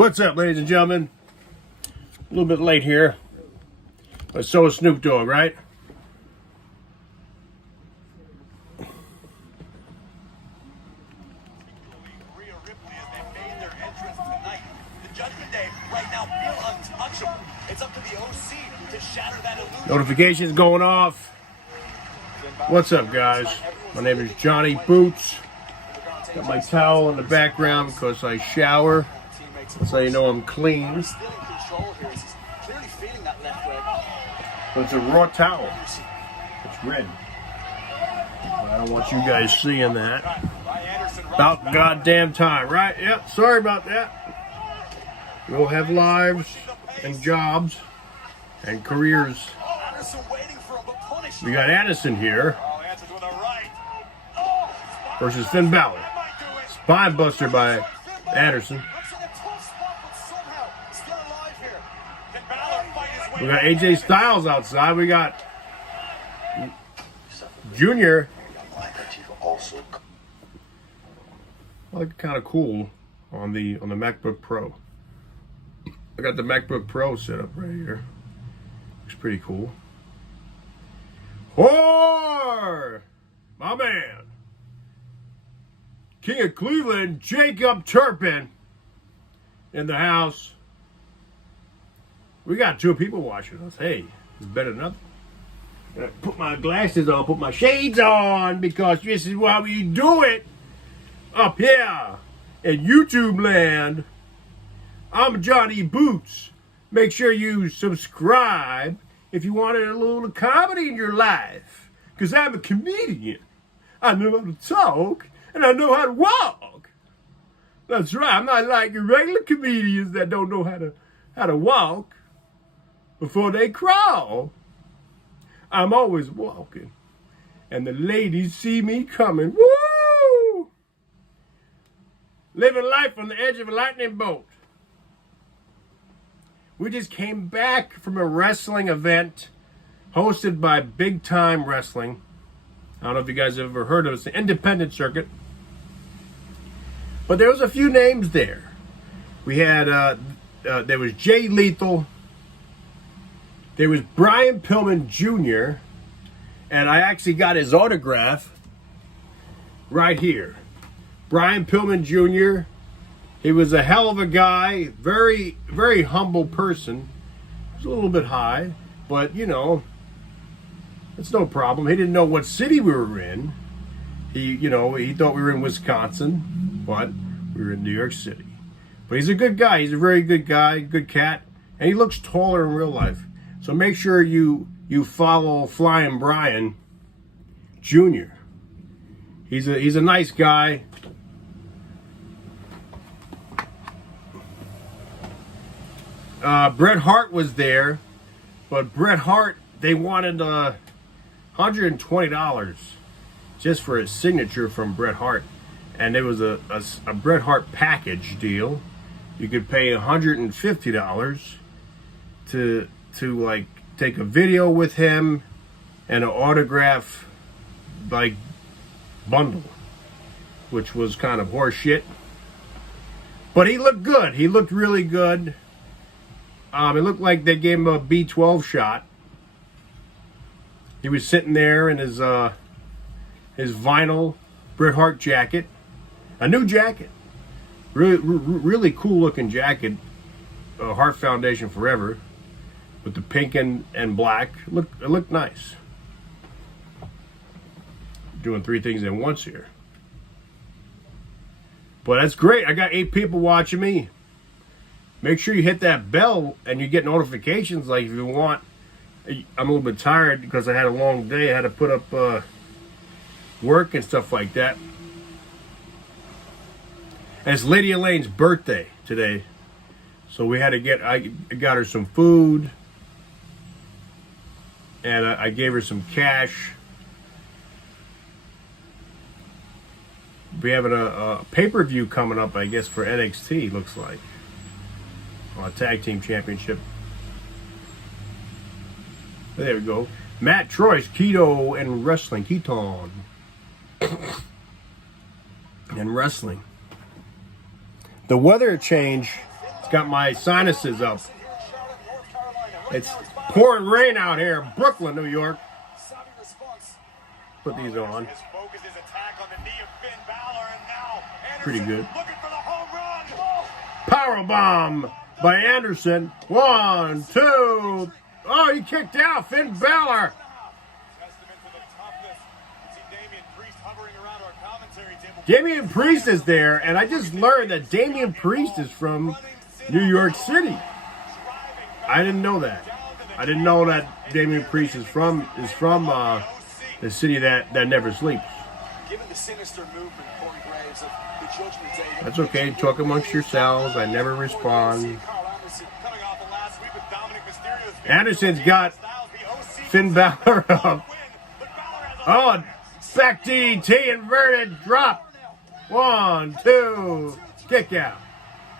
What's up, ladies and gentlemen? A little bit late here, but so is Snoop Dogg, right? Notifications going off. What's up, guys? My name is Johnny Boots. Got my towel in the background because I shower. So you know I'm clean. But it's a raw towel. It's red. I don't want you guys seeing that. About goddamn time, right? Yep, sorry about that. We all have lives and jobs and careers. We got Anderson here versus Finn Balor. Spine buster by Anderson. We got AJ Styles outside. We got Junior. I like kind of cool on the MacBook Pro. I got the MacBook Pro set up right here. Looks pretty cool. Whore! My man. King of Cleveland, Jacob Turpin in the house. We got two people watching us. Hey, it's better than nothing. I put my glasses on, put my shades on, because this is how we do it up here in YouTube land. I'm Johnny Boots. Make sure you subscribe if you wanted a little comedy in your life, because I'm a comedian. I know how to talk, and I know how to walk. That's right. I'm not like your regular comedians that don't know how to walk before they crawl. I'm always walking, and the ladies see me coming. Woo! Living life on the edge of a lightning bolt. We just came back from a wrestling event hosted by Big Time Wrestling. I don't know if you guys have ever heard of it. It's an independent circuit. But there was a few names there. We had, there was Jay Lethal. There was Brian Pillman Jr. And I actually got his autograph right here. Brian Pillman Jr. He was a hell of a guy. Very, very humble person. He was a little bit high. But, you know, it's no problem. He didn't know what city we were in. He thought we were in Wisconsin. But we were in New York City. But he's a good guy. He's a very good guy. Good cat. And he looks taller in real life. So make sure you follow Flying Brian Jr. He's a nice guy. Bret Hart was there, but Bret Hart, they wanted $120 just for his signature from Bret Hart, and there was a Bret Hart package deal. You could pay $150 to like take a video with him and an autograph like bundle, which was kind of horse shit. But he looked good. He looked really good. It looked like they gave him a B12 shot. He was sitting there in his vinyl Bret Hart jacket, a new jacket, really cool looking jacket, Hart Foundation Forever, with the pink and black. It looked nice. Doing three things at once here. But that's great. I got 8 people watching me. Make sure you hit that bell and you get notifications. Like if you want, I'm a little bit tired because I had a long day. I had to put up work and stuff like that. And it's Lady Elaine's birthday today. So we had to I got her some food. And I gave her some cash. We have a pay-per-view coming up, I guess, for NXT, looks like. Tag Team Championship. There we go. Matt Troy's Keto and Wrestling. Keton. And wrestling. The weather change got my sinuses up. It's pouring rain out here in Brooklyn, New York. Put these on. Pretty good. Powerbomb by Anderson. 1, 2. Oh, he kicked out Finn Balor. Damian Priest is there, and I just learned that Damian Priest is from New York City. I didn't know that. I didn't know that Damian Priest is from the city that never sleeps. That's okay. Talk amongst yourselves. I never respond. Anderson's got Finn Balor up. Oh, back DDT inverted drop. 1, 2, kick out.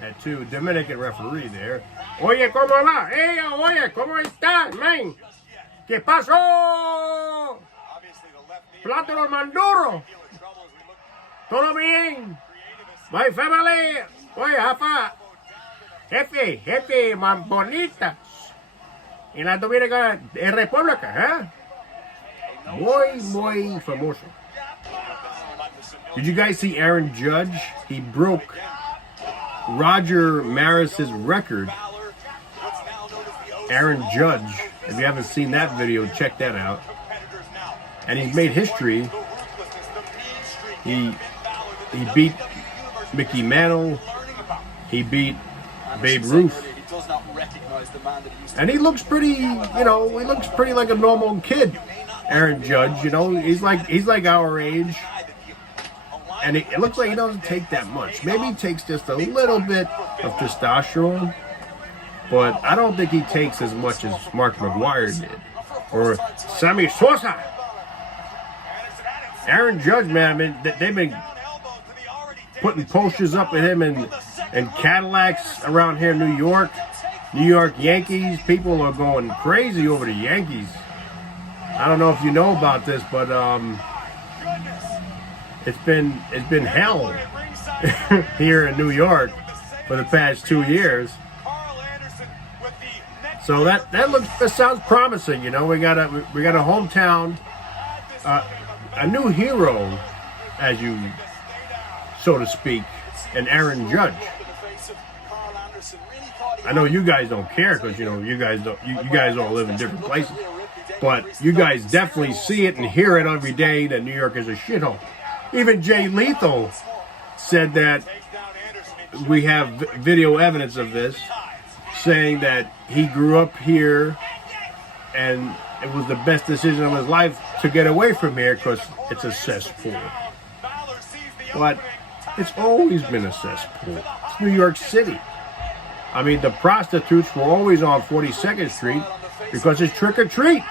That 2 Dominican referee there. Oye, ¿cómo va? Hey, oye, ¿cómo estás, man? ¿Qué pasó? Plátano Manduro. Todo bien. My family. Oye, Jafa. Jefe, más bonitas. En la Dominicana República, ¿eh? Muy famoso. Did you guys see Aaron Judge? He broke Roger Maris's record. Aaron Judge. If you haven't seen that video, check that out. And he's made history. He beat Mickey Mantle. He beat Babe Ruth. And he looks pretty, he looks pretty like a normal kid. Aaron Judge, he's like our age. And it looks like he doesn't take that much. Maybe he takes just a little bit of testosterone. But I don't think he takes as much as Mark McGuire did. Or Sammy Sosa. Aaron Judge, man, I mean, they've been putting posters up of him in Cadillacs around here in New York. New York Yankees. People are going crazy over the Yankees. I don't know if you know about this, but it's been hell here in New York for the past 2 years. So that sounds promising. We got a hometown, a new hero, as you so to speak, and Aaron Judge. I know you guys don't care because you guys all live in different places, but you guys definitely see it and hear it every day that New York is a shithole. Even Jay Lethal said that we have video evidence of this, saying that he grew up here and it was the best decision of his life to get away from here because it's a cesspool. But it's always been a cesspool. It's New York City. I mean, the prostitutes were always on 42nd Street because it's trick or treat.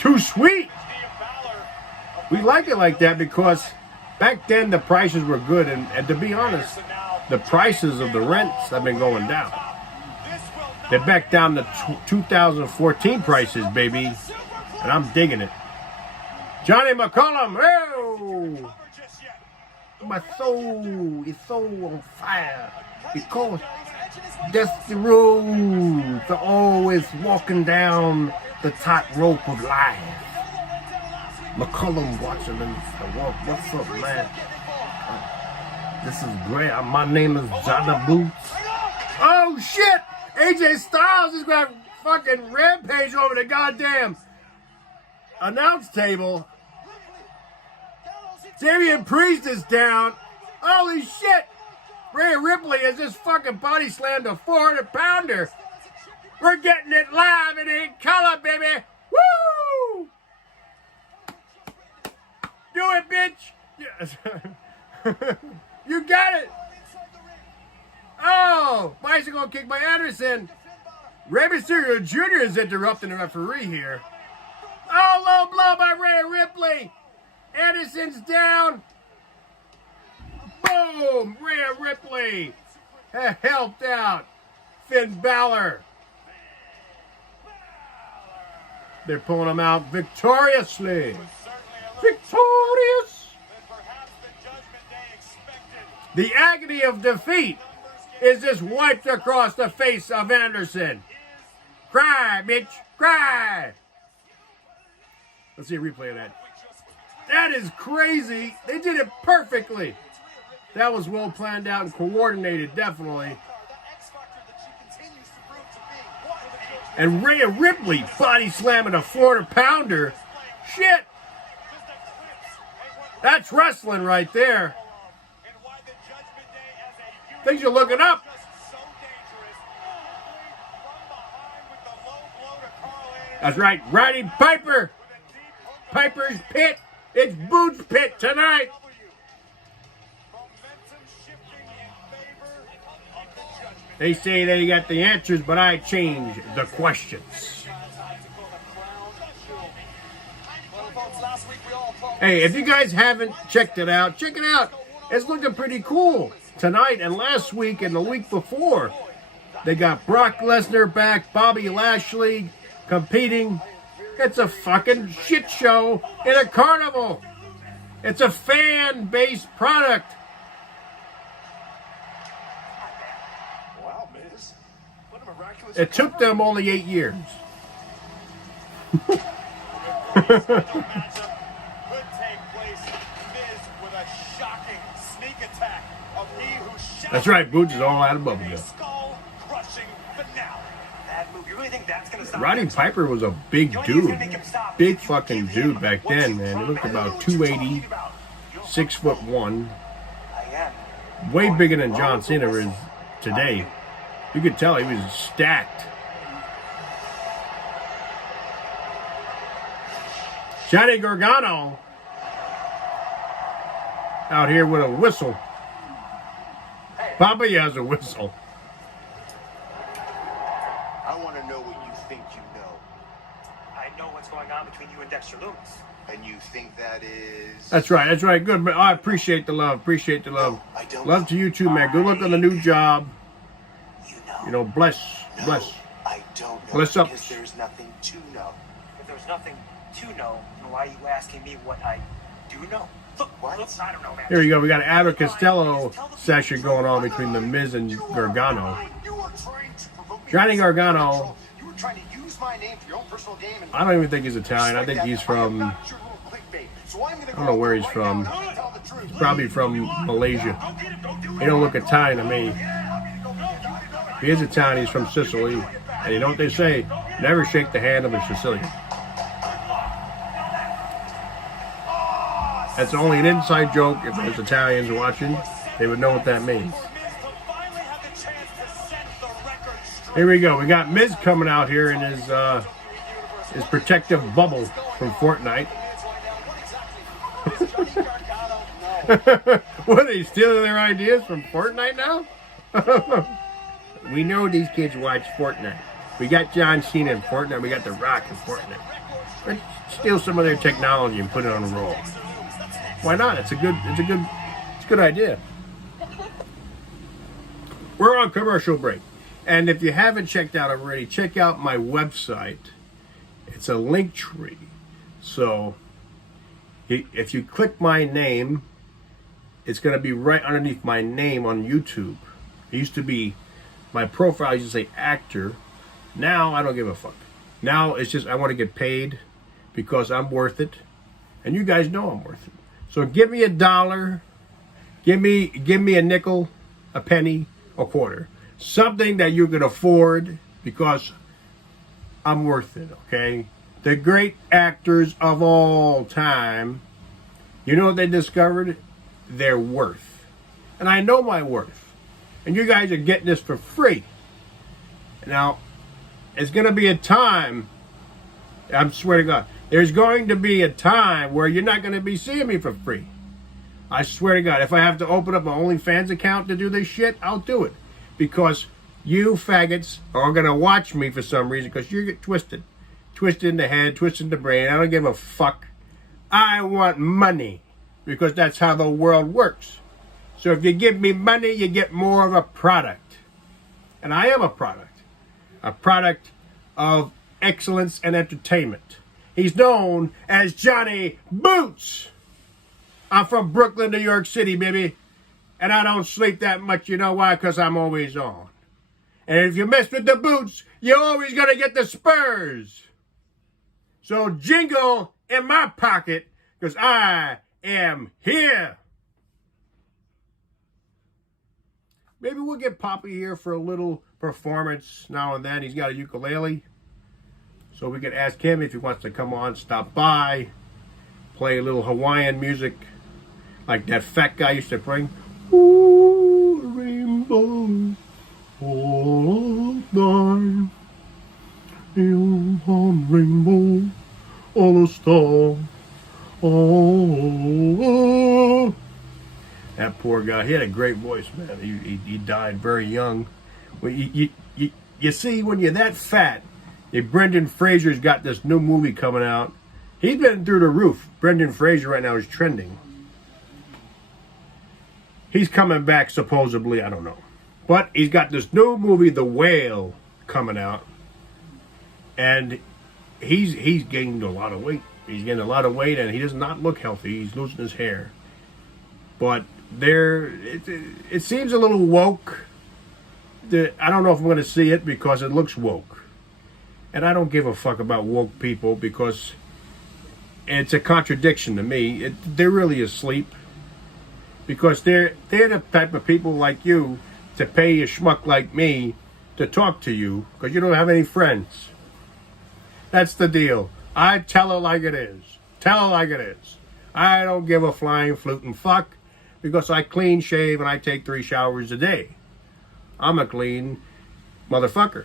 Too sweet. We like it like that because back then the prices were good, and to be honest, the prices of the rents have been going down. They're back down to 2014 prices, baby, and I'm digging it. Johnny McCollum, oh! My soul is so on fire because that's the road to always walking down the top rope of life. McCollum watching them. What's up, man? This is great. My name is Jada Boots. Oh, shit! AJ Styles is going to fucking rampage over the goddamn announce table. Damian Priest is down. Holy shit! Rhea Ripley has just fucking body slammed a 400-pounder. We're getting it live and in color, baby. Woo! Do it, bitch. Yes. You got it. Oh, bicycle kick by Anderson. Rey Mysterio Jr. is interrupting the referee here. Oh, low blow by Rhea Ripley. Anderson's down. Boom! Rhea Ripley helped out Finn Balor. They're pulling him out victoriously. Victorious! The agony of defeat is just wiped across the face of Anderson. Cry, bitch, cry. Let's see a replay of that. That is crazy. They did it perfectly. That was well planned out and coordinated, definitely. And Rhea Ripley body slamming a 400-pounder. Shit. That's wrestling right there. Things are looking up. That's right, Roddy Piper. Piper's Pit. It's Boots Pit tonight. They say they got the answers, but I change the questions. Hey, if you guys haven't checked it out, check it out. It's looking pretty cool. Tonight and last week and the week before, they got Brock Lesnar back, Bobby Lashley competing. It's a fucking shit show in a carnival. It's a fan-based product. Wow, Miz. What a miraculous... It took them only 8 years. That's right, Boots is all out of bubblegum. Roddy Piper was a big dude. Big fucking dude back then, man. He looked about 280, 6'1". Way bigger than John Cena is today. You could tell he was stacked. Johnny Gargano out here with a whistle. Bobby has a whistle. I want to know what you think you know. I know what's going on between you and Dexter Loomis. And you think that is... That's right, that's right. Good, man. I appreciate the love. Appreciate the love. No, I don't love know. to you too, man. Good luck on the new job. You know, bless. No, Bless. I don't know. Bless up. Because there's nothing to know. If there's nothing to know, then why are you asking me what I do know? Look, What? look, I don't know, man. Here we go. We got an Abbott Costello session going on between The Miz and Gargano. You were trying to provoke me. Johnny Gargano, You were trying to use my name for your own personal game. And I don't even think he's Italian. I think he's from, I don't know where he's from. He's probably from Malaysia. He don't look Italian to me. If he is Italian, he's from Sicily. And you know what they say? Never shake the hand of a Sicilian. That's only an inside joke. If there's Italians watching, they would know what that means. Here we go. We got Miz coming out here in his protective bubble from Fortnite. What, are they stealing their ideas from Fortnite now? We know these kids watch Fortnite. We got John Cena in Fortnite. We got The Rock in Fortnite. Let's steal some of their technology and put it on a roll. Why not? It's a good idea. We're on commercial break. And if you haven't checked out already, check out my website. It's a link tree. So if you click my name, it's going to be right underneath my name on YouTube. It used to be, my profile used to say actor. Now I don't give a fuck. Now it's just I want to get paid because I'm worth it. And you guys know I'm worth it. So give me $1, give me a nickel, a penny, a quarter. Something that you can afford because I'm worth it, okay? The great actors of all time, you know what they discovered? Their worth. And I know my worth. And you guys are getting this for free. Now, it's going to be a time, I swear to God, there's going to be a time where you're not going to be seeing me for free. I swear to God, if I have to open up my OnlyFans account to do this shit, I'll do it. Because you faggots are going to watch me for some reason because you get twisted. Twisted in the head, twisted in the brain. I don't give a fuck. I want money because that's how the world works. So if you give me money, you get more of a product. And I am a product. A product of excellence and entertainment. He's known as Johnny Boots. I'm from Brooklyn, New York City, baby. And I don't sleep that much. You know why? Because I'm always on. And if you mess with the boots, you're always going to get the spurs. So jingle in my pocket, because I am here. Maybe we'll get Poppy here for a little performance now and then. He's got a ukulele. So we can ask him if he wants to come on, stop by, play a little Hawaiian music like that fat guy used to bring. Ooh, rainbow, all of thine, on rainbow, all the stars, oh. That poor guy, he had a great voice, man. He died very young. Well, you see, when you're that fat, Brendan Fraser's got this new movie coming out. He's been through the roof. Brendan Fraser right now is trending. He's coming back supposedly, I don't know. But he's got this new movie, The Whale, coming out. And he's gained a lot of weight. He's gained a lot of weight and he does not look healthy. He's losing his hair. But it seems a little woke. I don't know if I'm going to see it because it looks woke. And I don't give a fuck about woke people because it's a contradiction to me. They're really asleep. Because they're the type of people like you to pay a schmuck like me to talk to you because you don't have any friends. That's the deal. I tell it like it is. Tell it like it is. I don't give a flying fluting fuck because I clean shave and I take 3 showers a day. I'm a clean motherfucker.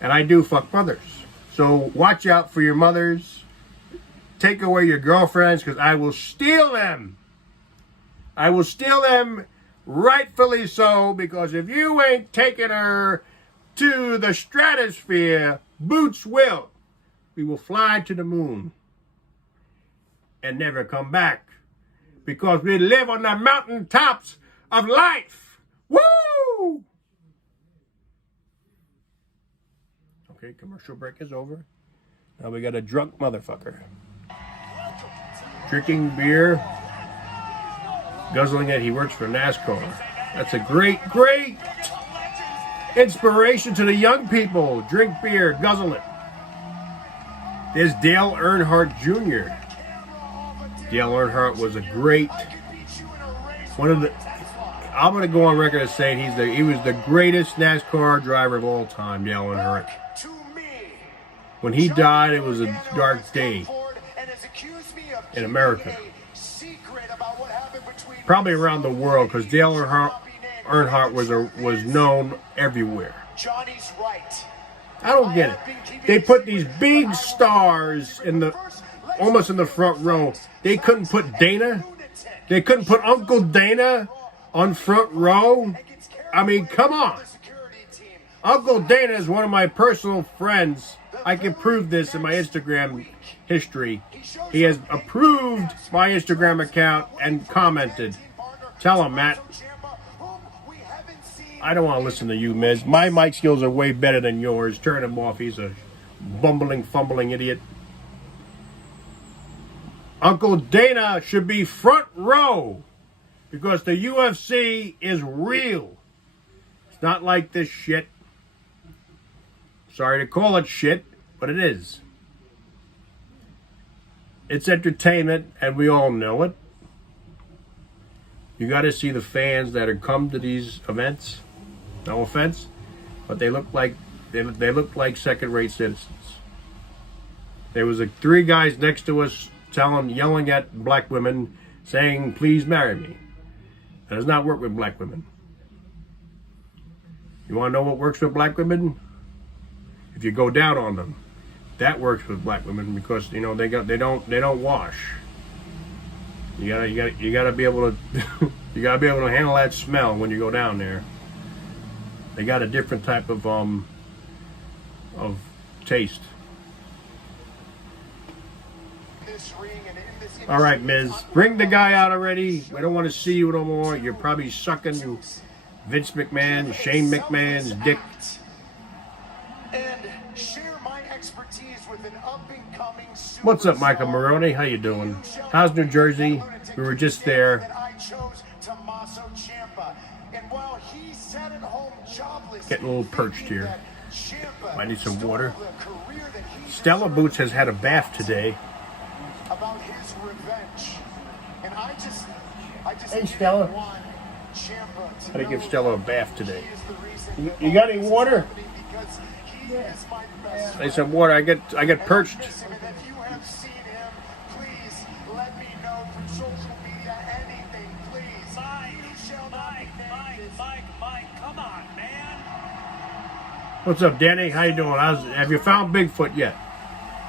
And I do fuck mothers. So watch out for your mothers. Take away your girlfriends because I will steal them. I will steal them rightfully so because if you ain't taking her to the stratosphere, Boots will. We will fly to the moon and never come back because we live on the mountaintops of life. Woo! Okay, commercial break is over. Now we got a drunk motherfucker. Drinking beer, guzzling it. He works for NASCAR. That's a great inspiration to the young people. Drink beer, guzzle it. There's Dale Earnhardt Jr. Dale Earnhardt was a great, I'm going to go on record as saying he was the greatest NASCAR driver of all time, Dale Earnhardt. When he died, it was a dark day in America. Probably around the world, because Dale Earnhardt was known everywhere. I don't get it. They put these big stars almost in the front row. They couldn't put Dana. They couldn't put Uncle Dana on front row. I mean, come on. Uncle Dana is one of my personal friends. I can prove this in my Instagram history. He has approved my Instagram account and commented. Tell him, Matt. I don't want to listen to you, Miz. My mic skills are way better than yours. Turn him off. He's a bumbling, fumbling idiot. Uncle Dana should be front row because the UFC is real. It's not like this shit. Sorry to call it shit, but it is. It's entertainment, and we all know it. You got to see the fans that are come to these events. No offense, but they look like second-rate citizens. There was 3 guys next to us yelling at black women, saying, "Please marry me." That does not work with black women. You want to know what works with black women? If you go down on them, that works with black women because they don't wash. You gotta be able to you gotta be able to handle that smell when you go down there. They got a different type of taste. All right, Miz, bring the guy out already. We don't want to see you no more. You're probably sucking Vince McMahon, Shane McMahon's dick. And share my expertise with an up-and-coming superstar. What's up, Michael Maroney? How you doing? How's New Jersey? We were just there. He sat at home jobless. Getting a little perched thinking here. that Ciampa I need some stole water. the career that he Stella deserved. Boots has had a bath today. About his revenge. And I just Hey, didn't Stella. want Ciampa to Gotta give know Stella a that bath today. he is the reason You- that you got all any this is water? happening, because he is my best Hey, some water. I get perched. And if you have seen him, please let me know through social media, anything, please. You shall not be Mike, come on, man. What's up, Danny? How you doing? Have you found Bigfoot yet?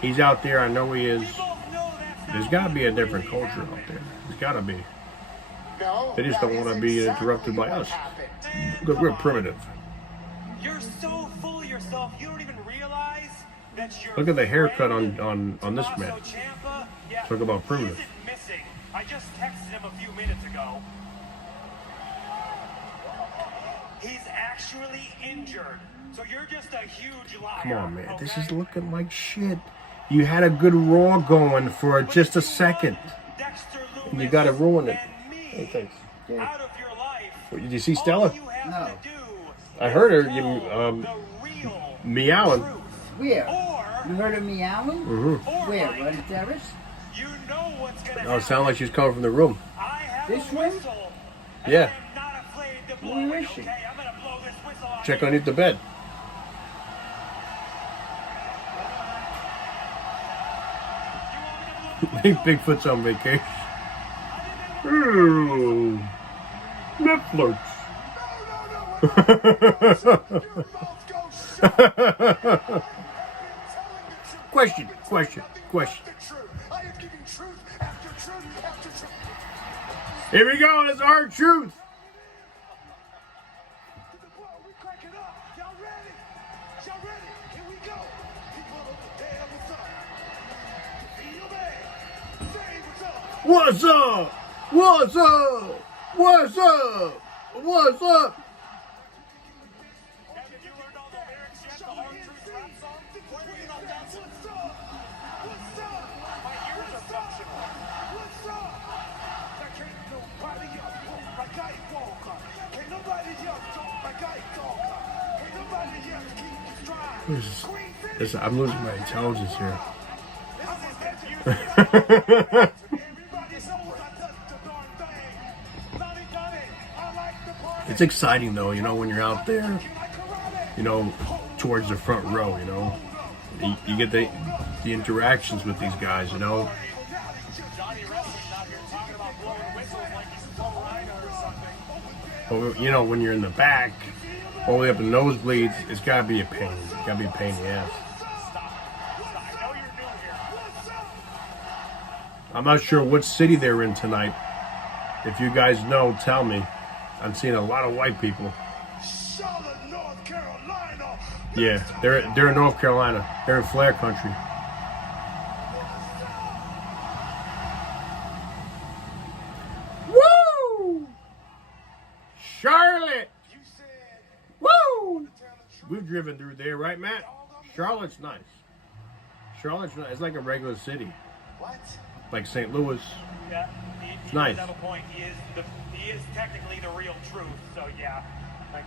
He's out there. I know he is. We both know that's There's not got to what be a different really culture out happened. there. There's got to be. No, They just that don't want to is be exactly interrupted by what us. happened. Man, Because come we're on. primitive. You're so full of yourself. You don't even realize that you're. Look at the haircut friend, on this Tommaso man. Ciampa, yeah, Talk about he primitive. isn't missing. I just texted him a few minutes ago. He's actually injured. So you're just a huge liar. Come on, man. This is okay? looking like shit. You had a good Raw going for But just a if you second. want Dexter And you Lewis gotta ruin it. and me Hey, thanks. Yeah. out of your life, Did you see Stella? all you have No. to do I heard her is give me, tell the real meowing. truth. Where? Or, You heard her meowing? Mm-hmm. or Where? Mike, On the terrace? you know what's gonna Oh, happen. it sounded like she's coming from the room. I have This a room? whistle, and Yeah. I am not afraid to blow Where it, is she? okay? I'm gonna blow this whistle on Check you. underneath the bed. Bigfoot's on vacation. Ooh. Netflix. Question. I am giving truth after truth after truth. Here we go. It's our truth. We're cracking up. Y'all ready? Y'all ready? Here we go. People of the dead, what's up? Feel bad. Say what's up. What's up? What's up? What's up? What's up? Have you learned all the lyrics yet? The Hard Truth rap song? Where do you know that's it? What's up? What's up? My ears are functional. What's up? There can't nobody else walk like I walk. Can't nobody else talk like I talk. Can't nobody else keep you stride. Listen, I'm losing my intelligence here. It's exciting though, you know, when you're out there, you know, towards the front row, you know. You get the interactions with these guys, you know. Johnny Wrestling's out here talking about blowing whistles like he's Flo Rida or something. But, you know, when you're in the back, all the way up in the nosebleeds, it's gotta be a pain. It's gotta be a pain in the ass. I know you're new here. I'm not sure what city they're in tonight. If you guys know, tell me. I'm seeing a lot of white people. Charlotte, North Carolina. Yeah, they're in North Carolina. They're in Flair country. Woo! Charlotte! You said Woo! tell the truth. We've driven through there, right, Matt? Charlotte's nice. Charlotte's nice. It's like a regular city, What? like St. Louis. Yeah, he Nice. does have a point. He is technically the real truth. So yeah,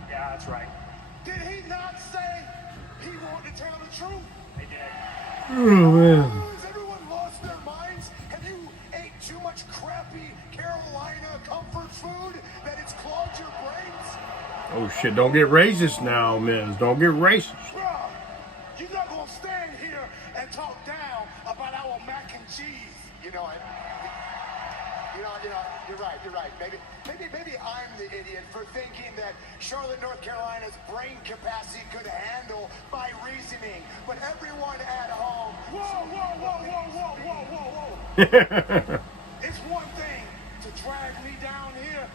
that's right. Did he not say he wanted to tell the truth? They did. Oh man. Has everyone lost their minds? Have you ate too much crappy Carolina comfort food that it's clogged your brains? Oh shit! Don't get racist now, Miz. Don't get racist. Bruh, you're not gonna stand here and talk down about our mac and cheese. You know, you're right. Maybe I'm the idiot for thinking that Charlotte, North Carolina's brain capacity could handle my reasoning. But everyone at home, whoa. It's one thing to drag me down here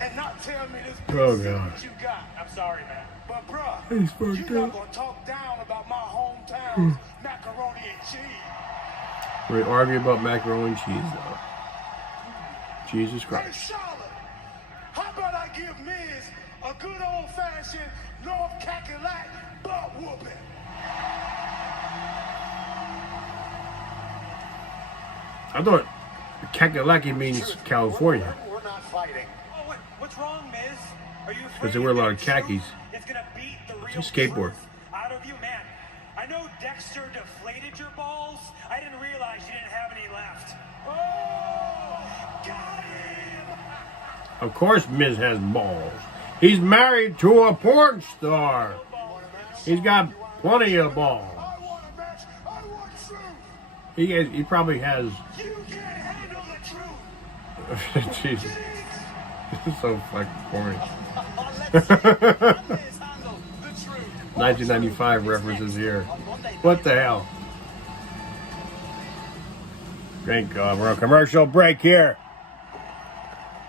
and not tell me this big Oh, secret God. you got. I'm sorry, man. But bruh, He's fucked you're not up. gonna talk down about my hometown's macaroni and cheese. We argue about macaroni and cheese, though. Jesus Hey, Christ. Charlotte, how about I give Miz a good old-fashioned North Cackalack butt whooping? I thought Kakalaki means California. We're not fighting. Oh, what's wrong, Miz? Are you Because they wear a lot of khakis. It's gonna beat the real It's a skateboard. truth out of you, man. I know Dexter deflated your balls. I didn't realize you didn't have any left. Oh, got him. Of course Miz has balls. He's married to a porn star. He's got plenty of balls. I want a match. I want truth. He probably has. You can't handle the truth. Jesus. This is so fucking corny. Let's see how Miz handle the truth. 1995 references here. What the hell? Thank God, we're on commercial break here.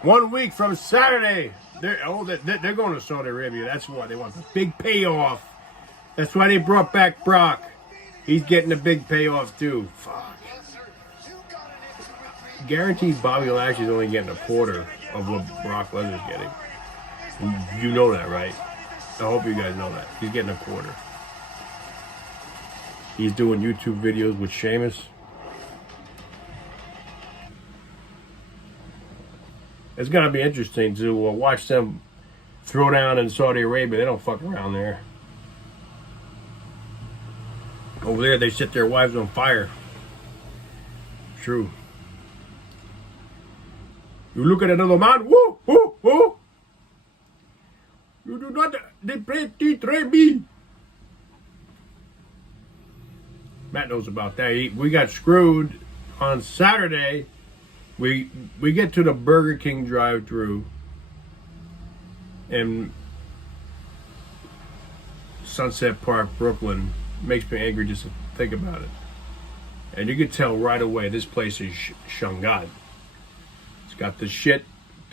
1 week from Saturday. They're going to Saudi Arabia. That's why they want the big payoff. That's why they brought back Brock. He's getting a big payoff too. Fuck. Guaranteed Bobby Lashley's only getting a quarter of what Brock Lesnar's getting. You know that, right? I hope you guys know that. He's getting a quarter. He's doing YouTube videos with Sheamus. It's going to be interesting to watch them throw down in Saudi Arabia. They don't fuck around there. Over there, they set their wives on fire. True. You look at another man, woo, woo, woo. You do not betray me. Matt knows about that. We got screwed on Saturday. We get to the Burger King drive-thru in Sunset Park, Brooklyn. Makes me angry just to think about it. And you can tell right away this place is Shanghai. It's got the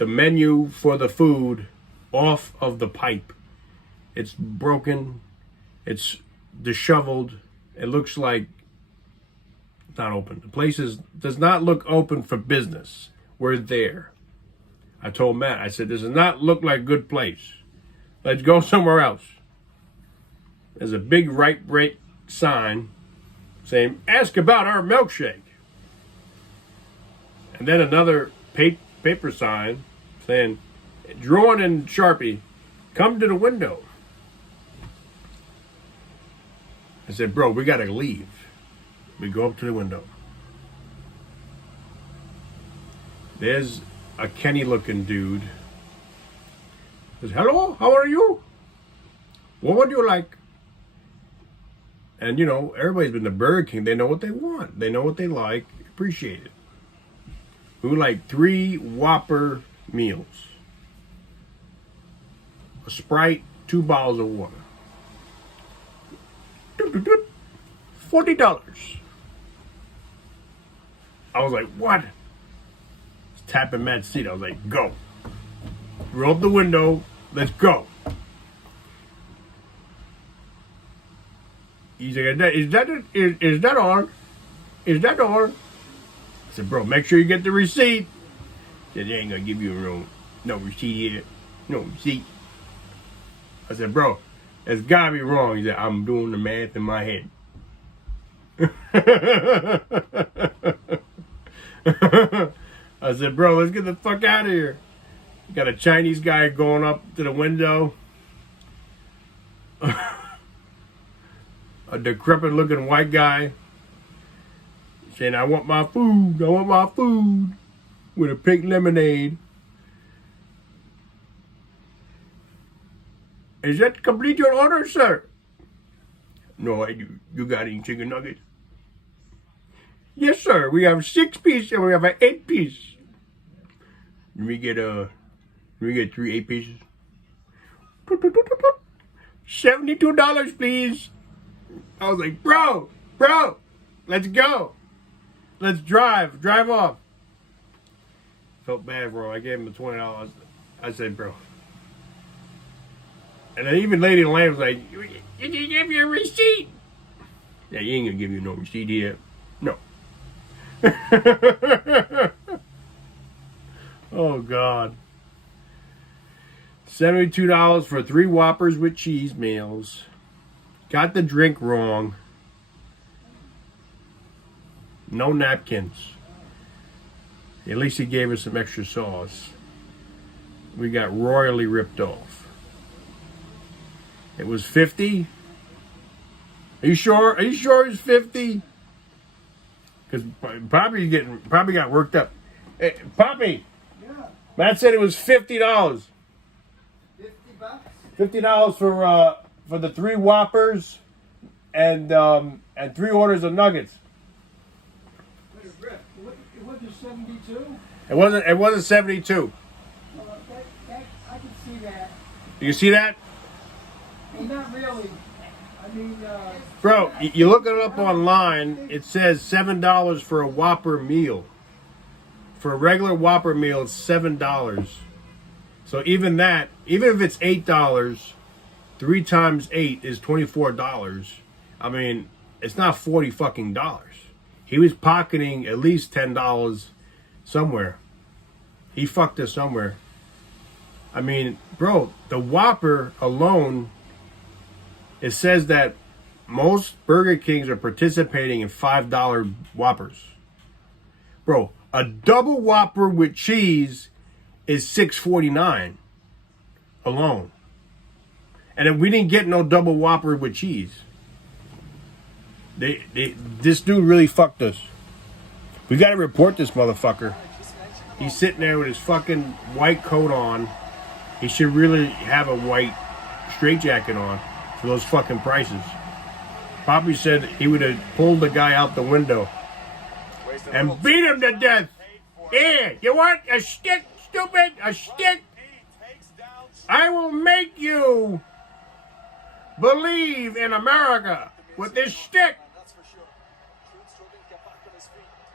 menu for the food off of the pipe. It's broken. It's disheveled. It looks like it's not open. The place does not look open for business. We're there. I told Matt, I said, this does not look like a good place. Let's go somewhere else. There's a big right sign saying, ask about our milkshake. And then another paper sign saying, drawn in Sharpie, come to the window. I said, bro, we got to leave. We go up to the window. There's a Kenny-looking dude. He says, hello, how are you? What would you like? And, you know, everybody's been to Burger King. They know what they want. They know what they like. Appreciate it. We would like 3 Whopper meals. A Sprite, 2 bottles of water. $40. I was like, what? Tapping Matt's seat. I was like, go. Roll up the window. Let's go. He's like, is that all? Is that all? I said, bro, make sure you get the receipt. He said, they ain't gonna give you no receipt here. No receipt. I said, bro, it's gotta be wrong. He said, I'm doing the math in my head. I said, bro, let's get the fuck out of here. You got a Chinese guy going up to the window. A decrepit looking white guy saying, I want my food. I want my food. With a pink lemonade. Is that complete your order, sir? No, I do. You got any chicken nuggets? Yes, sir. We have 6 pieces and we have an 8 piece. Let me get 3 8 pieces. $72, please. I was like, bro, let's go. Let's drive off. Felt bad, bro. I gave him the $20. I said, bro. And then even Lady Lamb was like, did you give you a receipt? Yeah, you ain't gonna give you no receipt here. No. Oh, God. $72 for 3 Whoppers with cheese meals. Got the drink wrong. No napkins. At least he gave us some extra sauce. We got royally ripped off. It was 50. Are you sure? Are you sure it's 50? Because Poppy got worked up. Hey, Poppy, Yeah. Matt said it was $50. $50? $50 for the 3 Whoppers and 3 orders of nuggets. Wait, Rick, it wasn't 72? It wasn't 72. I can see that. Do you see that? Well, not really. I mean, Bro, you look it up online, it says $7 for a Whopper meal. For a regular Whopper meal, it's $7. So even that, even if it's $8, 3 times 8 is $24. I mean, it's not 40 fucking dollars. He was pocketing at least $10 somewhere. He fucked us somewhere. I mean, bro, the Whopper alone, it says that most Burger Kings are participating in $5 Whoppers. Bro, a double Whopper with cheese is $6.49 alone. And then we didn't get no double Whopper with cheese. This dude really fucked us. We gotta report this motherfucker. He's sitting there with his fucking white coat on. He should really have a white straitjacket on for those fucking prices. Poppy said he would have pulled the guy out the window and beat him to death. Here, you want a stick, stupid? A stick? I will make you believe in America with this stick.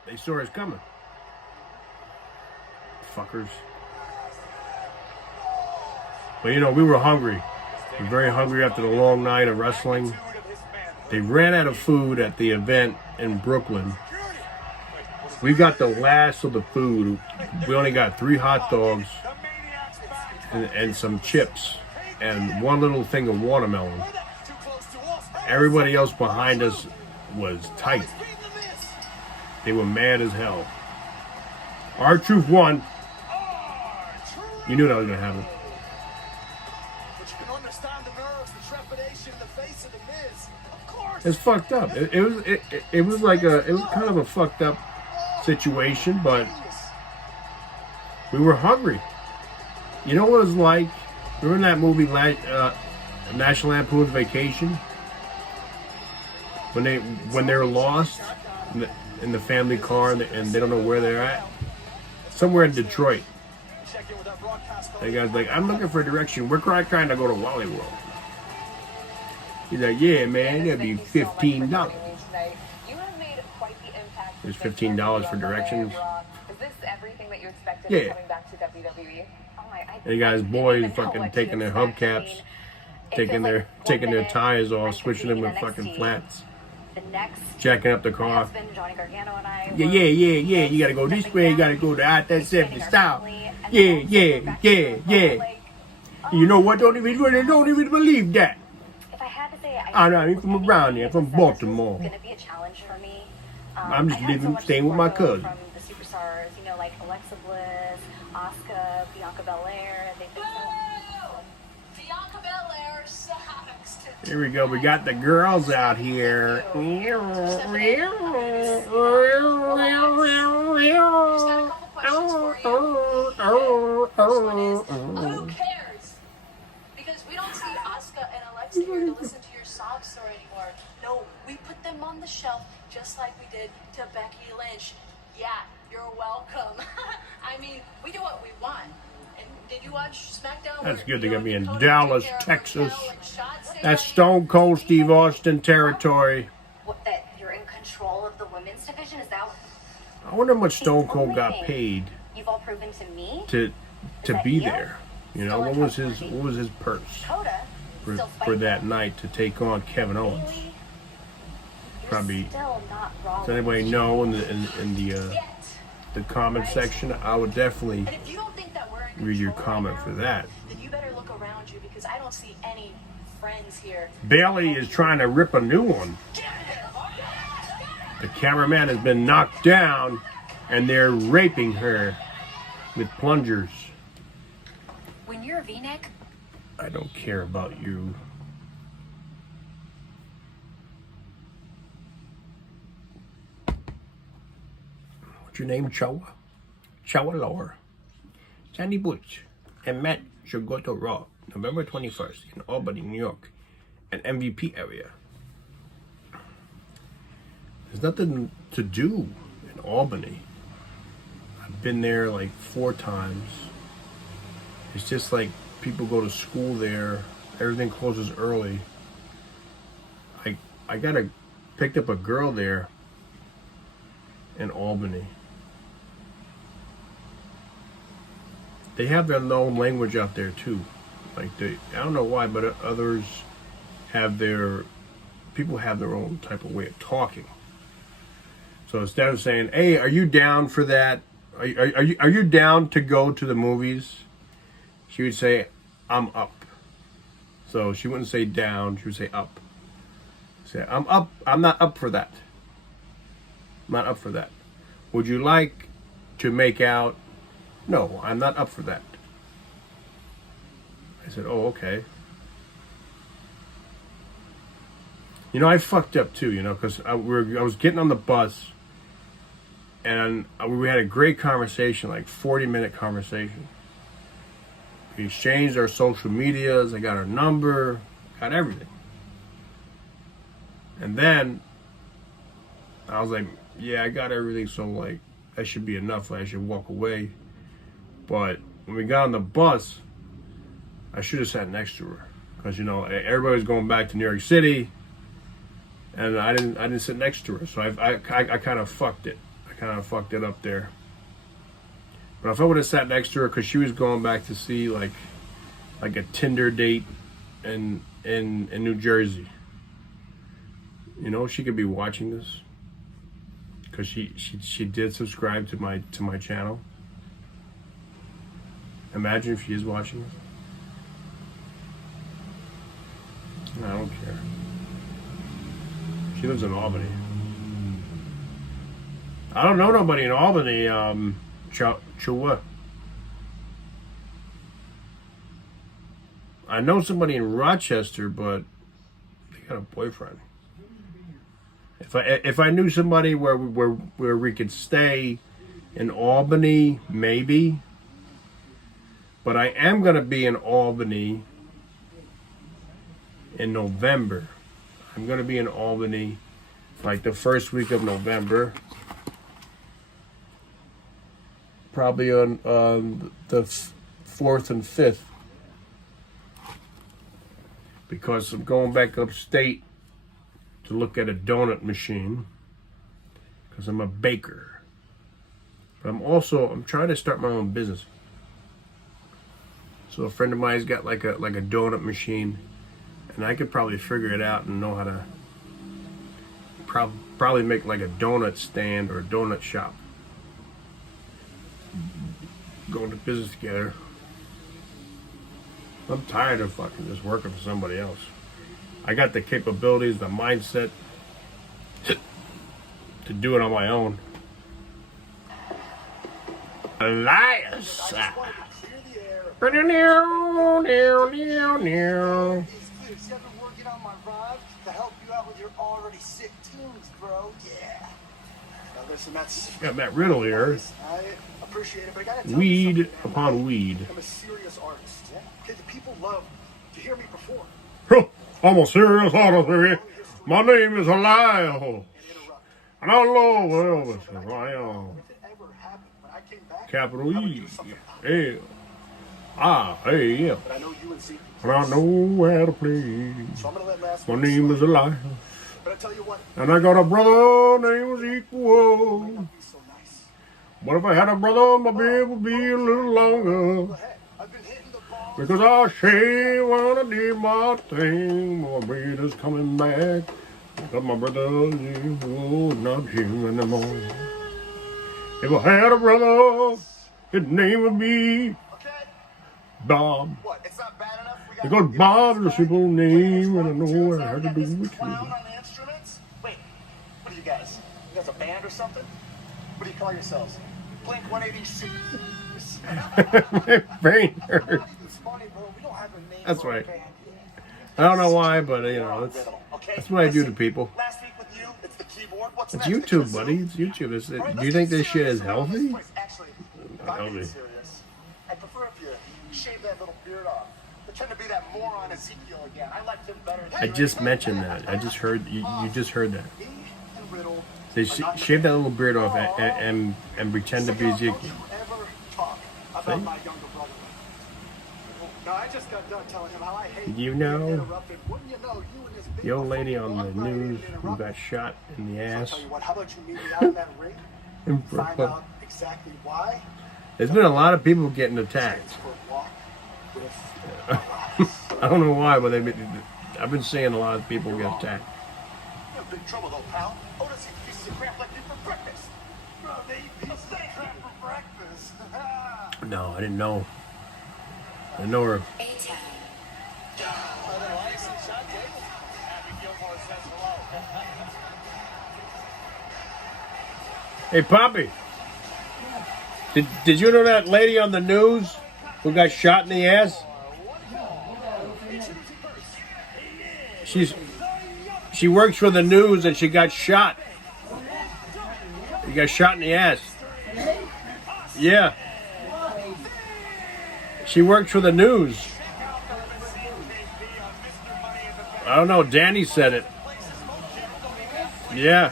They saw us coming. Fuckers. But you know, we were hungry. We were very hungry after the long night of wrestling. They ran out of food at the event in Brooklyn. We got the last of the food. We only got 3 hot dogs and some chips and 1 little thing of watermelon. Everybody else behind us was tight. They were mad as hell. R-Truth won. You knew that was going to happen. But you can understand the nerves, the trepidation, the face of the Miz. Of course. It's fucked up. It was kind of a fucked up situation, but we were hungry. You know what it was like? Remember that movie National Lampoon's Vacation? When they're lost in the family car and they don't know where they're at? Somewhere in Detroit. The guy's like, I'm looking for direction. We're trying to go to Wally World. He's like, yeah, man, that'd be $15. There's $15 for directions. Is this everything that you expected Yeah. coming back to WWE? And you guys, boys, fucking taking their hubcaps, taking their tires off, switching them with fucking flats, jacking up the car. Yeah. You gotta go this way. You gotta go to I-70 style. Yeah. You know what? Don't even believe that. If I had to say, I'm not from around here. I'm from Baltimore. It's gonna be a challenge for me. I'm just I had so much staying with my support, though, cousin. From the superstars, you know, like Alexa Bliss, Asuka, Bianca Belair. They've been so... Bianca Belair sucks. Here we go. We got the girls out here. Just got a couple questions for you. First one is, who cares? Because we don't see Asuka and Alexa here to listen to your sob story anymore. No, we put them on the shelf just like we did to Becky Lynch. Yeah, you're welcome. I mean, we do what we want. And did you watch SmackDown? That's good. They You got know, me in Dakota Dallas, took care of Texas. Raquel and shots. That's Stone Cold Steve Austin territory. What, that you're in control of the women's division? Is that I wonder how much Stone Cold got paid you've all proven to me? to that be deal? there. You know, what was his purse Dakota, still for fighting. that night to take on Kevin Owens? Really? You're Probably. still not wrong. Does anybody know in the comment section? I would definitely And if you don't think that we're in read your control comment right for now, that. then you better look around you because I don't see any friends here. Bailey is trying to rip a new one. The cameraman has been knocked down, and they're raping her with plungers. When you're a V-neck, I don't care about you. your name Chowa? Chowa Lower. Sandy Butch and Matt should go to Raw November 21st in Albany, New York, an MVP area. There's nothing to do in Albany. I've been there like 4 times. It's just like people go to school there. Everything closes early. I picked up a girl there in Albany. They have their own language out there too. Like I don't know why, but others have people have their own type of way of talking. So instead of saying, "Hey, are you down for that? Are you down to go to the movies?" She would say, "I'm up." So she wouldn't say down, she would say up. Say, "I'm up, I'm not up for that. I'm not up for that. Would you like to make out?" "No, I'm not up for that." I said, "Oh, okay." You know, I fucked up too, you know, because I was getting on the bus and we had a great conversation, like 40-minute conversation. We exchanged our social medias, I got her number, got everything. And then I was like, yeah, I got everything, so like that should be enough, like, I should walk away. But when we got on the bus, I should have sat next to her, because you know everybody was going back to New York City, and I didn't sit next to her, so I kind of fucked it. I kind of fucked it up there. But if I would have sat next to her, because she was going back to see like a Tinder date in New Jersey. You know, she could be watching this, because she did subscribe to my channel. Imagine if she is watching this. I don't care. She lives in Albany. I don't know nobody in Albany. Chua. I know somebody in Rochester, but they got a boyfriend. If I knew somebody where we could stay in Albany, maybe. But I am gonna be in Albany in November. I'm gonna be in Albany like the first week of November. Probably on the 4th and 5th. Because I'm going back upstate to look at a donut machine. Because I'm a baker. But I'm trying to start my own business. So a friend of mine's got like a donut machine, and I could probably figure it out and know how to probably make like a donut stand or a donut shop. Go into business together. I'm tired of fucking just working for somebody else. I got the capabilities, the mindset to do it on my own. Elias. I've been working on my rhyme to help you out with your already sick tunes, bro. Yeah. Now listen, that's Got Matt Riddle here. I appreciate it, but I gotta tell you Weed something, man. upon weed. I'm a serious artist. Yeah. Okay, the people love to hear me perform. I'm a serious artist. My name is Elias. And I love Elvis. If it ever happened, when I came back, Capital I would E. do something about it. Yeah. But I know you and Zeke. And I know how to play. So I'm gonna let last My week name is slide. Elias. But I tell you what, And I got a brother named it Equal. might not be so nice. But if I had a brother, my beard would be a little Go longer. ahead. I've been hitting the ball. Because I say when I did my thing, my beard is coming back. Because my brother is not here anymore. If I had a brother, his name would be Okay? Bob. What? It's not bad enough? We got Because Bob is a simple name, and I know tunes what I out. had to We got do this with clown you. on the instruments? Wait, what are you guys? You guys a band or something? What do you call yourselves? Blink 186. Brain Not hurt. even funny, bro. We don't have a name That's for a right. band yet. I don't know why, but you know, Okay? that's what I do to Listen, people. Last week with you, it's the keyboard. What's It's next? YouTube, buddy. It's YouTube. Do you think this shit is healthy? Actually, Not if I'm being healthy. serious, I prefer if you shave that little beard off. Pretend to be that moron Ezekiel again. I liked him better. I just mentioned that. I just heard you just heard that. Me and Riddle They shave that little beard off and pretend to be Don't Ezekiel. you ever talk about See? my younger brother. No, I just got done telling him how I hate You being know, interrupted. Wouldn't you know, you and this big the old lady fucking on the walk right in news and who interrupt got shot in the me. I'll ass. tell you what, how about you meet me out in that ring? in Find Brooklyn. out exactly why. There's been a lot of people getting attacked. For a walk with I don't know why, but I've been seeing a lot of people get attacked. You're in big trouble though, pal. Otis eats pieces of crap like you for breakfast. Bro, they eat pieces of crap for breakfast. No, I didn't know. I know her. Hey, Poppy. Did you know that lady on the news who got shot in the ass? She works for the news and she got shot. She got shot in the ass. Yeah. She works for the news. I don't know. Danny said it. Yeah.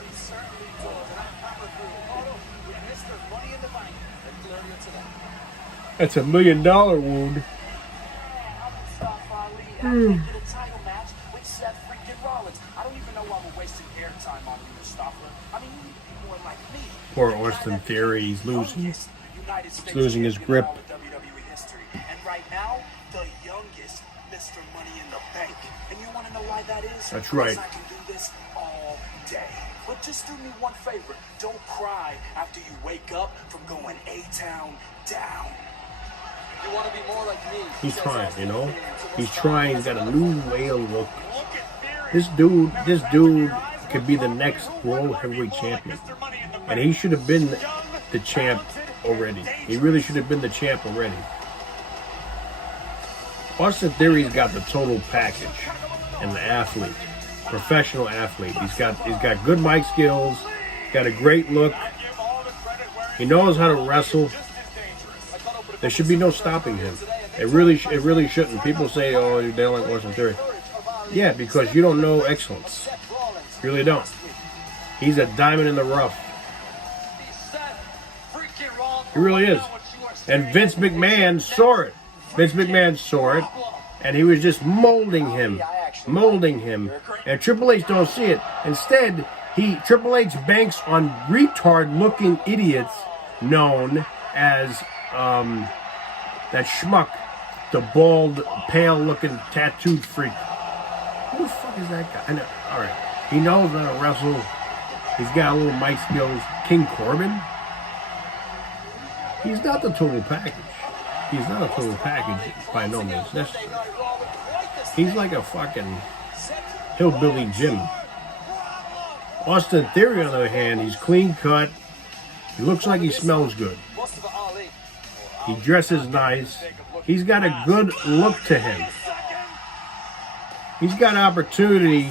That's $1 million wound. Poor Austin Theory, he's losing. He's losing his grip. And right now, the youngest Mr. Money in the Bank. And you want to know why that is? That's right. Because I can do this all day. But just do me one favor. Don't cry after you wake up from going A-Town down. You want to be more like me. He's trying, you know? He's trying, he's got a new way of look. This dude could be the next world heavyweight champion. And he should have been the champ already. He really should have been the champ already. Austin Theory's got the total package and the athlete, professional athlete. He's got good mic skills, got a great look. He knows how to wrestle. There should be no stopping him. It really shouldn't. People say, "Oh, you don't like Austin Theory." Yeah, because you don't know excellence. You really don't. He's a diamond in the rough. He really is. And Vince McMahon saw it. Vince McMahon saw it, and he was just molding him. And Triple H don't see it. Instead, Triple H banks on retard-looking idiots known as that schmuck, the bald, pale-looking, tattooed freak. Who the fuck is that guy? I know. All right, he knows how to wrestle. He's got a little mic skills. King Corbin. He's not the total package. He's not a total package by no means necessary. He's like a fucking hillbilly Jim. Austin Theory, on the other hand, he's clean cut. He looks like he smells good. He dresses nice. He's got a good look to him. He's got an opportunity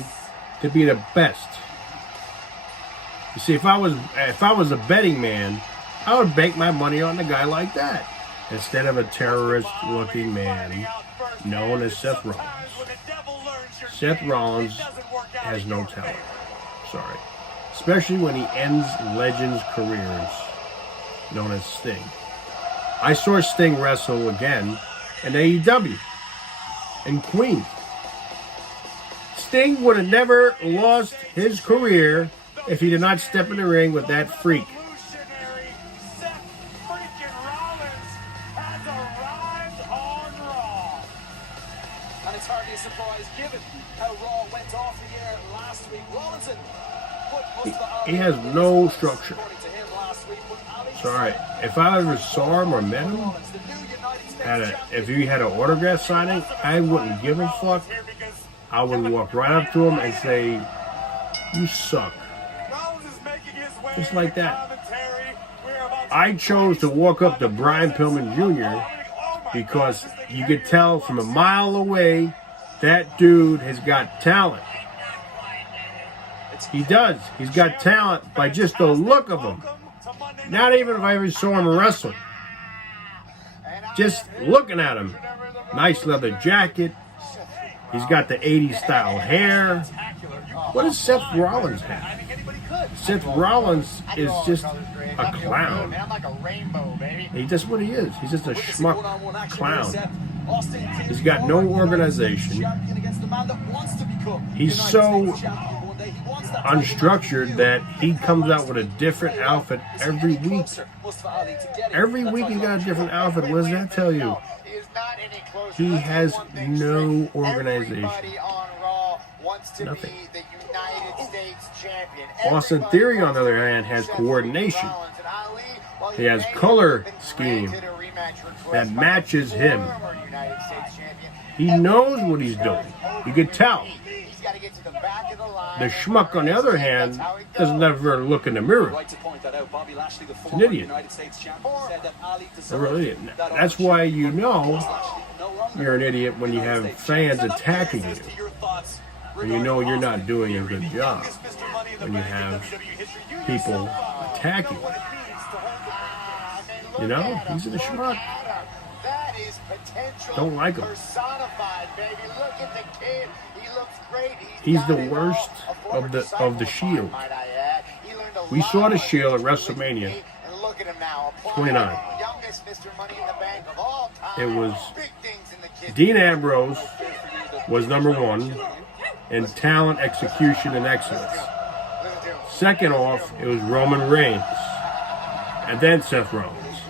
to be the best. You see, if I was a betting man, I would bank my money on a guy like that instead of a terrorist-looking man known as Seth Rollins. Seth Rollins has no talent. Sorry. Especially when he ends legends' careers, known as Sting. I saw Sting wrestle again in AEW in Queens. Sting would have never lost his career if he did not step in the ring with that freak. He has no structure. Sorry, if I ever saw him or met him, if he had an autograph signing, I wouldn't give a fuck. I would walk right up to him and say, "You suck." Just like that. I chose to walk up to Brian Pillman Jr. because you could tell from a mile away that dude has got talent. He does. He's got talent by just the look of him. Not even if I ever saw him wrestle. Just looking at him. Nice leather jacket. He's got the 80s style hair. What does Seth Rollins have? Seth Rollins is just a clown. He's just what he is. He's just a schmuck clown. He's got no organization. He's so unstructured that he comes out with a different outfit every week. Every week he's got a different outfit. What does that tell you? He has no organization. Nothing. Austin Theory, on the other hand, has coordination. He has color scheme that matches him. He knows what he's doing. You could tell. The schmuck, on the other hand, doesn't ever look in the mirror. He's an idiot. A real idiot. That's why you know you're an idiot when you have fans attacking you. When you know you're not doing a good job. When you have people attacking you. You know, he's a schmuck. Don't like him. He's the worst of the Shield. We saw the Shield at WrestleMania 29. It was Dean Ambrose was number one in talent, execution, and excellence. Second off, it was Roman Reigns, and then Seth Rollins.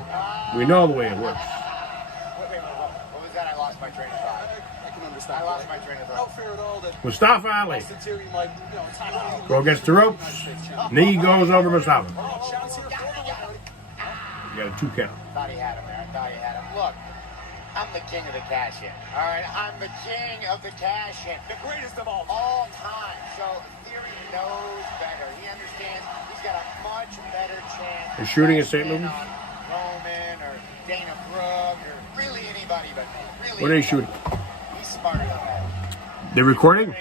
We know the way it works. What was that? I lost my train of thought. I can understand. I lost my train of thought. Mustafa Ali. Go against the ropes. Knee goes over Mustafa. You got a 2 count. Thought he had him there. I thought he had him. Look, I'm the king of the cash-in. All right, I'm the king of the cash-in. The greatest of all time. So Theory knows better. He understands he's got a much better chance. They're shooting at St. Louis? Roman or Dana Brooke or really anybody, but really. What are they shooting? He's smarter than that. They're recording? To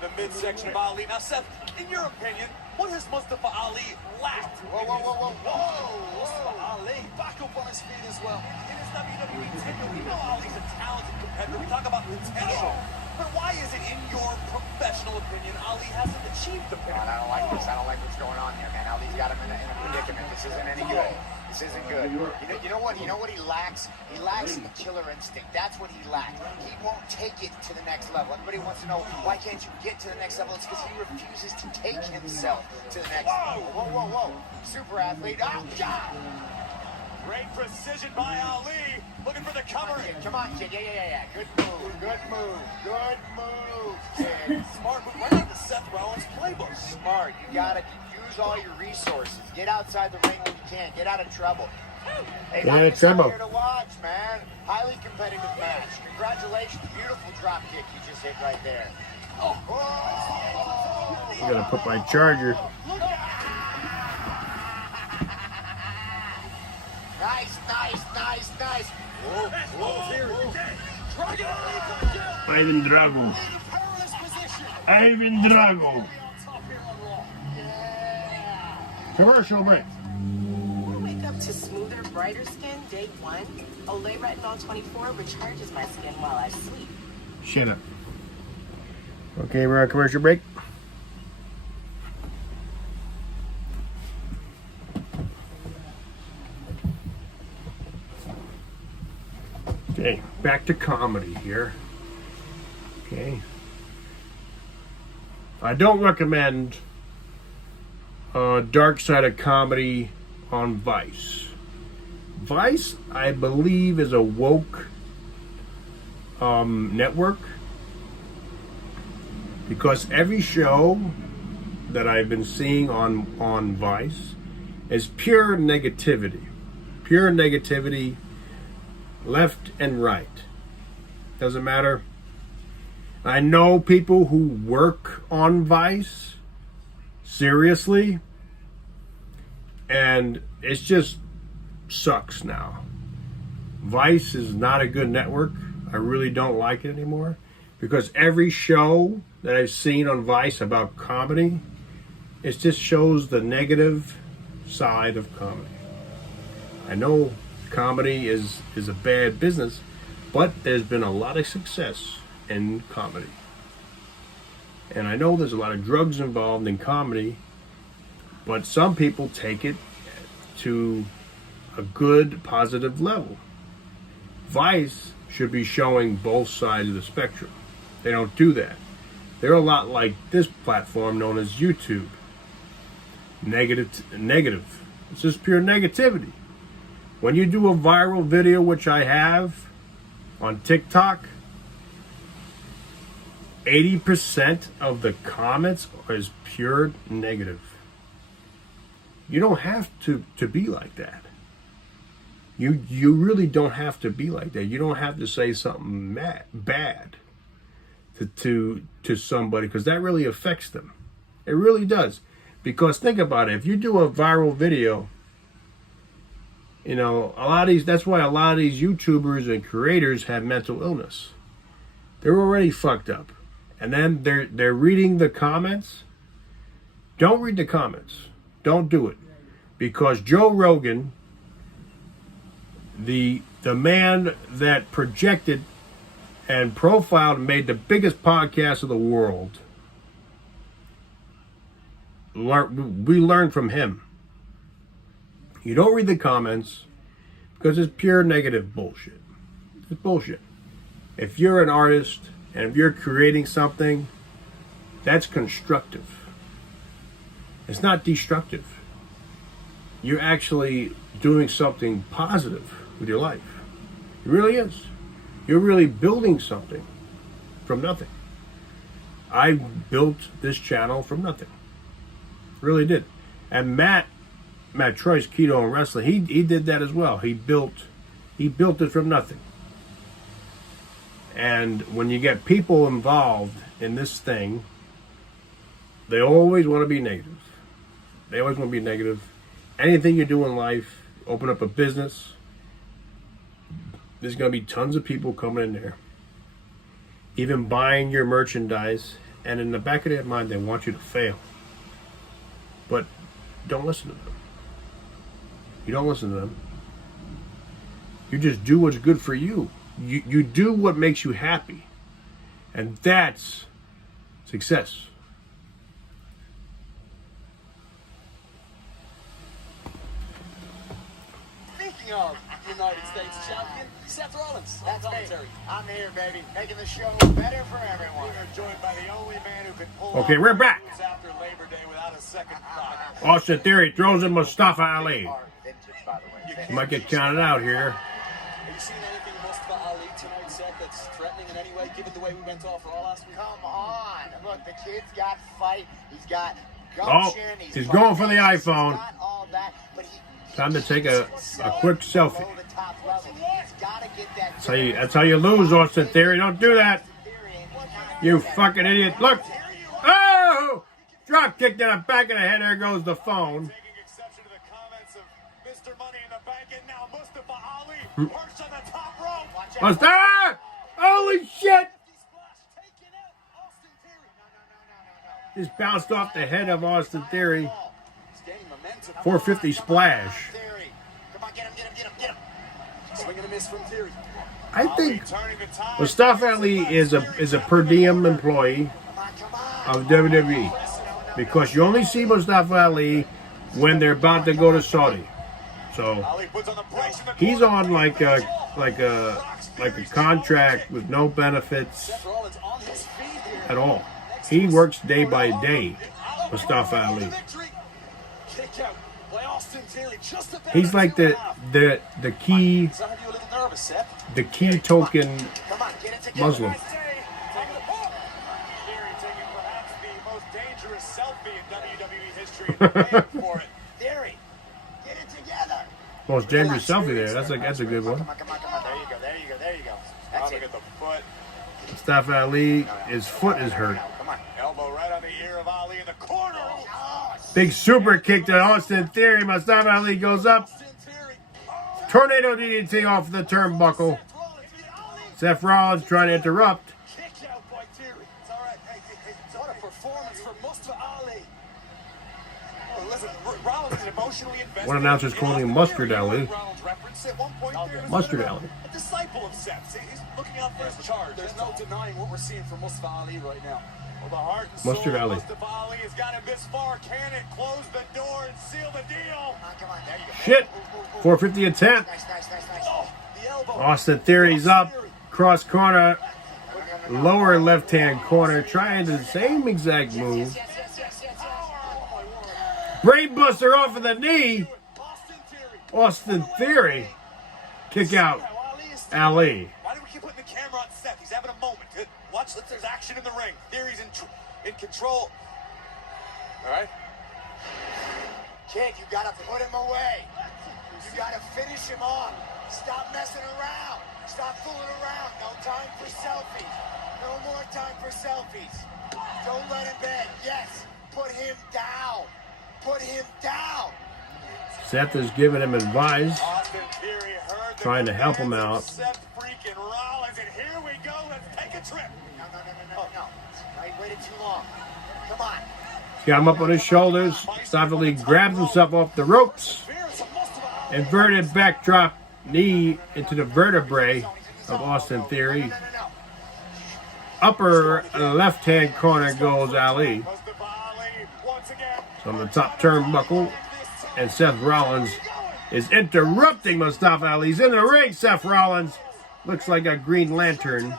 the midsection of Ali. Now, Seth, in your opinion, what has Mustafa Ali lacked? Whoa. Mustafa Ali back up on his feet as well. In his WWE tenure, we know Ali's a talented competitor. We talk about potential. But why is it, in your professional opinion, Ali hasn't achieved the pinnacle? I don't like this. I don't like what's going on here, man. Ali's got him in a predicament. This isn't any good. This isn't good. You know what? You know what he lacks? He lacks the killer instinct. That's what he lacks. He won't take it to the next level. Everybody wants to know, why can't you get to the next level? It's because he refuses to take himself to the next level. Whoa. Super athlete. Oh, God. Great precision by Ali. Looking for the cover. Come on, kid. Yeah. Good move, kid. Smart move. Right out the Seth Rollins playbook. Smart. You gotta use all your resources. Get outside the ring when you can. Get out of trouble. Hey, Get out of I'm excited trouble. here to watch, man. Highly competitive match. Congratulations. Beautiful drop kick you just hit right there. I gotta put my charger. Nice. Ivan Drago. Commercial break. Wake up to smoother, brighter skin day 1. Olay Retinol 24 recharges my skin while I sleep. Shut up. Okay, we're on commercial break. Okay, back to comedy here. Okay. I don't recommend Dark Side of Comedy on Vice. Vice, I believe, is a woke network, because every show that I've been seeing on Vice is pure negativity. Left and right. Doesn't matter. I know people who work on Vice, seriously, and it just sucks now. Vice is not a good network. I really don't like it anymore. Because every show that I've seen on Vice about comedy, it just shows the negative side of comedy. I know comedy is a bad business, but there's been a lot of success in comedy. And I know there's a lot of drugs involved in comedy, but some people take it to a good, positive level. Vice should be showing both sides of the spectrum. They don't do that. They're a lot like this platform known as YouTube. Negative. It's just pure negativity. When you do a viral video, which I have on TikTok, 80% of the comments is pure negative. You don't have to be like that. You really don't have to be like that. You don't have to say something bad to somebody, because that really affects them. It really does. Because think about it. If you do a viral video, you know, that's why a lot of these YouTubers and creators have mental illness. They're already fucked up. And then they're reading the comments. Don't read the comments. Don't do it. Because Joe Rogan, the man that projected and profiled and made the biggest podcast of the world, we learned from him. You don't read the comments because it's pure negative bullshit. It's bullshit. If you're an artist and if you're creating something, that's constructive. It's not destructive. You're actually doing something positive with your life. It really is. You're really building something from nothing. I built this channel from nothing. Really did. And Matt Troy's Keto and Wrestling, he did that as well. He built it from nothing. And when you get people involved in this thing, they always want to be negative. They always want to be negative. Anything you do in life, open up a business, there's going to be tons of people coming in there, even buying your merchandise, and in the back of their mind, they want you to fail. But don't listen to them. You don't listen to them. You just do what's good for you. You do what makes you happy. And that's success. Speaking of United States champion, Seth Rollins. That's me. commentary. I'm here, baby, making the show better for everyone. We are joined by the only man who can pull Okay, off we're back. moves after Labor Day without a second thought. Austin Theory throws in Mustafa Ali. Are vintage, by the way. You might get counted out here. Are you seeing anything in Mustafa Ali tonight, Seth, that's threatening in any way, given the way we went off Raw last week? Come on. Look, the kid's got fight. He's got Oh, gumption. he's going for the he's iPhone. got all that, but Time to take a quick selfie. below the top level. He's gotta get that That's how you lose, Austin Theory. Don't do that. You fucking idiot. Look. Oh! Drop kicked in the back of the head. There goes the phone. Taking exception to the comments of Mr. Money in the Bank, and now Mustafa Ali perched on the top rope. Mustafa! Holy shit! Taken out. Austin Theory. Just bounced off the head of Austin Theory. He's gaining momentum. 450 splash. Theory. Come on, get him. Swing and a miss from Theory. I think Turning the tide. Mustafa Ali is a per diem employee of WWE, because you only see Mustafa Ali when they're about to go to Saudi. So Ali puts on the brace in the he's corner. on like a contract with no benefits Seth Rollins on his feet here. at all. He works day by day, Mustafa Ali. Victory. Kick out by Austin Theory. Just about He's like the key Does that have you a little nervous, Seth? the key token Come on, get it together. Muslim. Theory taking perhaps the most dangerous selfie in WWE history and paying for it. Theory, get it together. Most dangerous selfie there. That's a good one. Come on. There you go. Oh, That's look it. at the foot. Mustafa Ali, his foot is hurt. Come on. Elbow right on the ear of Ali in the corner. Big super kick to Austin Theory. Mustafa Ali goes up. Austin Theory. Tornado DDT off the turnbuckle. Seth Rollins trying to interrupt. Kick out performance for Mustafa Ali. Oh, listen, Rollins is emotionally invested. One announcer's calling him Mustard Ali. Rollins reference at one point there was Mustard a Ali. disciple of Seth's. He's looking out for his charge. There's no denying what we're seeing from Mustafa Ali right now. Well, the heart and Mustard soul of Ali. Mustafa Ali has got him this far. Can it close the door and seal the deal? Come on, there you go. Shit. 450 attempt. Nice. Oh, the elbow. Austin Theory's up. Cross corner. Lower left-hand corner. Trying the same exact move. Brainbuster off of the knee. Austin Theory. Kick out Ali. Why do we keep putting the camera on Seth? He's having a moment. Watch, there's action in the ring. Theory's in control. All right. Kid, you gotta put him away. You gotta finish him off. Stop messing around. Stop fooling around. No time for selfies. No more time for selfies. Don't let him beg. Yes, put him down. Put him down. Seth is giving him advice, Austin Theory heard the trying to help him commands of out. Seth freaking Rollins, and here we go. Let's take a trip. No. I waited too long. Come on. Got him up on his shoulders. Mustafa Ali grabs himself off the ropes. Inverted backdrop knee into the vertebrae of Austin Theory. Upper left-hand corner goes Ali. So on the top turnbuckle. And Seth Rollins is interrupting Mustafa Ali. He's in the ring, Seth Rollins. Looks like a Green Lantern.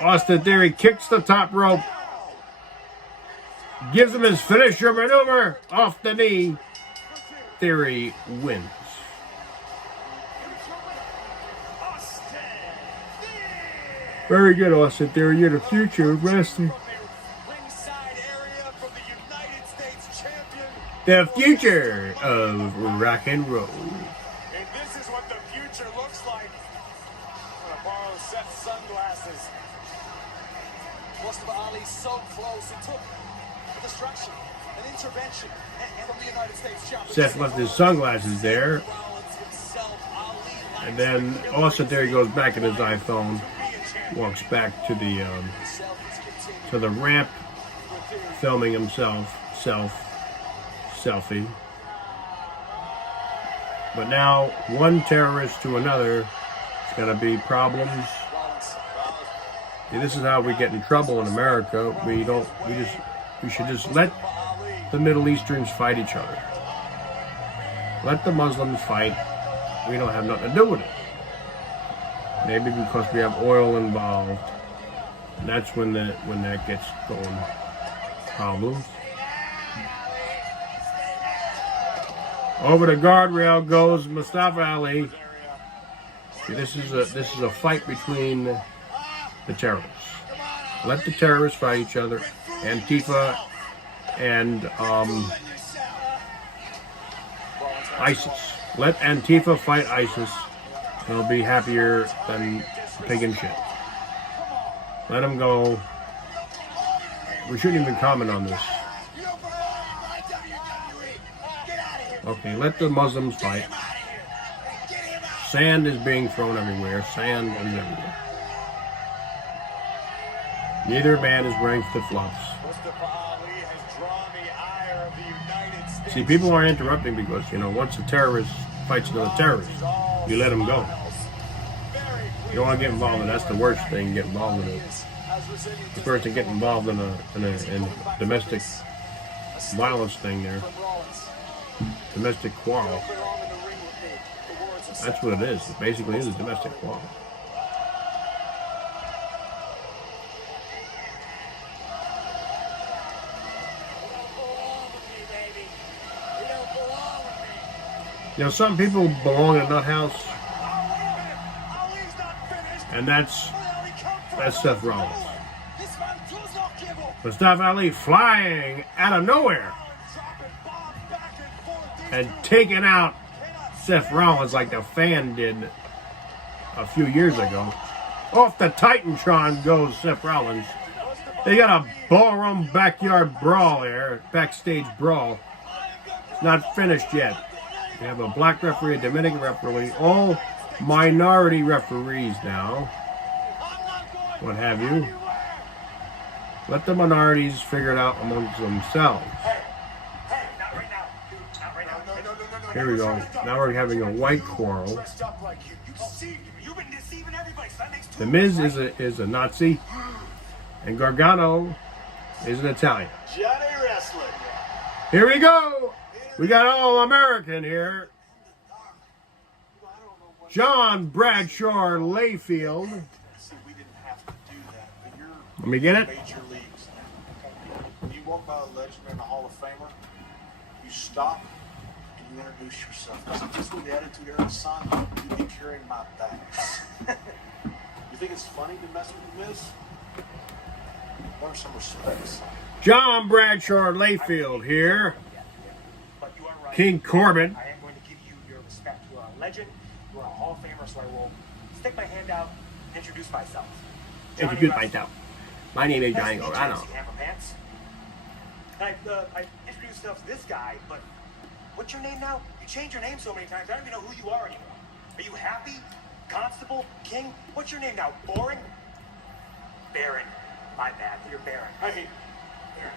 Austin Theory kicks the top rope. Gives him his finisher maneuver off the knee. Theory wins. Very good, Austin Theory. You're the future of wrestling. The future of rock and roll. And this is what the future looks like. I'm gonna borrow Seth's sunglasses. Mustafa Ali so close. It took a distraction, an intervention from the United States champion. Seth left his sunglasses there. And then Austin Theory goes back in his iPhone, walks back to the ramp, filming himself, selfie. But now one terrorist to another, it's gonna be problems. See, this is how we get in trouble in America. We should just let the Middle Easterns fight each other. Let the Muslims fight. We don't have nothing to do with it. Maybe because we have oil involved. And that's when that gets going. Problems. Over the guardrail goes Mustafa Ali. See, this is a fight between the terrorists. Let the terrorists fight each other. Antifa and ISIS. Let Antifa fight ISIS. They'll be happier than pig and shit. Let them go. We shouldn't even comment on this. Okay, let the Muslims fight. Sand is being thrown everywhere. Sand is everywhere. Neither man is wearing flip-flops. See, people aren't interrupting because, once a terrorist fights another terrorist, you let him go. You don't want to get involved in that's the worst thing, get involved in it. The person get involved in a domestic violence thing there. Domestic quarrel. That's what it is. It basically is a domestic quarrel. Some people belong in a nut house, and that's Seth Rollins. Mustafa Ali flying out of nowhere and taking out Seth Rollins like the Fan did a few years ago. Off the Titantron goes Seth Rollins. They got a ballroom backyard brawl there, backstage brawl. Not finished yet. We have a black referee, a Dominican referee, all minority referees now. what have you. Let the minorities figure it out amongst themselves. Hey, not right now. Dude, not right now. No. Here we go. Now we're having a white quarrel. Dressed up like you. You deceived me. You've been deceiving everybody. So that makes two The of Miz us, right? is a Nazi, and Gargano is an Italian. Johnny Wrestling. Here we go. We got all American here. John Bradshaw Layfield. See, we didn't have to do that, but you're Let me get it. major leagues now. You walk by a legend and a Hall of Famer, you stop and you introduce yourself. Because just with the attitude era, son, you'd be carrying my bags. You think it's funny to mess with the Miz? Learn some respect, son. John Bradshaw Layfield here. But you are right. King Corbin. I am going to give you your respect. You are a legend. You are a Hall of Famer, so I will stick my hand out, introduce myself. Introduce myself. My name is Johnny Gargano. Hammer Pants. I introduced myself to this guy, but what's your name now? You changed your name so many times, I don't even know who you are anymore. Are you Happy? Constable? King? What's your name now? Boring? Baron. My bad. You're Baron. Hey, here.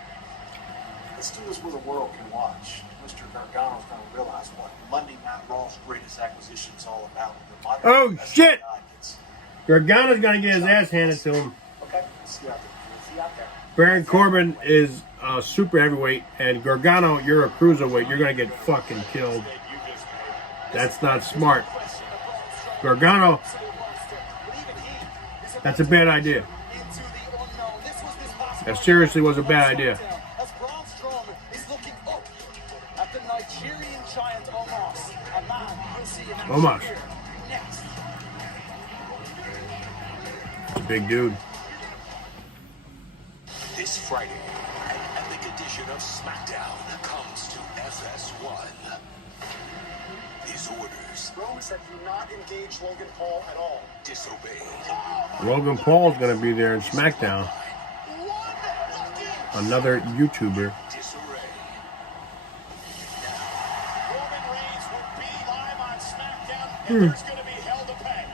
Let's do this where the world can watch. Mr. Gargano's going to realize what Monday Night Raw's greatest acquisition is all about. The modern Oh, wrestling shit! guy gets- Gargano's gonna get his ass handed to him. Okay? See you out there. See you out there. Baron Corbin is a super heavyweight, and Gargano, you're a cruiserweight. You're gonna get fucking killed. That's not smart. Gargano, that's a bad idea. That seriously was a bad idea. As Braun Strowman is looking up at the Nigerian giant Omos, a man we'll see in action Omos. here next. It's a big dude. This Friday, an epic edition of SmackDown comes to FS1. His orders Roman said do not engage Logan Paul at all. disobeyed. Logan Paul's gonna be there in SmackDown. Another YouTuber. Disarray. Roman Reigns will be live on SmackDown, and there's going to be hell to pay.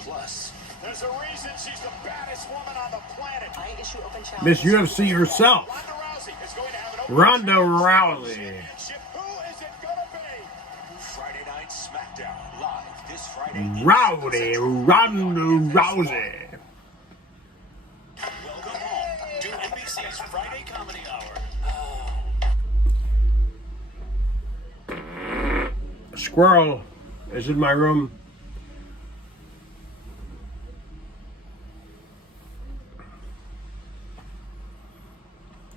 Plus, There's a reason she's the baddest woman on the planet. I issue open challenge. Miss UFC herself, Ronda Rousey is going to have an open Ronda Rousey. championship. Who is it going to be? Friday Night SmackDown live this Friday. Rowdy Ronda Rousey. Welcome home to NBC's Friday Comedy Hour. A squirrel is in my room.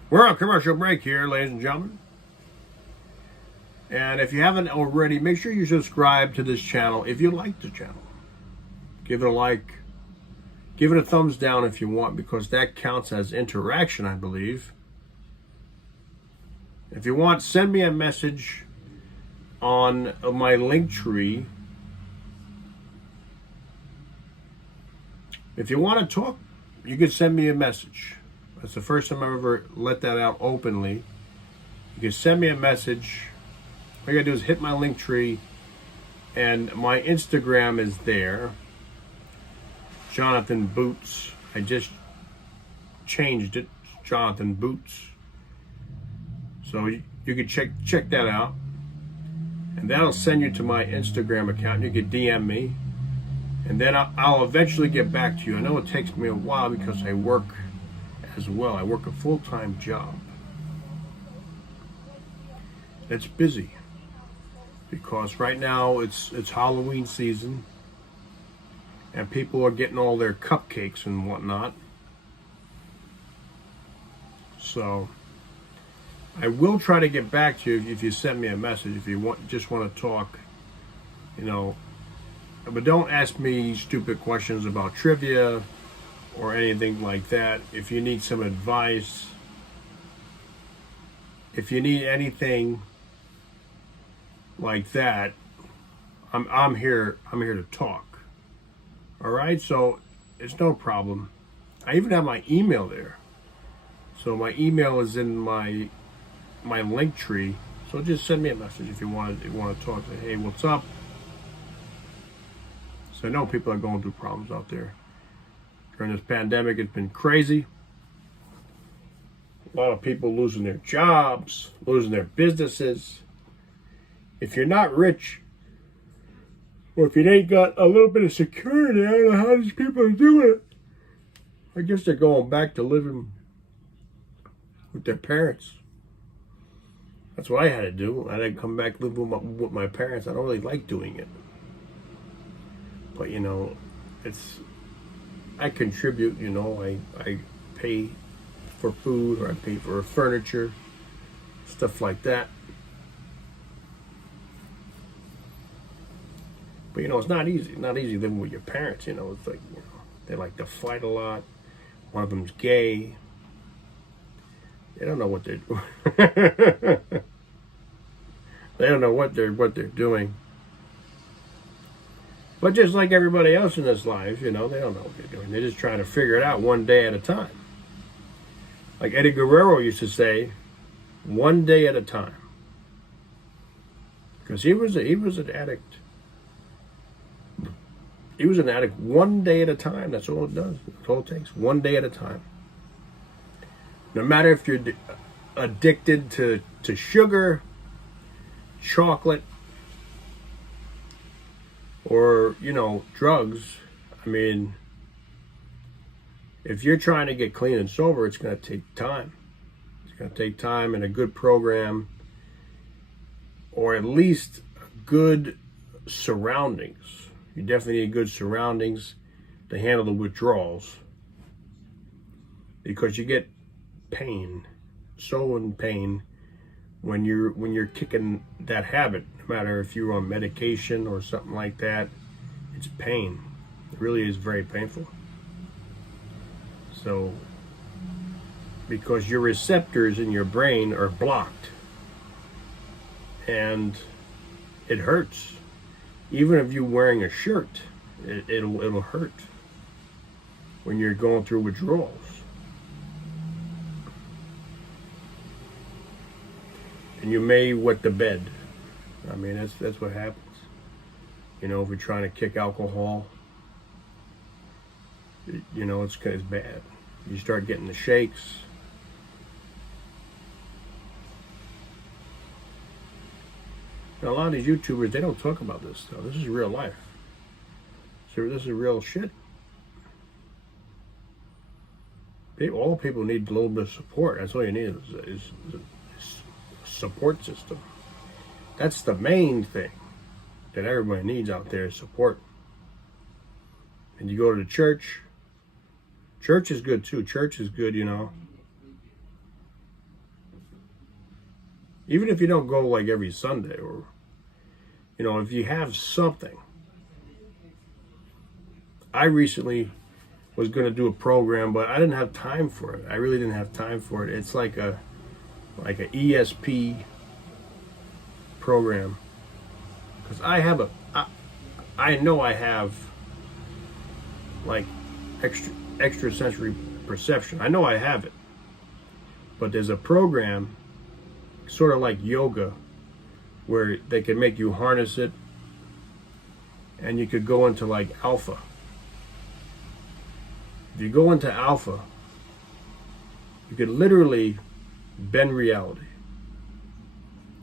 We're on commercial break here, ladies and gentlemen. And if you haven't already, make sure you subscribe to this channel if you like the channel. Give it a like. Give it a thumbs down if you want, because that counts as interaction, I believe. If you want, send me a message on my link tree. If you want to talk, you can send me a message. That's the first time I've ever let that out openly. You can send me a message. All you gotta do is hit my link tree, and my Instagram is there. Jonathan Boots. I just changed it. Jonathan Boots. So you can check that out. And that'll send you to my Instagram account. You can DM me. And then I'll eventually get back to you. I know it takes me a while because I work as well. I work a full-time job. It's busy. Because right now it's Halloween season. And people are getting all their cupcakes and whatnot. So I will try to get back to you if you send me a message, if you just want to talk, you know. But don't ask me stupid questions about trivia or anything like that. If you need some advice, if you need anything like that, I'm here to talk. All right, so it's no problem. I even have my email there. So my email is in my link tree. So just send me a message if you want to talk. Say, hey, what's up? So I know people are going through problems out there. During this pandemic, it's been crazy. A lot of people losing their jobs, losing their businesses. If you're not rich, or if you ain't got a little bit of security, I don't know how these people are doing it. I guess they're going back to living with their parents. That's what I had to do. I didn't come back live with my parents. I don't really like doing it. But, you know, I contribute, you know, I pay for food, or I pay for furniture, stuff like that. But, you know, it's not easy. It's not easy living with your parents, you know. It's like, you know, they like to fight a lot. One of them's gay. They don't know what they're doing. They don't know what they're doing. But just like everybody else in this life, you know, they don't know what they're doing. They're just trying to figure it out one day at a time. Like Eddie Guerrero used to say, one day at a time. Because he was an addict. He was an addict one day at a time. That's all it does. That's all it takes. One day at a time. No matter if you're addicted to sugar, chocolate, or, you know, drugs. I mean, if you're trying to get clean and sober, it's going to take time. It's going to take time and a good program, or at least good surroundings. You definitely need good surroundings to handle the withdrawals, because you get pain, so in pain, when you're kicking that habit. No matter if you're on medication or something like that, it's pain. It really is very painful. So, because your receptors in your brain are blocked, and it hurts. Even if you're wearing a shirt, it'll hurt when you're going through withdrawals. And you may wet the bed. I mean, that's what happens. You know, if you're trying to kick alcohol, you know, it's bad. You start getting the shakes. Now, a lot of these YouTubers, they don't talk about this stuff. This is real life. So this is real shit. All people need a little bit of support. That's all you need is a support system. That's the main thing that everybody needs out there, is support. And you go to the church. Church is good too. Church is good, you know. Even if you don't go like every Sunday, or, you know, if you have something. I recently was going to do a program, but I didn't have time for it. I really didn't have time for it. It's like a ESP program. Because I know I have like extrasensory perception. I know I have it. But there's a program, sort of like yoga, where they can make you harness it, and you could go into like alpha. If you go into alpha, you could literally bend reality.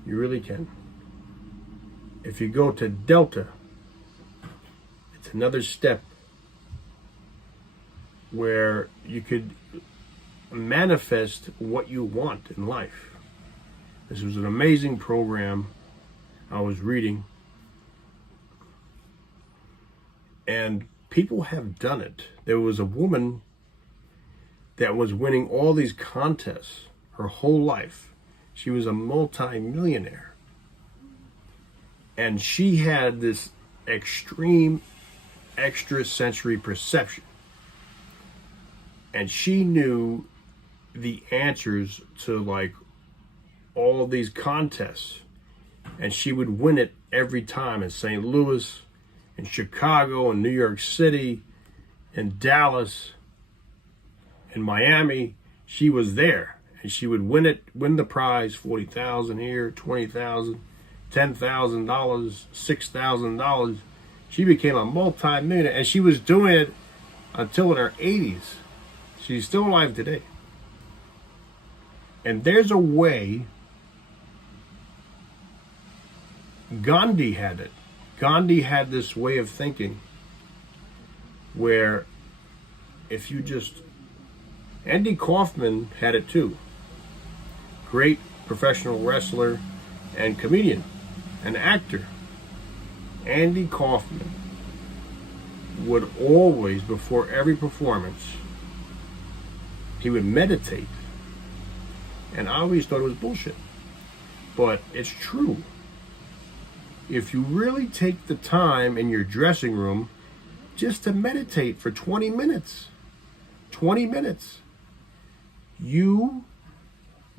You really can. If you go to delta, it's another step where you could manifest what you want in life. This was an amazing program I was reading, and people have done it. There was a woman that was winning all these contests her whole life. She was a multi-millionaire, and she had this extreme extrasensory perception, and she knew the answers to like all these contests, and she would win it every time in St. Louis, in Chicago, in New York City, in Dallas, in Miami. She was there, and she would win the prize, $40,000 here, $20,000, $10,000, $6,000. She became a multi-millionaire, and she was doing it until in her 80s. She's still alive today. And there's a way. Gandhi had it. Gandhi had this way of thinking where if you just... Andy Kaufman had it too. Great professional wrestler and comedian and actor. Andy Kaufman would always, before every performance, he would meditate. And I always thought it was bullshit. But it's true. If you really take the time in your dressing room just to meditate for 20 minutes, 20 minutes, you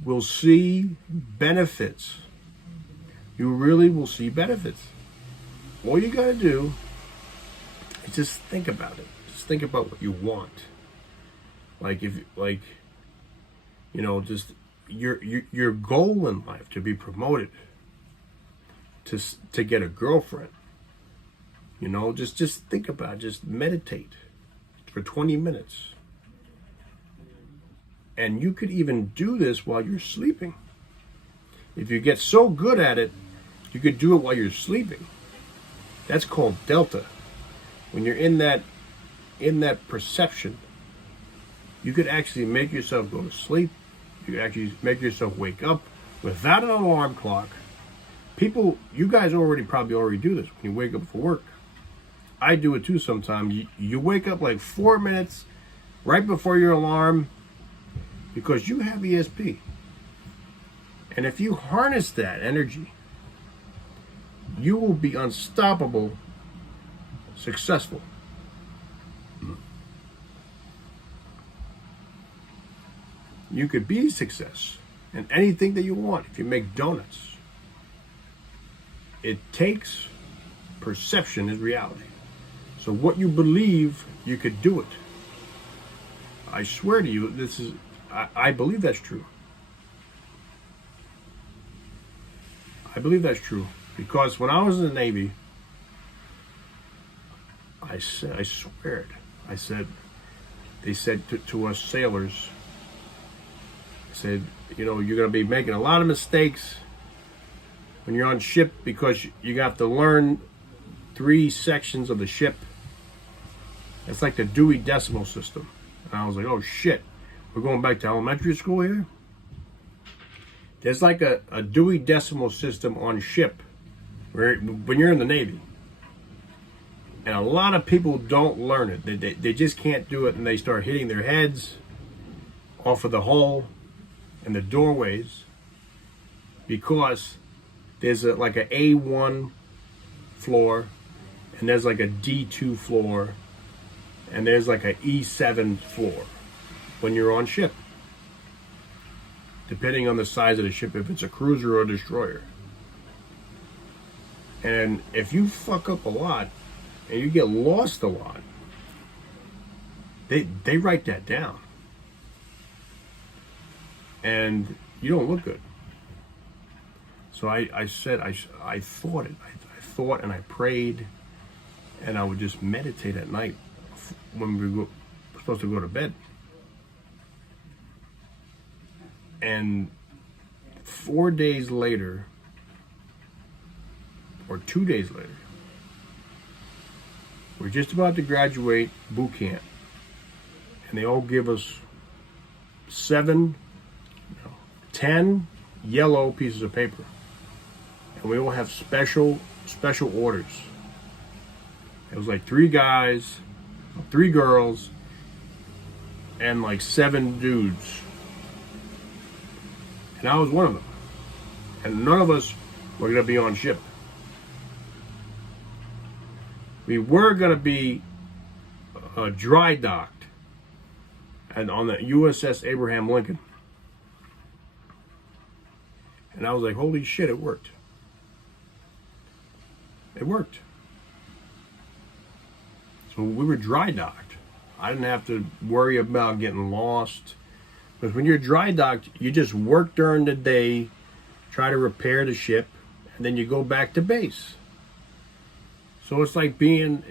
will see benefits. You really will see benefits. All you gotta do is just think about it. Just think about what you want. Like just your goal in life, to be promoted, to get a girlfriend. Just think about it. Just meditate for 20 minutes. And you could even do this while you're sleeping. If you get so good at it, you could do it while you're sleeping. That's called delta. When you're in that perception, you could actually make yourself go to sleep. You could actually make yourself wake up without an alarm clock. People, you guys probably already do this when you wake up for work. I do it too sometimes. You wake up like 4 minutes right before your alarm because you have ESP. And if you harness that energy, you will be unstoppable, successful. You could be success in anything that you want. If you make donuts, it takes perception is reality. So what you believe, you could do it. I swear to you, I believe that's true. I believe that's true. Because when I was in the Navy, I swear it. They said to us sailors, said, you're going to be making a lot of mistakes when you're on ship because you have to learn 3 sections of the ship. It's like the Dewey Decimal System. And I was like, oh shit, we're going back to elementary school here? There's like a Dewey Decimal System on ship when you're in the Navy. And a lot of people don't learn it. They just can't do it, and they start hitting their heads off of the hull and the doorways because there's like an A1 floor and there's like a D2 floor and there's like an E7 floor when you're on ship, depending on the size of the ship, if it's a cruiser or a destroyer. And if you fuck up a lot and you get lost a lot, they write that down. And you don't look good. So I said, I thought it. I thought and I prayed, and I would just meditate at night when we were supposed to go to bed. And 4 days later, or 2 days later, we're just about to graduate boot camp. And they all give us 10 yellow pieces of paper. And we all have special orders. It was like 3 guys, 3 girls, and like 7 dudes. And I was one of them. And none of us were going to be on ship. We were going to be dry docked and on the USS Abraham Lincoln. And I was like, holy shit, it worked. It worked. So we were dry docked. I didn't have to worry about getting lost. Because when you're dry docked, you just work during the day, try to repair the ship, and then you go back to base. So it's like being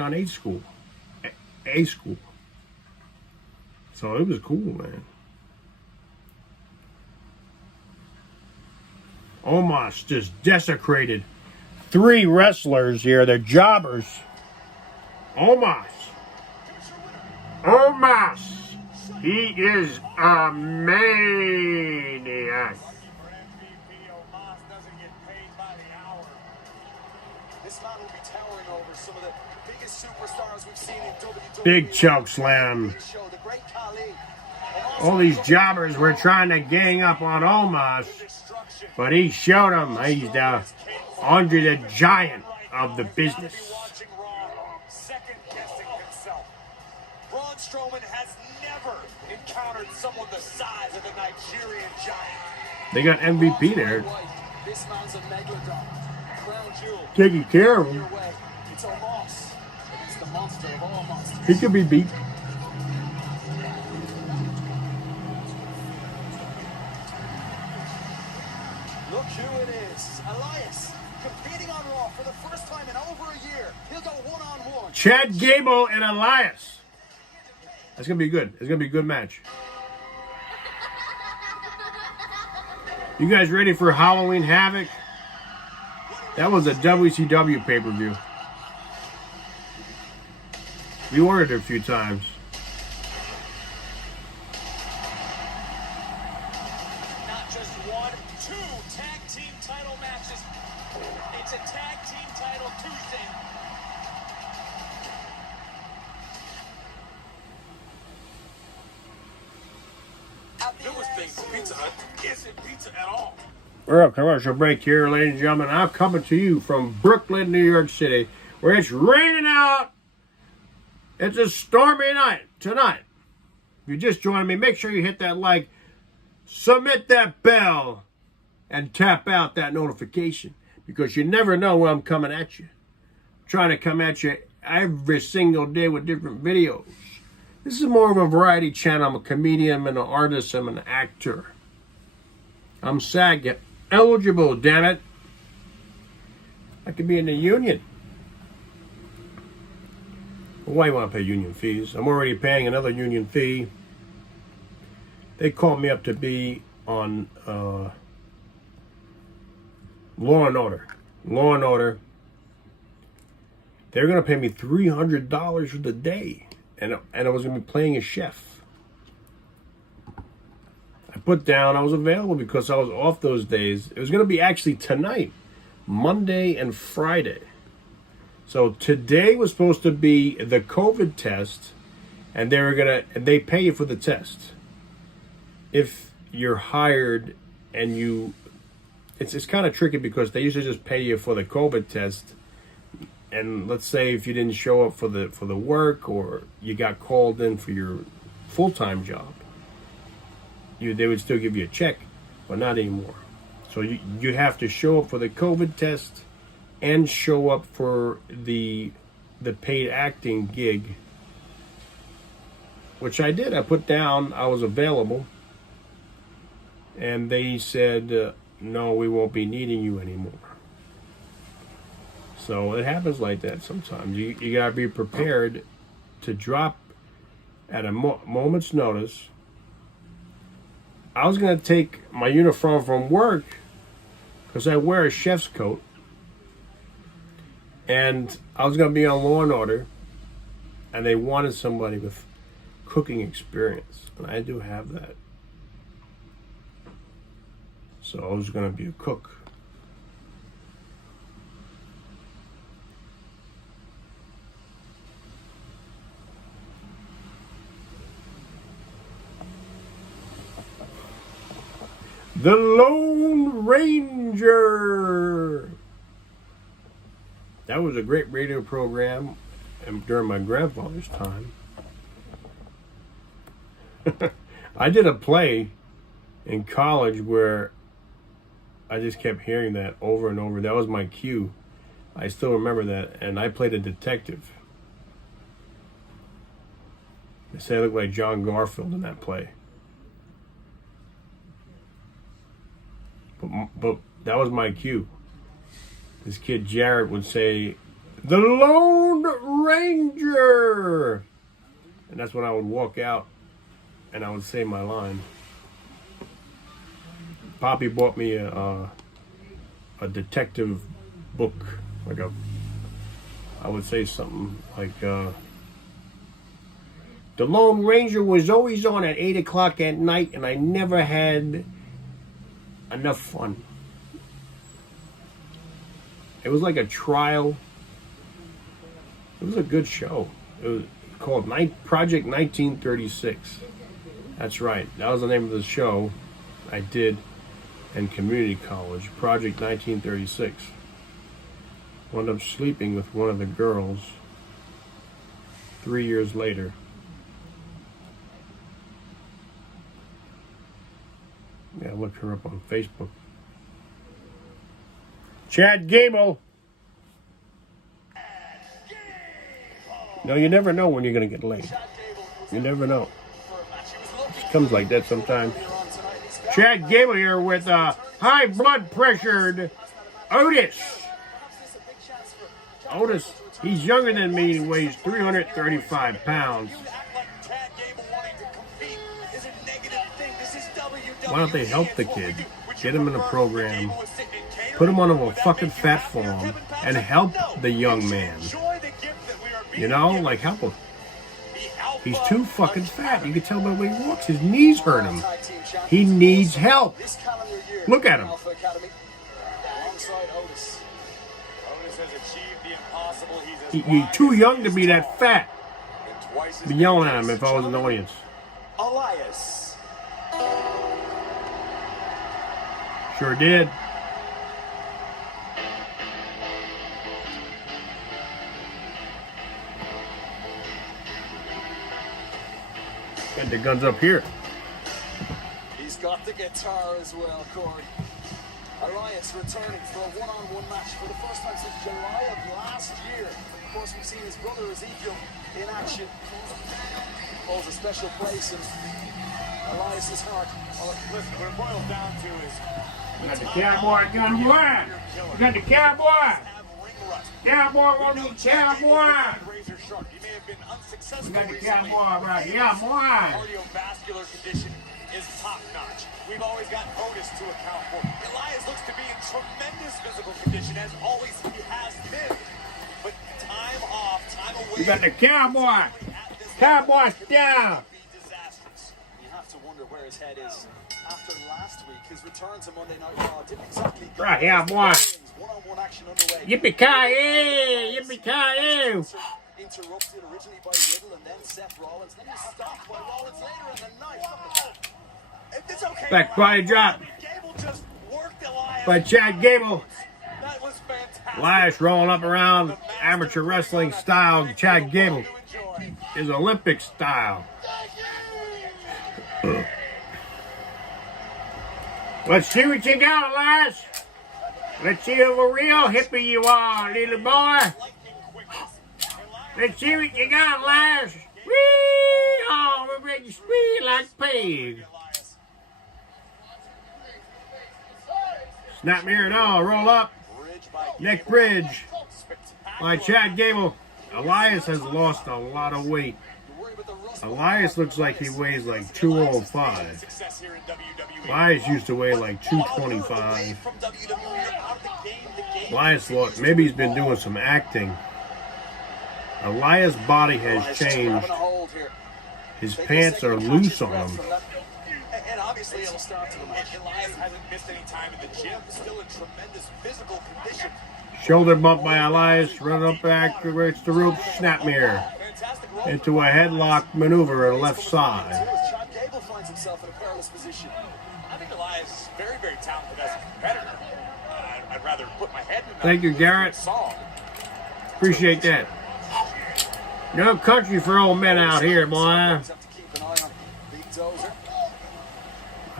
on 8 school. A school. So it was cool, man. Omos just desecrated 3 wrestlers here. They're jobbers. Omos. He is a maniac. Big choke slam. All these jobbers were trying to gang up on Omos, but he showed them he's the Andre the Giant of the business. Braun Strowman has never encountered someone the size of the Nigerian Giant. They got MVP there, This man's a megalodon. Crown jewel. taking care of him. It's Omos. It's the monster of all monsters. He could be beat. Look who it is. Elias, competing on Raw for the first time in over a year. He'll go one-on-one. Chad Gable and Elias. That's going to be good. It's going to be a good match. You guys ready for Halloween Havoc? That was a WCW pay-per-view. We ordered it a few times. Not just 1, 2 tag team title matches. It's a tag team title Tuesday. Newest thing for Pizza Hut isn't pizza at all. We're up commercial break here, ladies and gentlemen. I'm coming to you from Brooklyn, New York City, where it's raining out. It's a stormy night tonight. If you just joined me, make sure you hit that like, submit that bell, and tap out that notification, because you never know when I'm coming at you. I'm trying to come at you every single day with different videos. This is more of a variety channel. I'm a comedian, I'm an artist, I'm an actor. I'm SAG eligible, damn it. I could be in the union. Why you want to pay union fees? I'm already paying another union fee. They called me up to be on Law and Order. Law and Order. They're going to pay me $300 for the day. And I was going to be playing a chef. I put down, I was available because I was off those days. It was going to be actually tonight, Monday and Friday. So today was supposed to be the COVID test, and they pay you for the test. If you're hired and it's kind of tricky because they usually just pay you for the COVID test. And let's say if you didn't show up for the work, or you got called in for your full-time job, they would still give you a check, but not anymore. So you have to show up for the COVID test and show up for the paid acting gig, which I did. I put down I was available, and they said, no, we won't be needing you anymore. So it happens like that sometimes. You gotta be prepared to drop at a moment's notice. I was gonna take my uniform from work because I wear a chef's coat, and I was gonna be on Law and Order, and they wanted somebody with cooking experience, and I do have that. So I was gonna be a cook. The Lone Ranger. That was a great radio program during my grandfather's time. I did a play in college where I just kept hearing that over and over. That was my cue. I still remember that. And I played a detective. They say I look like John Garfield in that play. But that was my cue. This kid Jarrett would say, "The Lone Ranger." And that's when I would walk out and I would say my line. Poppy bought me a detective book, like I would say something like, The Lone Ranger was always on at 8 o'clock at night, and I never had enough fun. It was like a trial. It was a good show. It was called Project 1936. That's right. That was the name of the show I did in community college. Project 1936. Wound up sleeping with one of the girls 3 years later. Yeah, look her up on Facebook. Chad Gable. No, you never know when you're going to get laid. You never know. It comes like that sometimes. Chad Gable here with high blood pressured Otis. Otis, he's younger than me and weighs 335 pounds. Why don't they help the kid? Get him in a program. Put him on a fucking fat form and help the young man. You know, like help him. He's too fucking fat. You can tell by the way he walks. His knees hurt him. He needs help. Look at him. He's too young to be that fat. I'd be yelling at him if I was in the audience. Elias. Sure did. Got the guns up here. He's got the guitar as well, Corey. Elias returning for a one-on-one match for the first time since July of last year. Of course, we've seen his brother Ezekiel in action. Holds a special place in Elias's heart. Well, listen, what it boils down to is... We got the cowboy gun, boy. We got the cowboy. Cowboy on the cowboy. We got the cowboy right here, boy. Cardiovascular condition is top-notch. We've always got Otis to account for. Elias looks to be in tremendous physical condition, as always he has been. But time off, time away. We got the cowboy. Cowboy down. You have to wonder where his head is. After last week, his return to Monday Night Raw didn't exactly go. Right here, boy. One-on-one action underway. Yippee-ki-yay! Yippee-ki-yay! Interrupted originally by Riddle and then Seth Rollins. Then he stopped by Rollins later in the night. It's okay. Back body drop Gable just worked Elias. by Chad Gable. That was fantastic. Elias rolling up around amateur wrestling style. Chad Gable is Olympic style. Let's see what you got, Elias. Let's see how real hippie you are, little boy. Let's see what you got, Elias. Whee! Oh, we're ready to squeal like pig. Snap mirror and all, roll up. Neck bridge by Chad Gable. Elias has lost a lot of weight. Elias looks like he weighs like 205. Elias used to weigh like 225. Elias looked, maybe he's been doing some acting. Elias' body has changed. His pants are loose on him. And obviously, Elias hasn't missed any time in the gym. Still in tremendous physical condition. Shoulder bump by Elias, run up back, reach the rope, snap mirror. Into a headlock maneuver on the left side. Chad Gable finds himself in a perilous position. I think Elias is very, very talented as a competitor. I'd rather put my head in Thank you, Garrett. Appreciate that. No country for old men out here, boy. That's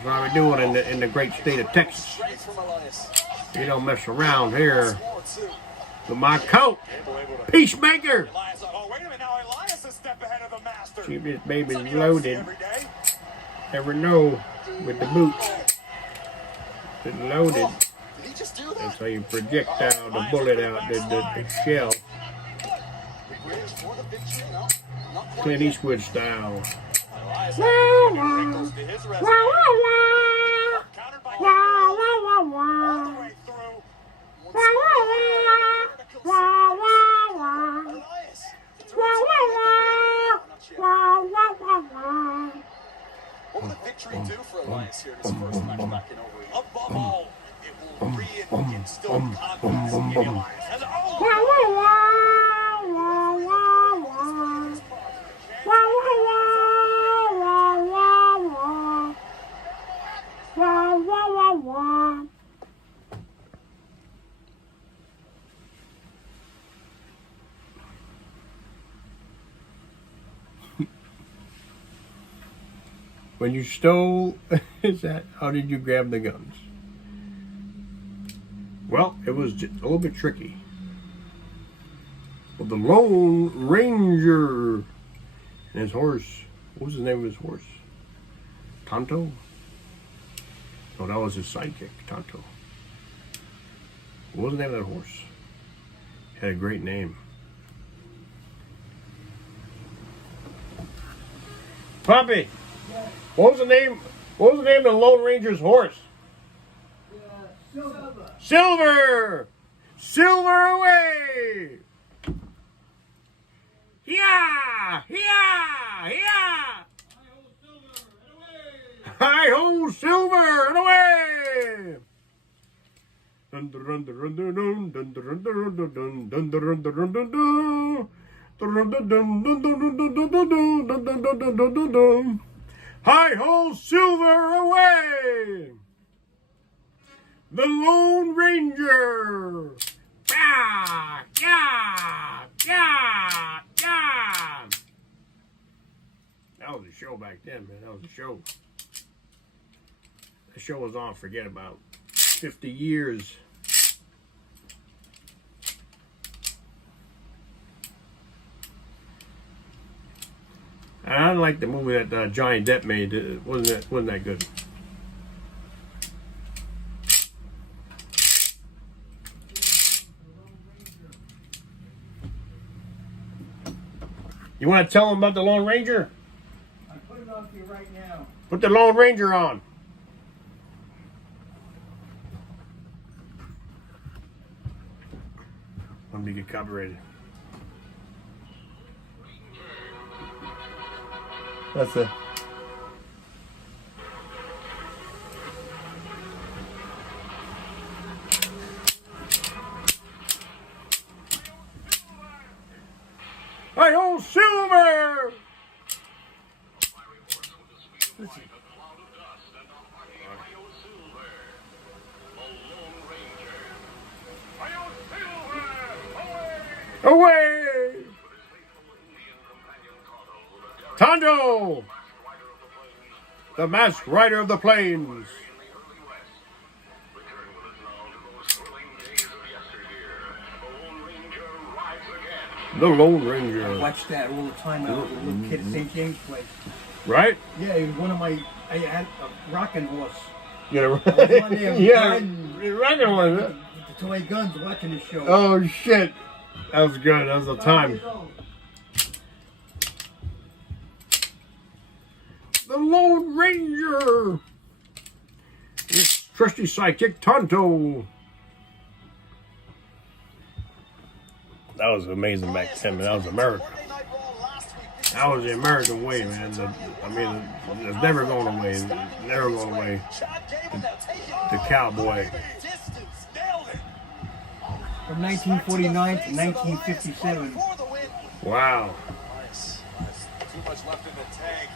how we do it in the great state of Texas. You don't mess around here with my coat. Peacemaker. Keep this baby loaded. Never know with the boots. It's loaded. That's how you projectile the bullet out the shell. Not quite Clint yet. Eastwood style. Elias had wrinkles to his resume. Countered by all the way through. Elias. What will the victory do for Elias here in his first match back in over? Above all, it will reinstill confidence in Elias. And, When you stole, is that, how did you grab the guns? Well, it was just a little bit tricky. Well, the Lone Ranger and his horse, what was the name of his horse? Tonto? No, that was his sidekick, Tonto. What was the name of that horse? Had a great name. Poppy, what was the name? What was the name of the Lone Ranger's horse? Silver. Silver! Silver away! Yeah! Yeah! Yeah! Hi ho, Silver, and away! Dun dun dun dun dun dun dun dun dun dun dun dun dun dun dun dun. Hi ho, Silver, away! The Lone Ranger! Yeah! Yeah! Yeah! Yeah! That was a show back then, man. That was a show. The show was on, forget about 50 years. I don't like the movie that Johnny Depp made. It wasn't that good. You want to tell them about the Lone Ranger? I put it on for you right now. Put the Lone Ranger on. Let me get copyrighted. That's it. Hi ho, Silver! Listen. Away! Tonto! The masked rider of the plains. The Lone Ranger. I watched that all the time when I was a little kid at St. James Place. Right? Yeah, he was one of my, I had a rocking horse. Yeah, I was on there yeah, riding rocking one. with the toy guns watching the show. Oh shit, that was good. That was the 5 time. years old. The Lone Ranger. His trusty sidekick Tonto. That was amazing back then, man. That was America. That was the American way, man. It's never going away. It's never going away. The cowboy. From 1949 to 1957. Wow. Nice. Too much left in the tank.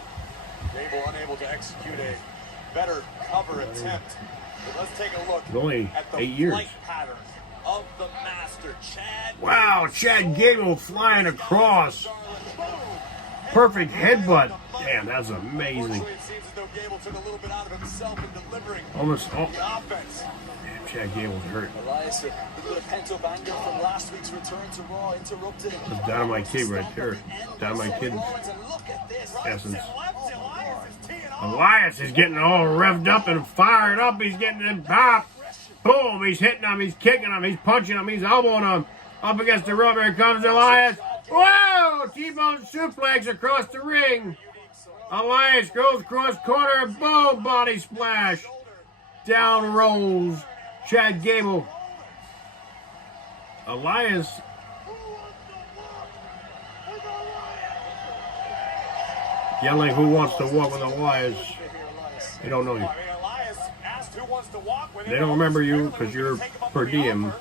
Gable unable to execute a better cover attempt. But let's take a look Only at the 8 years. flight pattern of the master, Chad. Wow, Chad Gable flying across. Perfect headbutt. Damn, that's amazing. Unfortunately, it seems as though Gable took a little bit out of himself in delivering Almost. Oh, the offense. damn, Chad Gable's hurt. Elias, a little bit of pent-up anger from last week's return to Raw, interrupted. That's Dynamite Kid right there. Dynamite Kid essence. Elias is getting all revved up and fired up. He's getting it pop. Boom, he's hitting him, he's kicking him, he's punching him, he's elbowing him. Up against the rope, here comes Elias. Whoa, Oh, T-bone suplex across the ring. Elias goes cross corner, boom, body splash. Down rolls Chad Gable. Elias. Yelling, who wants to walk with Elias? They don't know you. They don't remember you because you're per diem.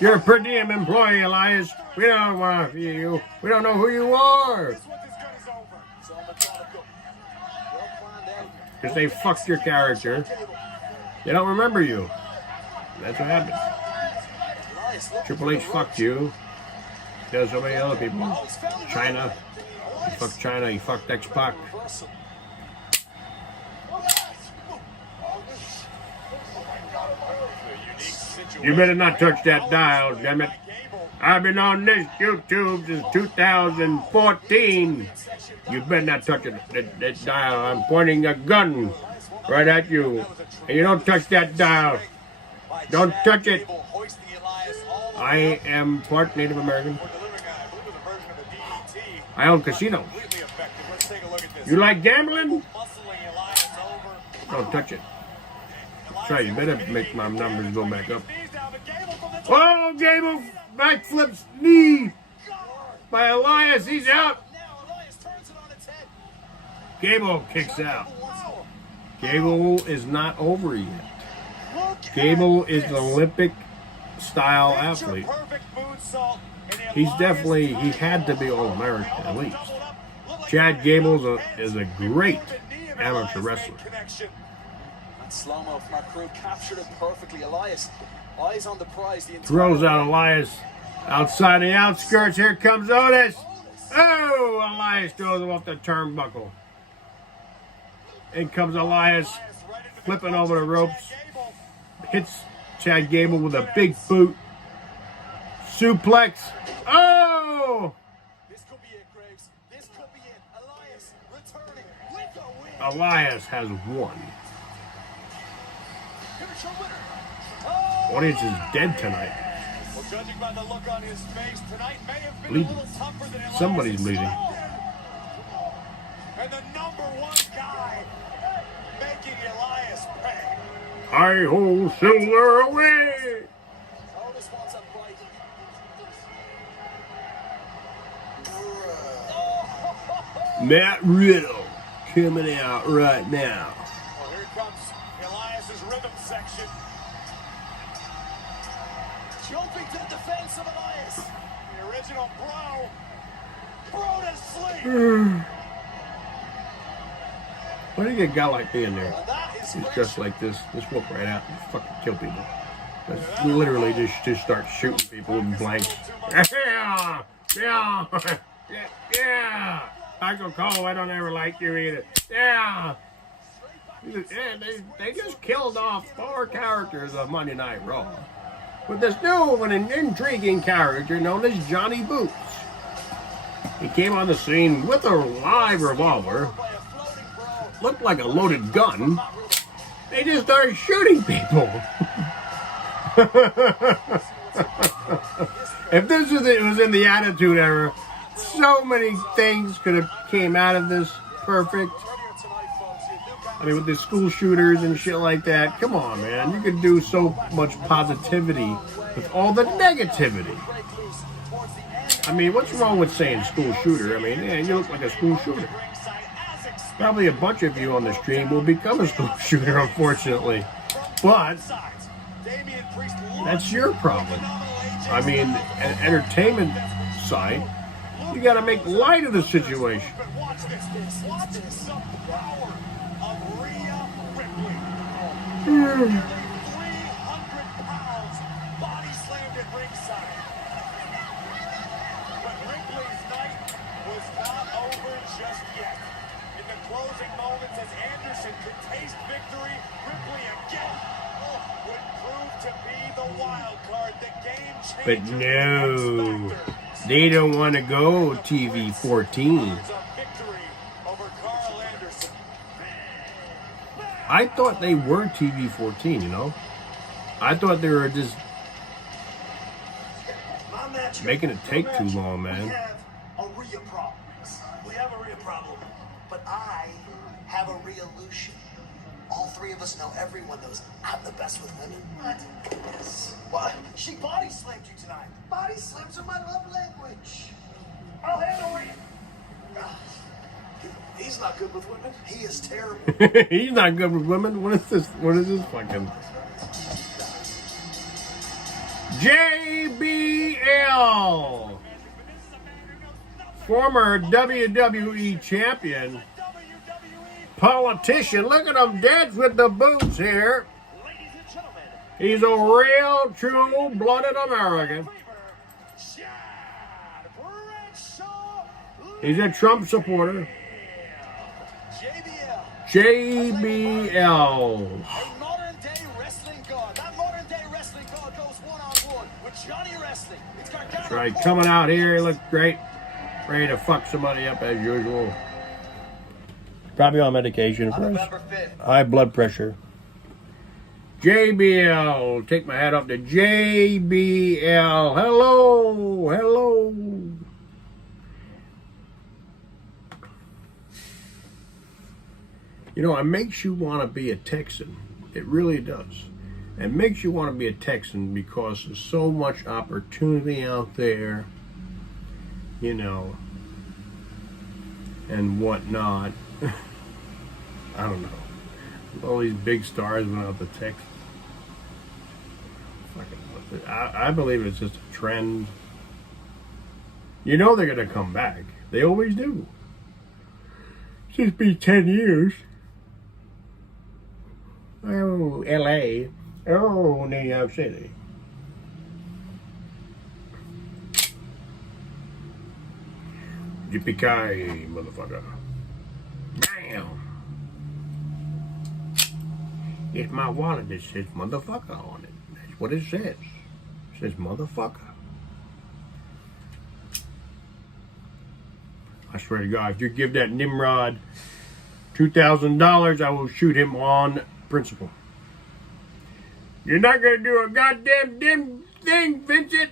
You're a per diem employee, Elias. We don't want you. We don't know who you are. Because they fucked your character. They don't remember you. That's what happens. Triple H fucked you. There's so many other people. China. He fucked China. He fucked X-Pac. You better not touch that dial, damn it. I've been on this YouTube since 2014. You better not touch that dial. I'm pointing a gun right at you. And you don't touch that dial. Don't touch it. I am part Native American. I own casinos. You like gambling? Don't touch it. Try, you better make my numbers go back up. Oh, Gable backflips knee by Elias. He's out. Gable kicks out. Gable is not over yet. Gable is an Olympic style athlete. He's definitely, he had to be All-American at least. Chad Gable is a great amateur wrestler. Slow-mo from our crew captured it perfectly. Elias, eyes on the prize. Throws out Elias outside the outskirts. Here comes Otis. Oh, Elias throws him off the turnbuckle. In comes Elias, flipping over the ropes. Hits Chad Gable with a big boot. Suplex. Oh! This could be it, Graves. This could be it. Elias returning with the win. Elias has won. Audience is dead tonight. Well, judging by the look on his face, tonight may have been Bleeding. a little tougher than Elias. Somebody's bleeding. And the number one guy making Elias pay. Hi ho, Silver away! Otis wants a bite. Matt Riddle coming out right now. Well, here comes Elias's rhythm section. Jumping to the defense of Elias. The original bro to sleep. Why do you get a guy like me in there? That is He's just like this. Just walk right out and fucking kill people. That's literally just start shooting people with blanks. Yeah! Yeah! Yeah! Michael Cole, I don't ever like you either. Yeah! Yeah, they just killed off 4 characters of Monday Night Raw. With this new and an intriguing character known as Johnny Boots. He came on the scene with a live revolver. Looked like a loaded gun. They just started shooting people. If this was it was in the Attitude Era, so many things could have came out of this perfect. I mean, with the school shooters and shit like that. Come on, man. You could do so much positivity with all the negativity. I mean, what's wrong with saying school shooter? I mean, yeah, you look like a school shooter. Probably a bunch of you on the stream will become a school shooter, unfortunately. But that's your problem. I mean, an entertainment side, you got to make light of the situation. Watch this. Watch the power of Rhea Ripley. Nearly 300 pounds, body slammed at ringside. But Ripley's night was not over just yet. In the closing moments, as Anderson could taste victory, Ripley again would prove to be the wild card, the game changer. But no, they don't want to go TV 14. I thought they were TV 14, you know? I thought they were just... My man making it take too long, We man. have a Rhea problem. We have a Rhea problem. But I have a Rhea-lution. All three of us know, everyone knows, I'm the best with women. What? Yes. What? She body slammed you tonight. Body slams are my love language. I'll handle Rhea. He's not good with women. He is terrible. He's not good with women. What is this? What is this fucking JBL? Former WWE champion, politician. Look at him dance with the boots here. He's a real, true-blooded American. He's a Trump supporter. JBL. A modern day wrestling god. That modern day wrestling god goes one-on-one with Johnny Wrestling. It's got That's right. Coming out here, he looks great. Ready to fuck somebody up as usual. Probably on medication, of course. High blood pressure. JBL. Take my hat off to JBL. Hello. Hello. You know, it makes you want to be a Texan. It really does. It makes you want to be a Texan because there's so much opportunity out there, you know, and whatnot. I don't know. All these big stars went out to Texas. I believe it's just a trend. You know they're going to come back. They always do. It's just been 10 years. Oh, LA. Oh, New York City. Yippee-ki-yay, motherfucker. Bam! It's my wallet that says motherfucker on it. That's what it says. It says motherfucker. I swear to God, if you give that Nimrod $2,000, I will shoot him on principle. You're not gonna do a goddamn damn thing, Vincent.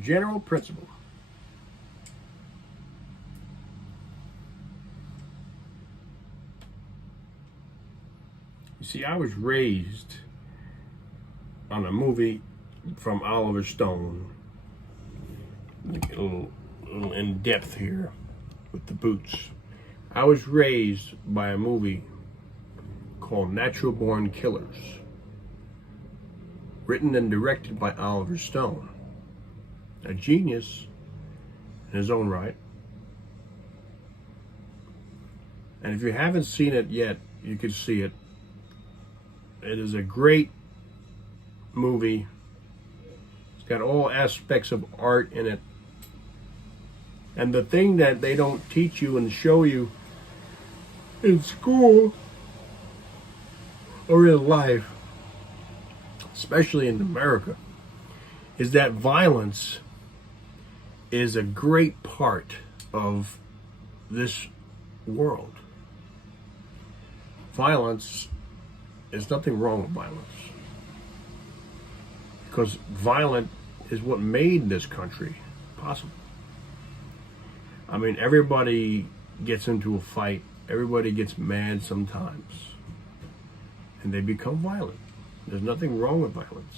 General principle. You see, I was raised on a movie from Oliver Stone. A little in depth here with the boots. I was raised by a movie called Natural Born Killers, written and directed by Oliver Stone, a genius in his own right. And if you haven't seen it yet, you can see it. It is a great movie. It's got all aspects of art in it. And the thing that they don't teach you and show you in school or in life, especially in America, is that violence is a great part of this world. Violence, there's nothing wrong with violence. Because violence is what made this country possible. I mean, everybody gets into a fight. Everybody gets mad sometimes. And they become violent. There's nothing wrong with violence.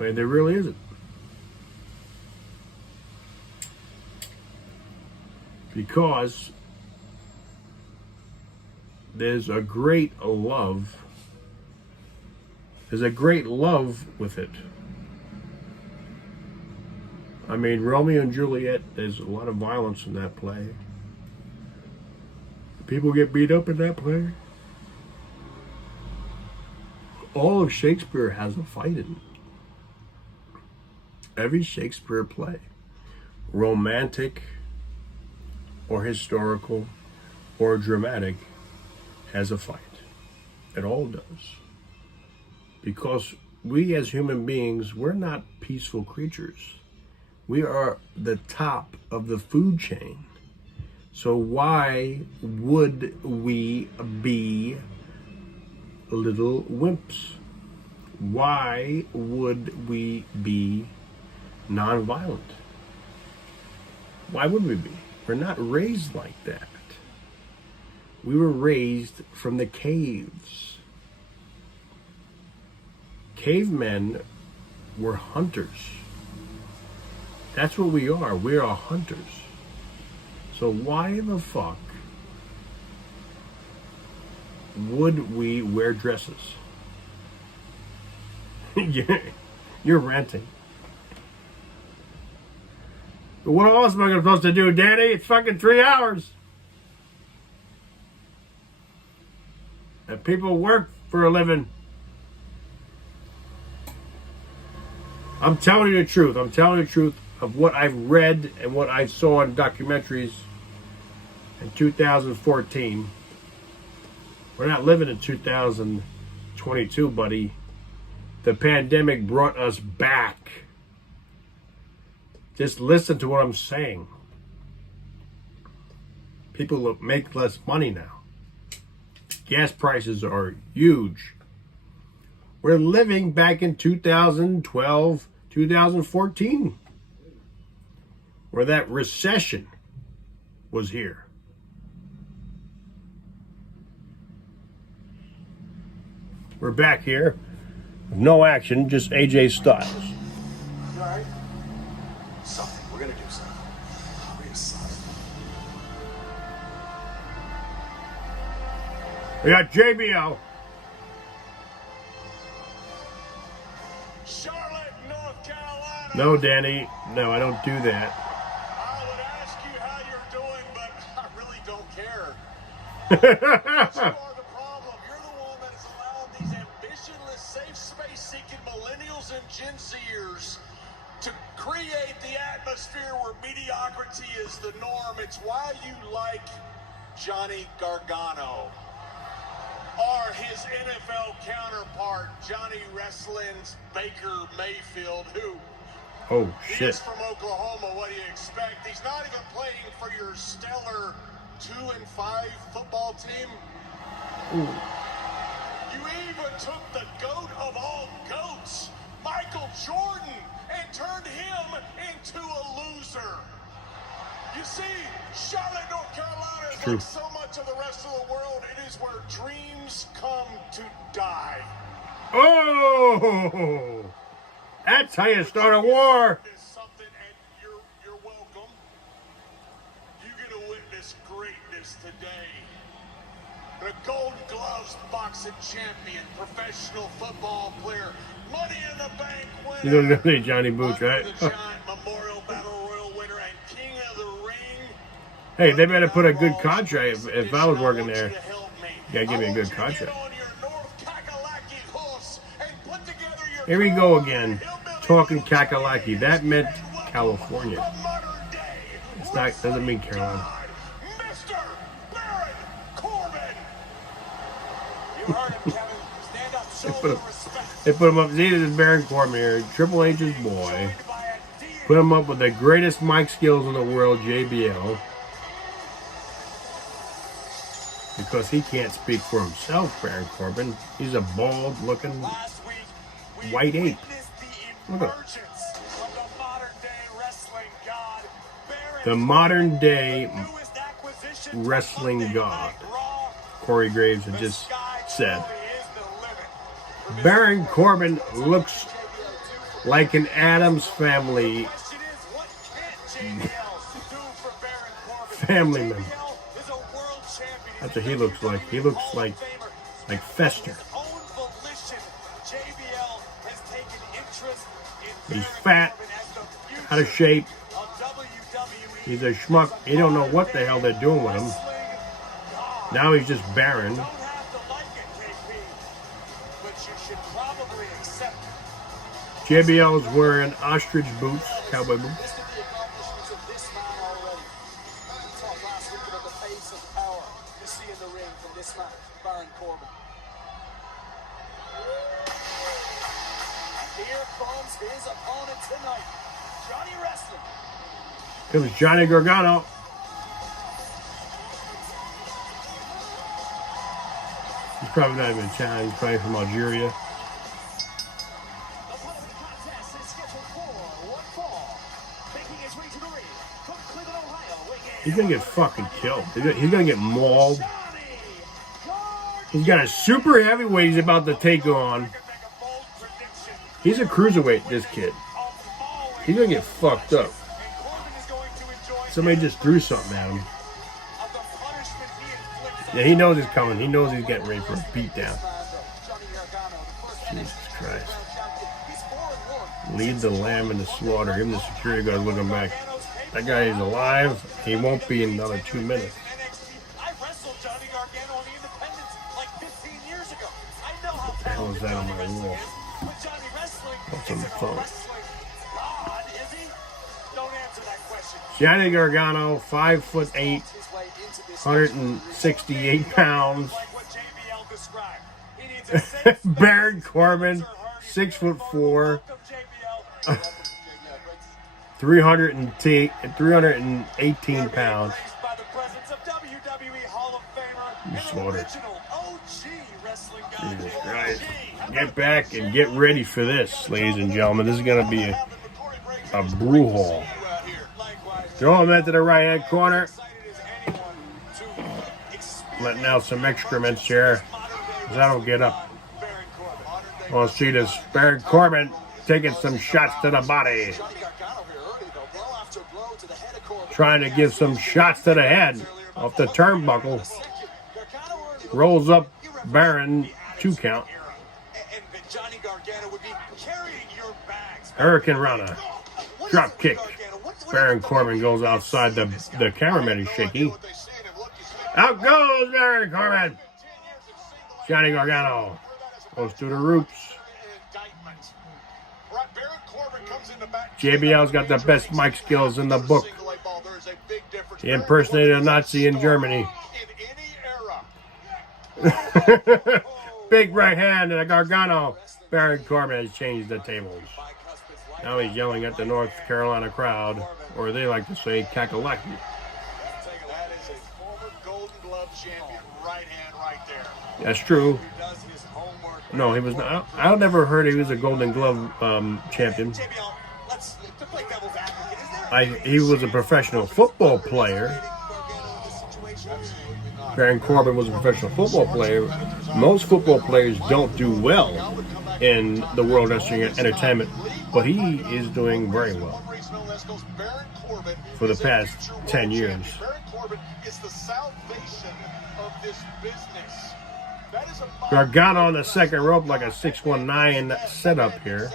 I mean, there really isn't. Because there's a great love. There's a great love with it. I mean, Romeo and Juliet, there's a lot of violence in that play. People get beat up in that play. All of Shakespeare has a fight in it. Every Shakespeare play, romantic or historical or dramatic, has a fight. It all does. Because we as human beings, we're not peaceful creatures. We are the top of the food chain. So why would we be little wimps? Why would we be nonviolent? Why would we be? We're not raised like that. We were raised from the caves. Cavemen were hunters. That's what we are. We are hunters. So why the fuck would we wear dresses? You're ranting. But what else am I supposed to do, Danny? It's fucking 3 hours. And people work for a living. I'm telling you the truth. I'm telling you the truth of what I've read and what I saw in documentaries in 2014. We're not living in 2022, buddy. The pandemic brought us back. Just listen to what I'm saying. People make less money now. Gas prices are huge. We're living back in 2012, 2014, where that recession was here. We're back here with no action, just AJ Styles. You alright? Something. We're gonna do something. We're gonna solve it. We got JBL. Charlotte, North Carolina. No, Danny. No, I don't do that. I would ask you how you're doing, but I really don't care. You are the problem. You're the one that has allowed these ambitionless, safe space-seeking millennials and Gen Zers to create the atmosphere where mediocrity is the norm. It's why you like Johnny Gargano or his NFL counterpart, Johnny Wrestling's Baker Mayfield, who shit. He's from Oklahoma. What do you expect? He's not even playing for your stellar 2-5 football team. Ooh. You even took the GOAT of all GOATs, Michael Jordan, and turned him into a loser. You see, Charlotte, North Carolina is like so much of the rest of the world. It is where dreams come to die. Oh! That's how you start a war. Something, and you're welcome. You get to witness greatness today. The Golden Gloves boxing champion, professional football player, Money in the Bank winner. You don't know Johnny Boots, right? The Giant Memorial Battle Royal winner and King of the Ring. Hey, they better put a good contract. If I was working there, you gotta give me a good contract. Here we go again, talking Kakalaki. That meant California. It's not. Doesn't mean Carolina. Mr. Baron Corbin. You heard him, Kevin. Stand up, show the respect. They put him up. See, this is Baron Corbin here, Triple H's boy. Put him up with the greatest mic skills in the world, JBL. Because he can't speak for himself, Baron Corbin. He's a bald-looking white ape. Look at him. The modern-day wrestling god. Corey Graves had just said. Baron Corbin looks like an Addams Family member. That's what he looks like. He looks like Fester. He's fat, out of shape. He's a schmuck. You don't know what the hell they're doing with him. Now he's just Baron. JBL's wearing ostrich boots, cowboy boots. It was Johnny Gargano. He's probably not even Italian. He's probably from Algeria. He's gonna get fucking killed. He's gonna get mauled. He's got a super heavyweight he's about to take on. He's a cruiserweight, this kid. He's gonna get fucked up. Somebody just threw something at him. Yeah, he knows it's coming. He knows he's getting ready for a beatdown. Jesus Christ. Lead the lamb in the slaughter. Even the security guard looking back. That guy is alive. He won't be in another 2 minutes. What the hell is that on my wall? What's on the phone? Johnny Gargano, 5'8", 168 pounds. Baron Corbin, 6'4", 318 pounds. You slaughtered. Jesus Christ. Get back and get ready for this, ladies and gentlemen. This is going to be a brouhaha. Throw him into the right-hand corner. Letting out some excrements here. That'll get up. I want to see this Baron Corbin taking some shots to the body. Trying to give some shots to the head off the turnbuckle. Rolls up Baron, 2 count. Hurricane Rana. Drop kick. Baron Corbin goes outside the cameraman is shaky. Out goes Baron Corbin. Johnny Gargano goes through the ropes. JBL's got the best mic skills in the book. He impersonated a Nazi in Germany. Big right hand and a Gargano. Baron Corbin has changed the tables. Now he's yelling at the North Carolina crowd, or they like to say Kakalaki. That is a former Golden Glove champion right hand right there. That's true. No, he was not. I never heard he was a Golden Glove champion. He was a professional football player. Baron Corbin was a professional football player. Most football players don't do well in the World Wrestling Entertainment, but he is doing very well for the past 10 years. Gargano on the second rope like a 619 setup here.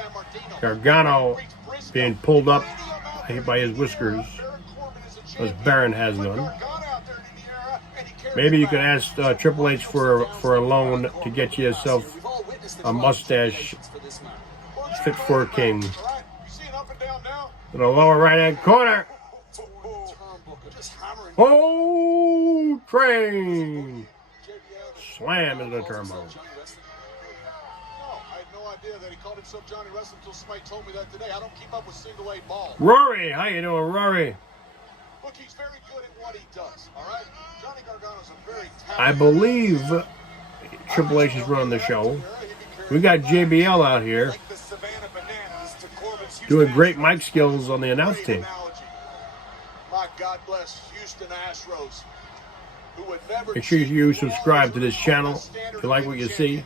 Gargano being pulled up by his whiskers, as Baron has none. Maybe you could ask Triple H for a loan to get yourself a mustache fit for a king. To the lower right-hand corner. Oh, train! Slam into the turbo. I had no idea that he called himself Johnny Wrestling until somebody told me that today. I don't keep up with single A ball. Rory, how you doing, Rory? Look, he's very good at what he does, all right? Johnny Gargano's a very talented... I believe Triple H is running the show. We got JBL out here doing great mic skills on the announce team. My God bless Houston Astros. Make sure you subscribe to this channel if you like what you see.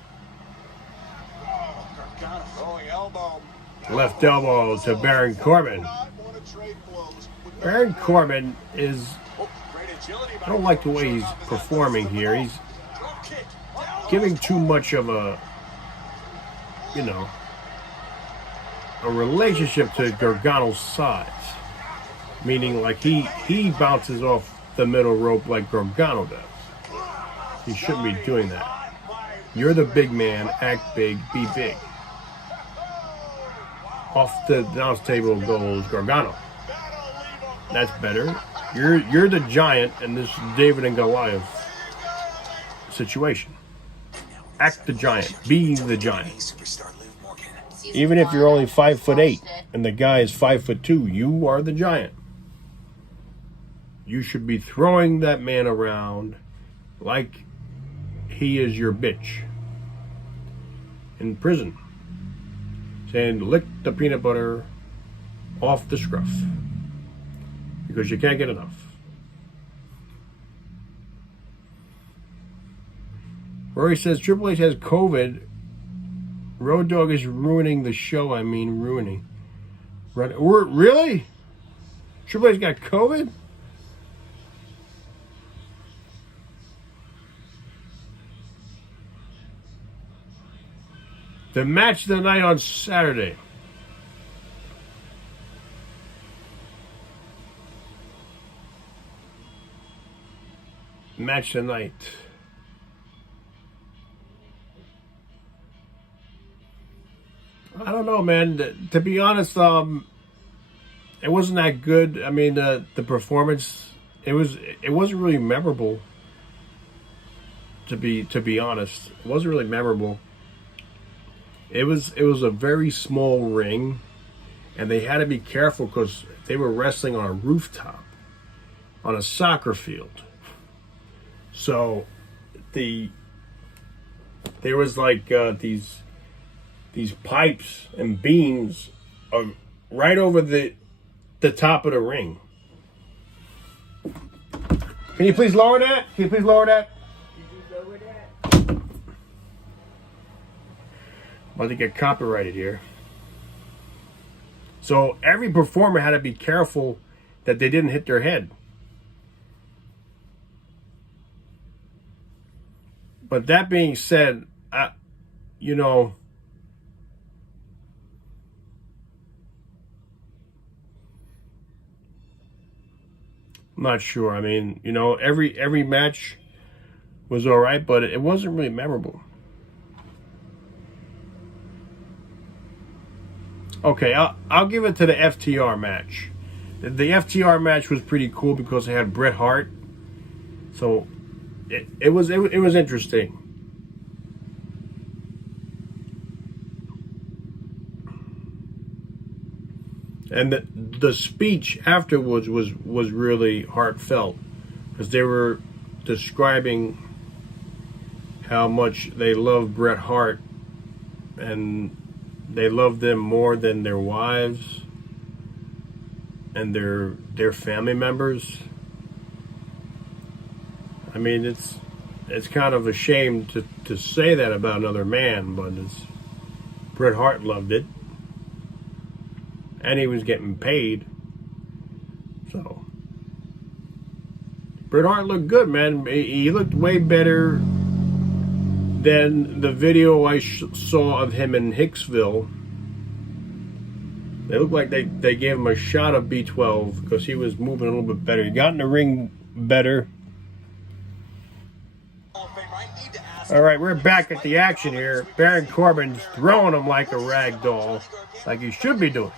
Left elbow to Baron Corbin. Baron Corbin is... I don't like the way he's performing here. He's giving too much of a, you know, a relationship to Gargano's size. Meaning like he bounces off the middle rope like Gargano does. He shouldn't be doing that. You're the big man, act big, be big. Off the announce table goes Gargano. That's better. You're the giant in this David and Goliath situation. Act the giant. Be the giant. Even if you're only 5'8" and the guy is 5'2", you are the giant. You should be throwing that man around like he is your bitch in prison. Saying, lick the peanut butter off the scruff. Because you can't get enough. Rory says Triple H has COVID. Road Dogg is ruining the show. I mean, ruining. Really? Triple H got COVID? The match of the night on Saturday. Match of the night. I don't know, man. To be honest, it wasn't that good. I mean, the performance, it wasn't really memorable. To be honest, it wasn't really memorable. It was a very small ring, and they had to be careful because they were wrestling on a rooftop, on a soccer field. So, there was like these pipes and beams right over the top of the ring. Can you please lower that? Can you please lower that? About to get copyrighted here. So every performer had to be careful that they didn't hit their head. But that being said, you know, I'm not sure. I mean, you know, every match was all right, but it wasn't really memorable. Okay, I'll give it to the FTR match. The FTR match was pretty cool because it had Bret Hart. So it was interesting. And the speech afterwards was really heartfelt because they were describing how much they love Bret Hart and they love them more than their wives and their family members. I mean, it's kind of a shame to say that about another man, but Bret Hart loved it. And he was getting paid. So Bret Hart looked good, man. He looked way better than the video I saw of him in Hicksville. They looked like they gave him a shot of B12 because he was moving a little bit better. He got in the ring better. All right, we're back at the action here. Baron Corbin's throwing him like a rag doll, like he should be doing.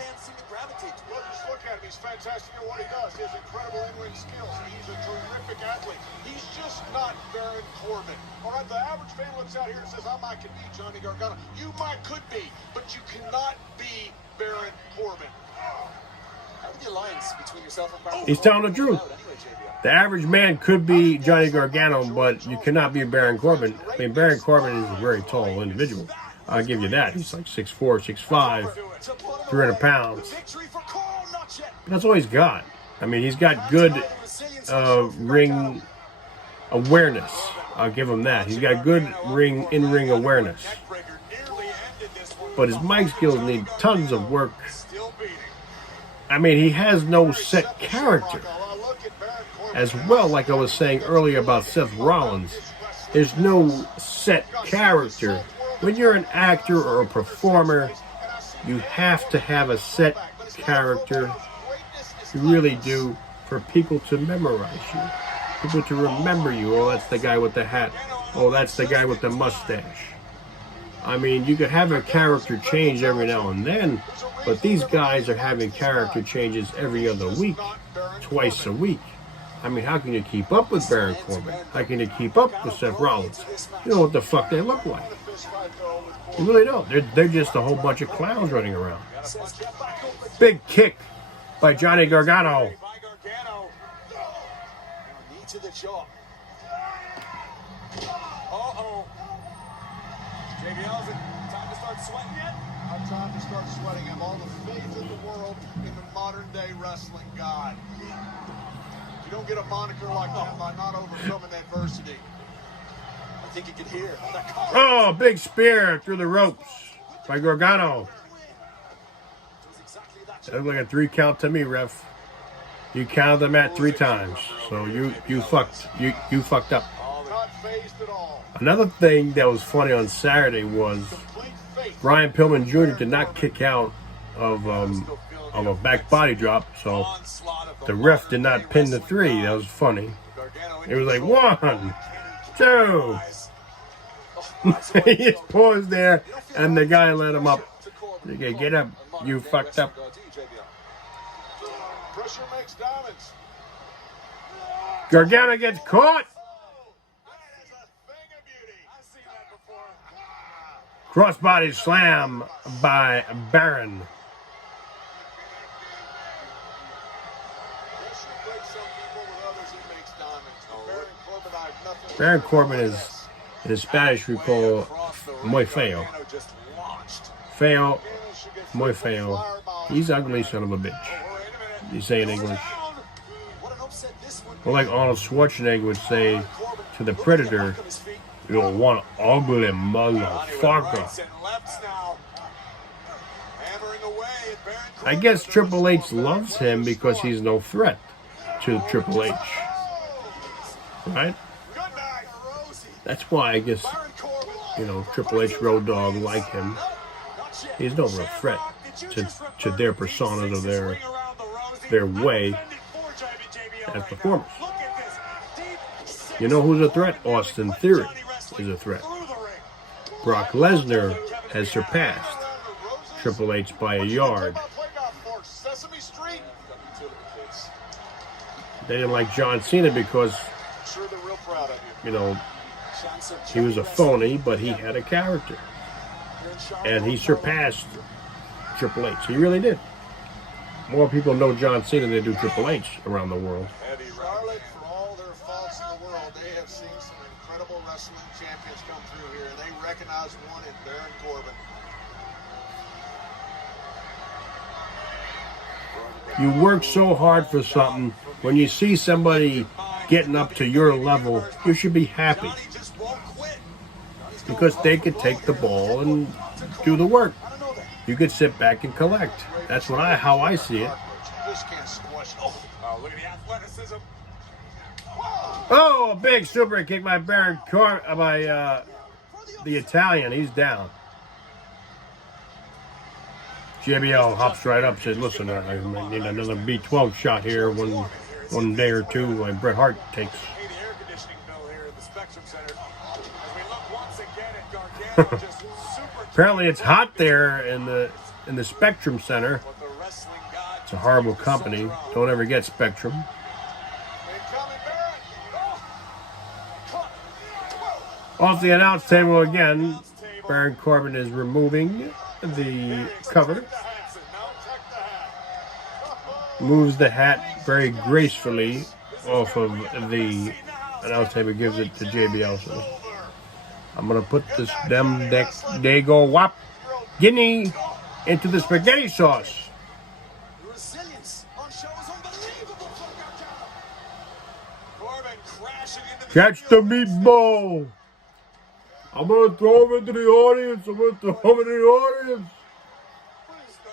He's fantastic at what he does. He has incredible in-ring skills. He's a terrific athlete. He's just not Baron Corbin. All right, the average fan looks out here and says, I might could be Johnny Gargano. You might could be, but you cannot be Baron Corbin. How did the alliance between yourself and Baron He's telling the truth. The average man could be Johnny Gargano, but you cannot be Baron Corbin. I mean, Baron Corbin is a very tall individual. I'll give you that. He's like 6'4", 6'5", 300 pounds. That's all he's got. I mean, he's got good ring awareness. I'll give him that. He's got good in-ring awareness. But his mic skills need tons of work. I mean, he has no set character. As well, like I was saying earlier about Seth Rollins, there's no set character. When you're an actor or a performer, you have to have a set character. You really do, for people to memorize you. People to remember you. Oh, that's the guy with the hat. Oh, that's the guy with the mustache. I mean, you could have a character change every now and then, but these guys are having character changes every other week, twice a week. I mean, how can you keep up with Baron Corbin? How can you keep up with Seth Rollins? You know what the fuck they look like. You really don't. They're just a whole bunch of clowns running around. Big kick by Johnny Gargano. Knee to the jaw. JBL, is it time to start sweating yet? I'm trying to start sweating. I have all the faith in the world in the modern day wrestling god. You don't get a moniker like that by not overcoming adversity. think he could hear. Oh, big spear through the ropes by Gargano. That looked like a 3 count to me, ref. You counted them at 3 times, so you fucked up. Not phased at all. Another thing that was funny on Saturday was Brian Pillman Jr. did not kick out of a back body drop, so the ref did not pin the 3. That was funny. It was like 1, 2. He just paused there, and the guy let him up. Okay, get up. You fucked up. Pressure makes diamonds. Gargano gets caught. Crossbody slam by Baron. Baron Corbin is, in Spanish we call muy feo. Feo, muy feo. He's ugly son of a bitch. You say in English. Or like Arnold Schwarzenegger would say to the Predator, you're one ugly motherfucker. I guess Triple H loves him because he's no threat to Triple H. Right? That's why I guess, Triple H Road Dogg like him. He's no real threat to their personas or their way as performers. You know who's a threat? Austin Theory is a threat. Brock Lesnar has surpassed Triple H by a yard. They didn't like John Cena because, he was a phony, but he had a character. And he surpassed Triple H. He really did. More people know John Cena than they do Triple H around the world. Charlotte, for all their faults in the world, they have seen some incredible wrestling champions come through here, and they recognize one in Baron Corbin. You work so hard for something. When you see somebody getting up to your level, you should be happy. Because they could take the ball and do the work. You could sit back and collect. That's how I see it. Oh, a big super kick by Baron Corbin, by the Italian. He's down. JBL hops right up, said, listen, I might need another B12 shot here one day or two, like Bret Hart takes. Apparently it's hot there in the Spectrum Center. It's a horrible company. Don't ever get Spectrum. Off the announce table again, Baron Corbin is removing the cover. Moves the hat very gracefully off of the announce table, gives it to JBL. So I'm going to put this Dago Wap Guinea into the spaghetti sauce. Catch the meatball. I'm going to throw him into the audience.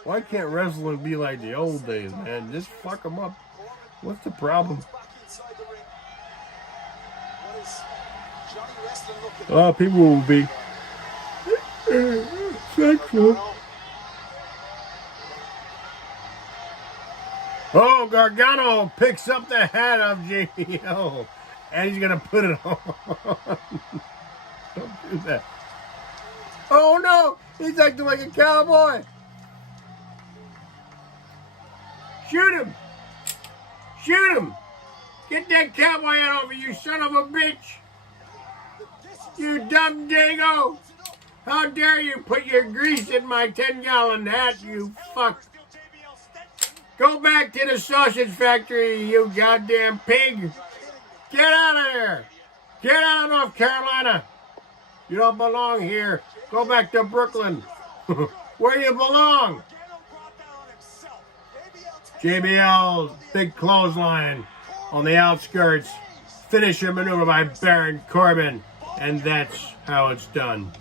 Why can't wrestling be like the old days, man? Just fuck them up. What's the problem? People will be sexual. Oh, Gargano picks up the hat of JBL, and he's gonna put it on. Don't do that. Oh no, he's acting like a cowboy. Shoot him! Shoot him! Get that cowboy hat over, you son of a bitch! You dumb dago! How dare you put your grease in my 10-gallon hat, you fuck! Go back to the sausage factory, you goddamn pig! Get out of there! Get out of North Carolina! You don't belong here. Go back to Brooklyn, where you belong! JBL, big clothesline on the outskirts. Finisher maneuver by Baron Corbin. And that's how it's done.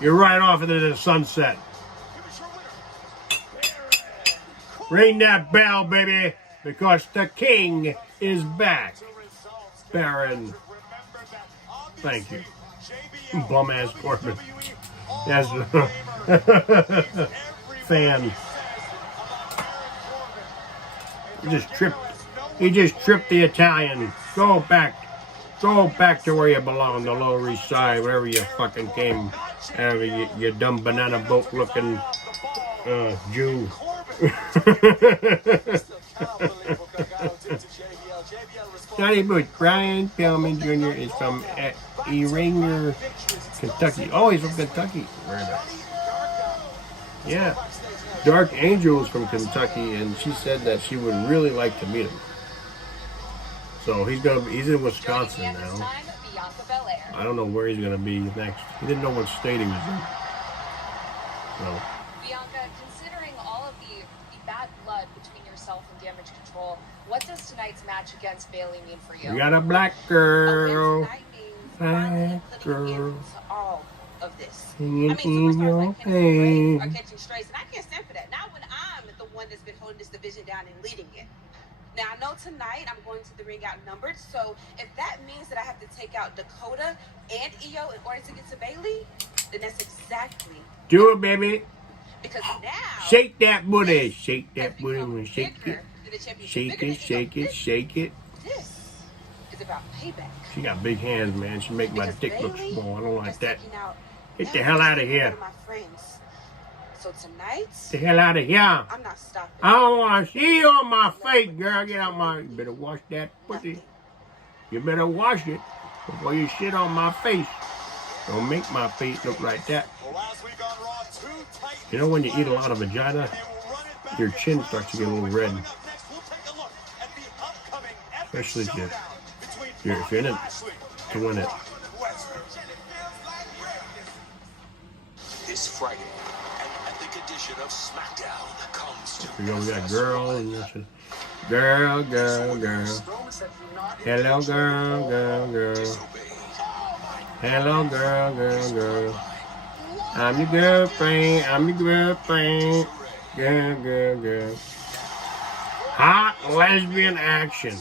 You're right off into the sunset. Ring that bell, baby, because the king is back. Baron. Thank you. Bum-ass Corbin. Yes. Fan. He just tripped the Italian. Go back to where you belong, the Lower East Side, wherever you fucking came out of, you dumb banana boat looking Jew. Johnny Booth, Brian Pillman Jr. is from Eranger, Kentucky. Oh, he's from Kentucky. Yeah. Dark Angel is from Kentucky, and she said that she would really like to meet him. So he's in Wisconsin now. I don't know where he's gonna be next. He didn't know what state he was in. So. Bianca, considering all of the bad blood between yourself and Damage Control, what does tonight's match against Bailey mean for you? We got a black girl. Black girl. All of this. In I mean, your superstars like Kenny hand. are catching strays, and I can't stand for that. Not when I'm the one that's been holding this division down and leading it. Now, I know tonight I'm going to the ring outnumbered, so if that means that I have to take out Dakota and Io in order to get to Bailey, then that's exactly. Do it, baby. Because now. Shake that booty. Shake that booty. Shake it. Shake it, shake it, shake it. This is about payback. She got big hands, man. She make my dick look small. I don't like that. Get the hell out of here. So tonight, Get the hell out of here. I'm not stopping. I don't want to see you on my face, girl. Get out my... You better wash that pussy. You better wash it before you shit on my face. Don't make my face look like that. You know when you eat a lot of vagina, your chin starts to get a little red. Especially if you're in it to win it. This Friday, an epic edition of SmackDown comes to We got girl and girl, girl, girl. Hello, girl, girl, girl. Hello, girl, girl, girl. I'm your girlfriend. I'm your girlfriend. Girl, girl, girl. Hot lesbian action.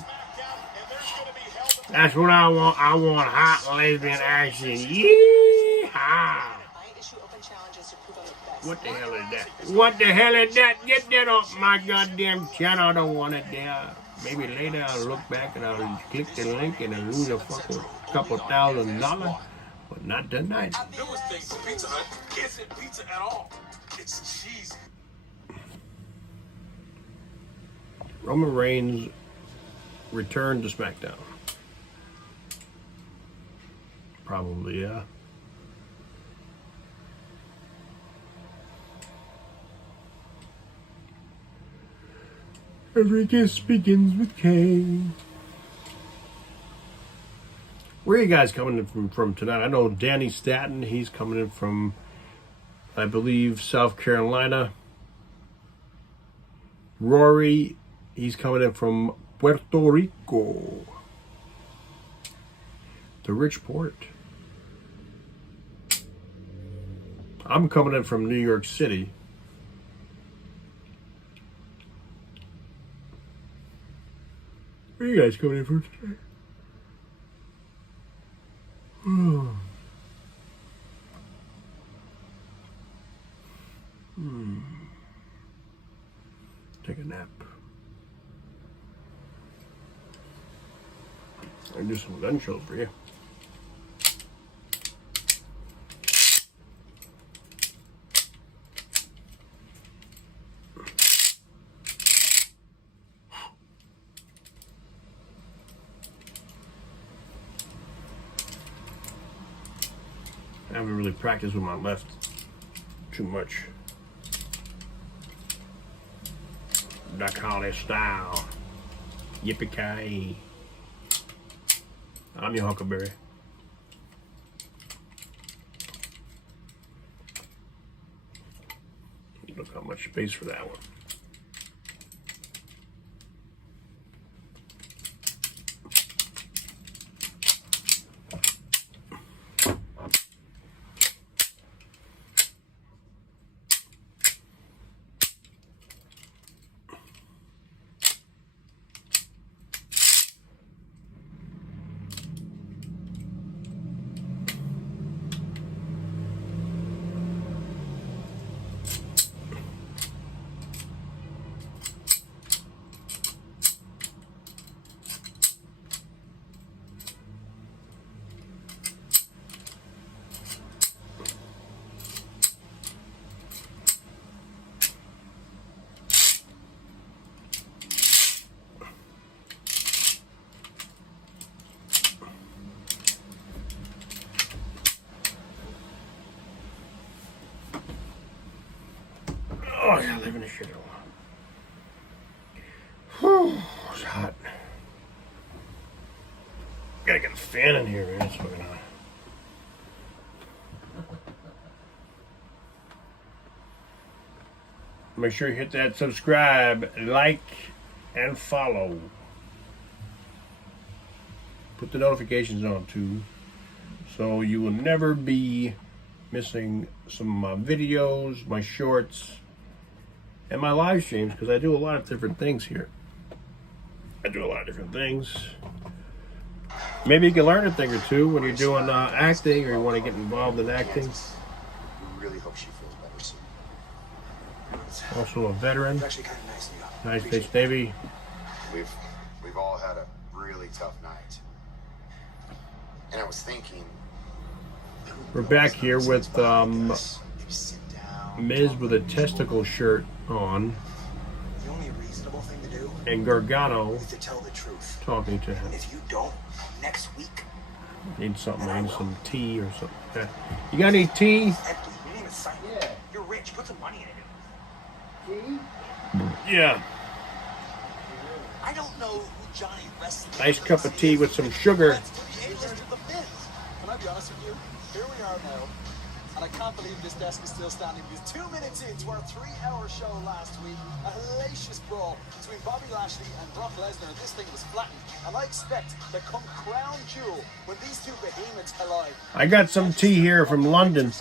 That's what I want. I want hot lesbian action. Yeehaw! What the hell is that? What the hell is that? Get that off my goddamn channel. I don't want it there. Maybe later I'll look back and I'll click the link and I'll lose a fucking couple $1,000. But not tonight. Newest thing for Pizza Hut isn't pizza at all. It's cheesy. Roman Reigns returned to SmackDown. Probably, yeah. Every kiss begins with K. Where are you guys coming in from tonight? I know Danny Staton, he's coming in from, I believe, South Carolina. Rory, he's coming in from Puerto Rico. The Rich Port. I'm coming in from New York City. Where are you guys coming in from today? Take a nap. I'll do some gun shows for you. I haven't really practiced with my left too much. Duck Holly style. Yippee-ki-yay. I'm your Huckleberry. Look how much space for that one. Oh, yeah, living the shit. Whew, it's hot. Gotta get a fan in here, man. It's fucking hot. Make sure you hit that subscribe, like, and follow. Put the notifications on too, so you will never be missing some of my videos, my shorts, and my live streams, because I do a lot of different things here. I do a lot of different things. Maybe you can learn a thing or two when you're doing acting, or you want to get involved in acting. We really hope she feels better soon. Also a veteran, It's actually kind of nice, Leo. United States Navy. We've all had a really tough night. And I was thinking, We're back here with maybe sit down. Miz with a testicle shirt on, The only reasonable thing to do and Gargano is to tell the truth. talking to him. And if you don't, next week, Need something, I need some tea or something. Yeah. You got any tea? It's empty. You didn't even sign it. You're rich. Put some money in it. Yeah. I don't know who Johnny Wrestling Nice cup of tea with some sugar. Can I be honest with you? Here we are now, and I can't believe this desk is still standing because 2 minutes into our 3-hour show last week, a hellacious brawl between Bobby Lashley and Brock Lesnar, and this thing was flattened. And I expect that come crown jewel, when these two behemoths collide. I got some tea here from London.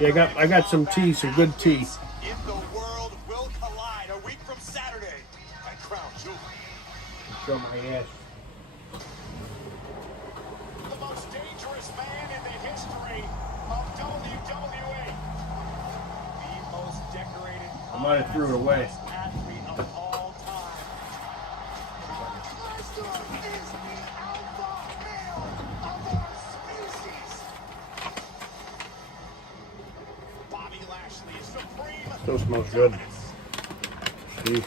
Yeah, I got some tea, some good tea. In the world will collide a week from Saturday at Crown Jewel. Show my ass. The most dangerous man in the history of WWE. The most decorated I might have threw it away. athlete of all time. Lesnar is the alpha male of our species. Bobby Lashley is supreme. Still smells good. Tea. He is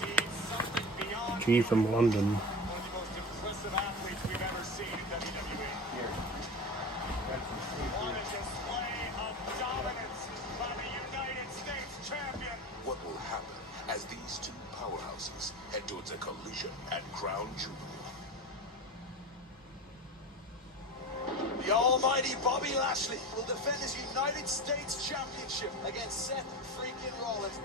indeed something beyond Tea from London. one of the most impressive athletes we've ever seen in WWE. On a display of dominance by the United States champion. What will happen as these two powerhouses head towards a collision at Crown Jewel? The almighty Bobby Lashley will defend his United States Championship against Seth freaking Rollins.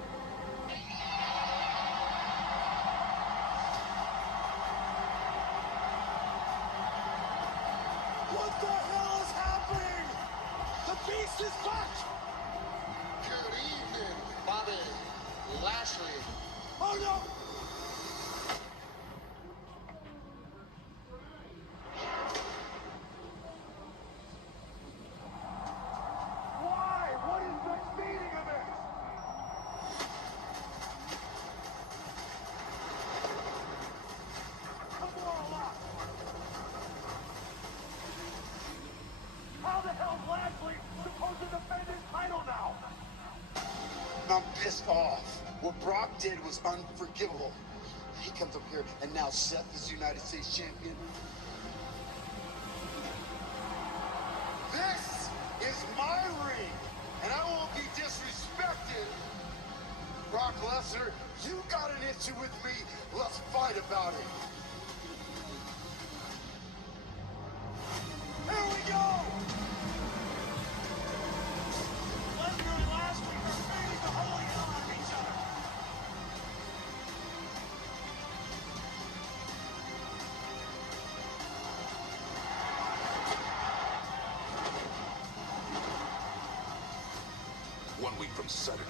What the hell is happening? The beast is back! Good evening, Bobby Lashley. Oh no! Why? What is the meaning of it? Come on, lock. How the hell is Lashley supposed to defend his title now? I'm pissed off. What Brock did was unforgivable. He comes up here, and now Seth is United States champion. This is my ring, and I won't be disrespected. Brock Lesnar, you got an issue with me. Let's fight about it. Here we go! Lesnar and Lashley are beating the holy hell out of each other. One week from Saturday,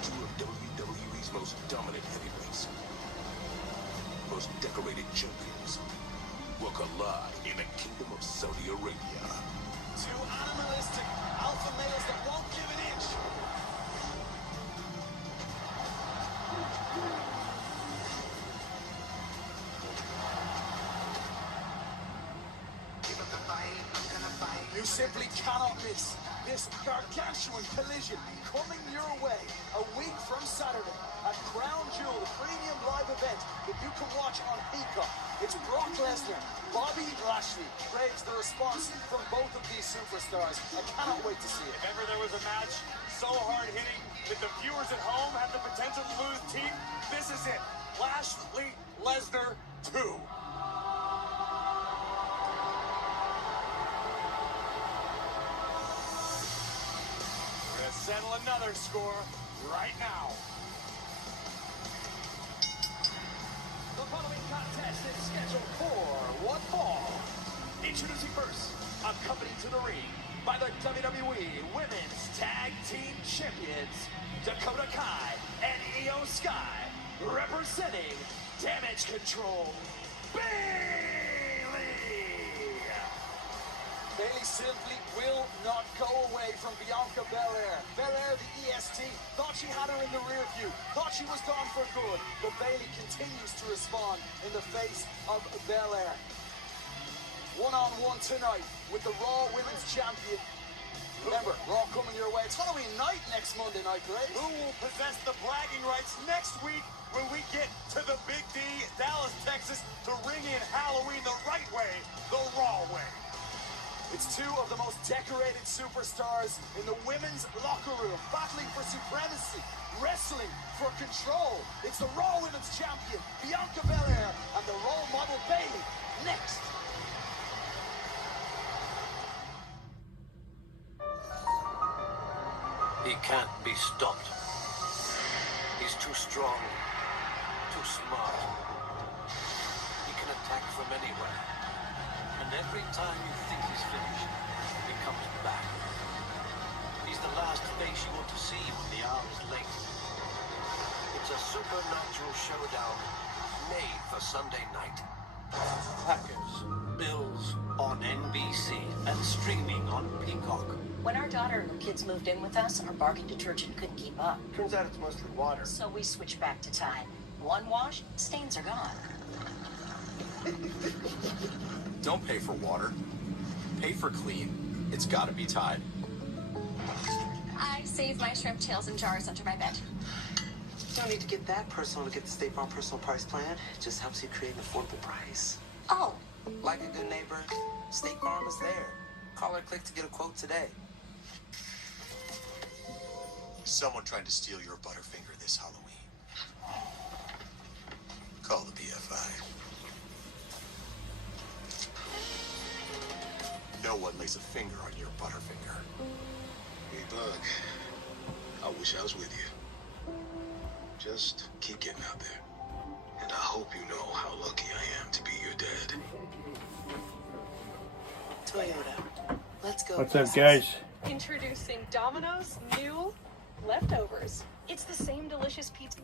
two of WWE's most dominant heavyweights, most decorated champions, will collide in the Kingdom of Saudi Arabia. Two animalistic alpha males that won't give an inch. You simply cannot miss this gargantuan collision coming your way a week from Saturday at crown jewel, the premium live event that you can watch on Peacock. It's Brock Lesnar, Bobby Lashley. Braves the response from both of these superstars. I cannot wait to see it. If ever there was a match so hard-hitting that the viewers at home have the potential to lose teeth, this is it. Lashley Lesnar 2. We're gonna settle another score right now. The following contest is scheduled for one fall. Introducing first, accompanied to the ring by the WWE Women's Tag Team Champions, Dakota Kai and Io Sky, representing Damage Control, Bayley. Bayley simply will not go away from Bianca Belair. Belair, the EST, thought she had her in the rear view, thought she was gone for good, but Bayley continues to respond in the face of Belair. One-on-one tonight with the Raw Women's Champion. Remember, Raw coming your way. It's Halloween night next Monday night, Grace. Who will possess the bragging rights next week when we get to the Big D, Dallas, Texas, to ring in Halloween the right way, the Raw way? It's two of the most decorated superstars in the women's locker room, battling for supremacy, wrestling for control. It's the Raw Women's Champion, Bianca Belair, and the role model Bayley. Next. He can't be stopped. He's too strong, too smart. He can attack from anywhere. And every time you think he's finished, he comes back. He's the last face you want to see when the hour is late. It's a supernatural showdown made for Sunday night. Packers, Bills on NBC and streaming on Peacock. When our daughter and her kids moved in with us, our bargain detergent couldn't keep up. Turns out it's mostly water. So we switched back to Tide. One wash, stains are gone. Don't pay for water. Pay for clean. It's gotta be Tide. I save my shrimp tails in jars under my bed. Don't need to get that personal to get the State Farm personal price plan. It just helps you create an affordable price. Oh. Like a good neighbor, State Farm is there. Call or click to get a quote today. Someone trying to steal your Butterfinger this Halloween. Call the BFI. No one lays a finger on your Butterfinger. Hey, Bug. I wish I was with you. Just keep getting out there. And I hope you know how lucky I am to be your dad. Toyota. Let's go. What's up, guys? Introducing Domino's new leftovers. It's the same delicious pizza.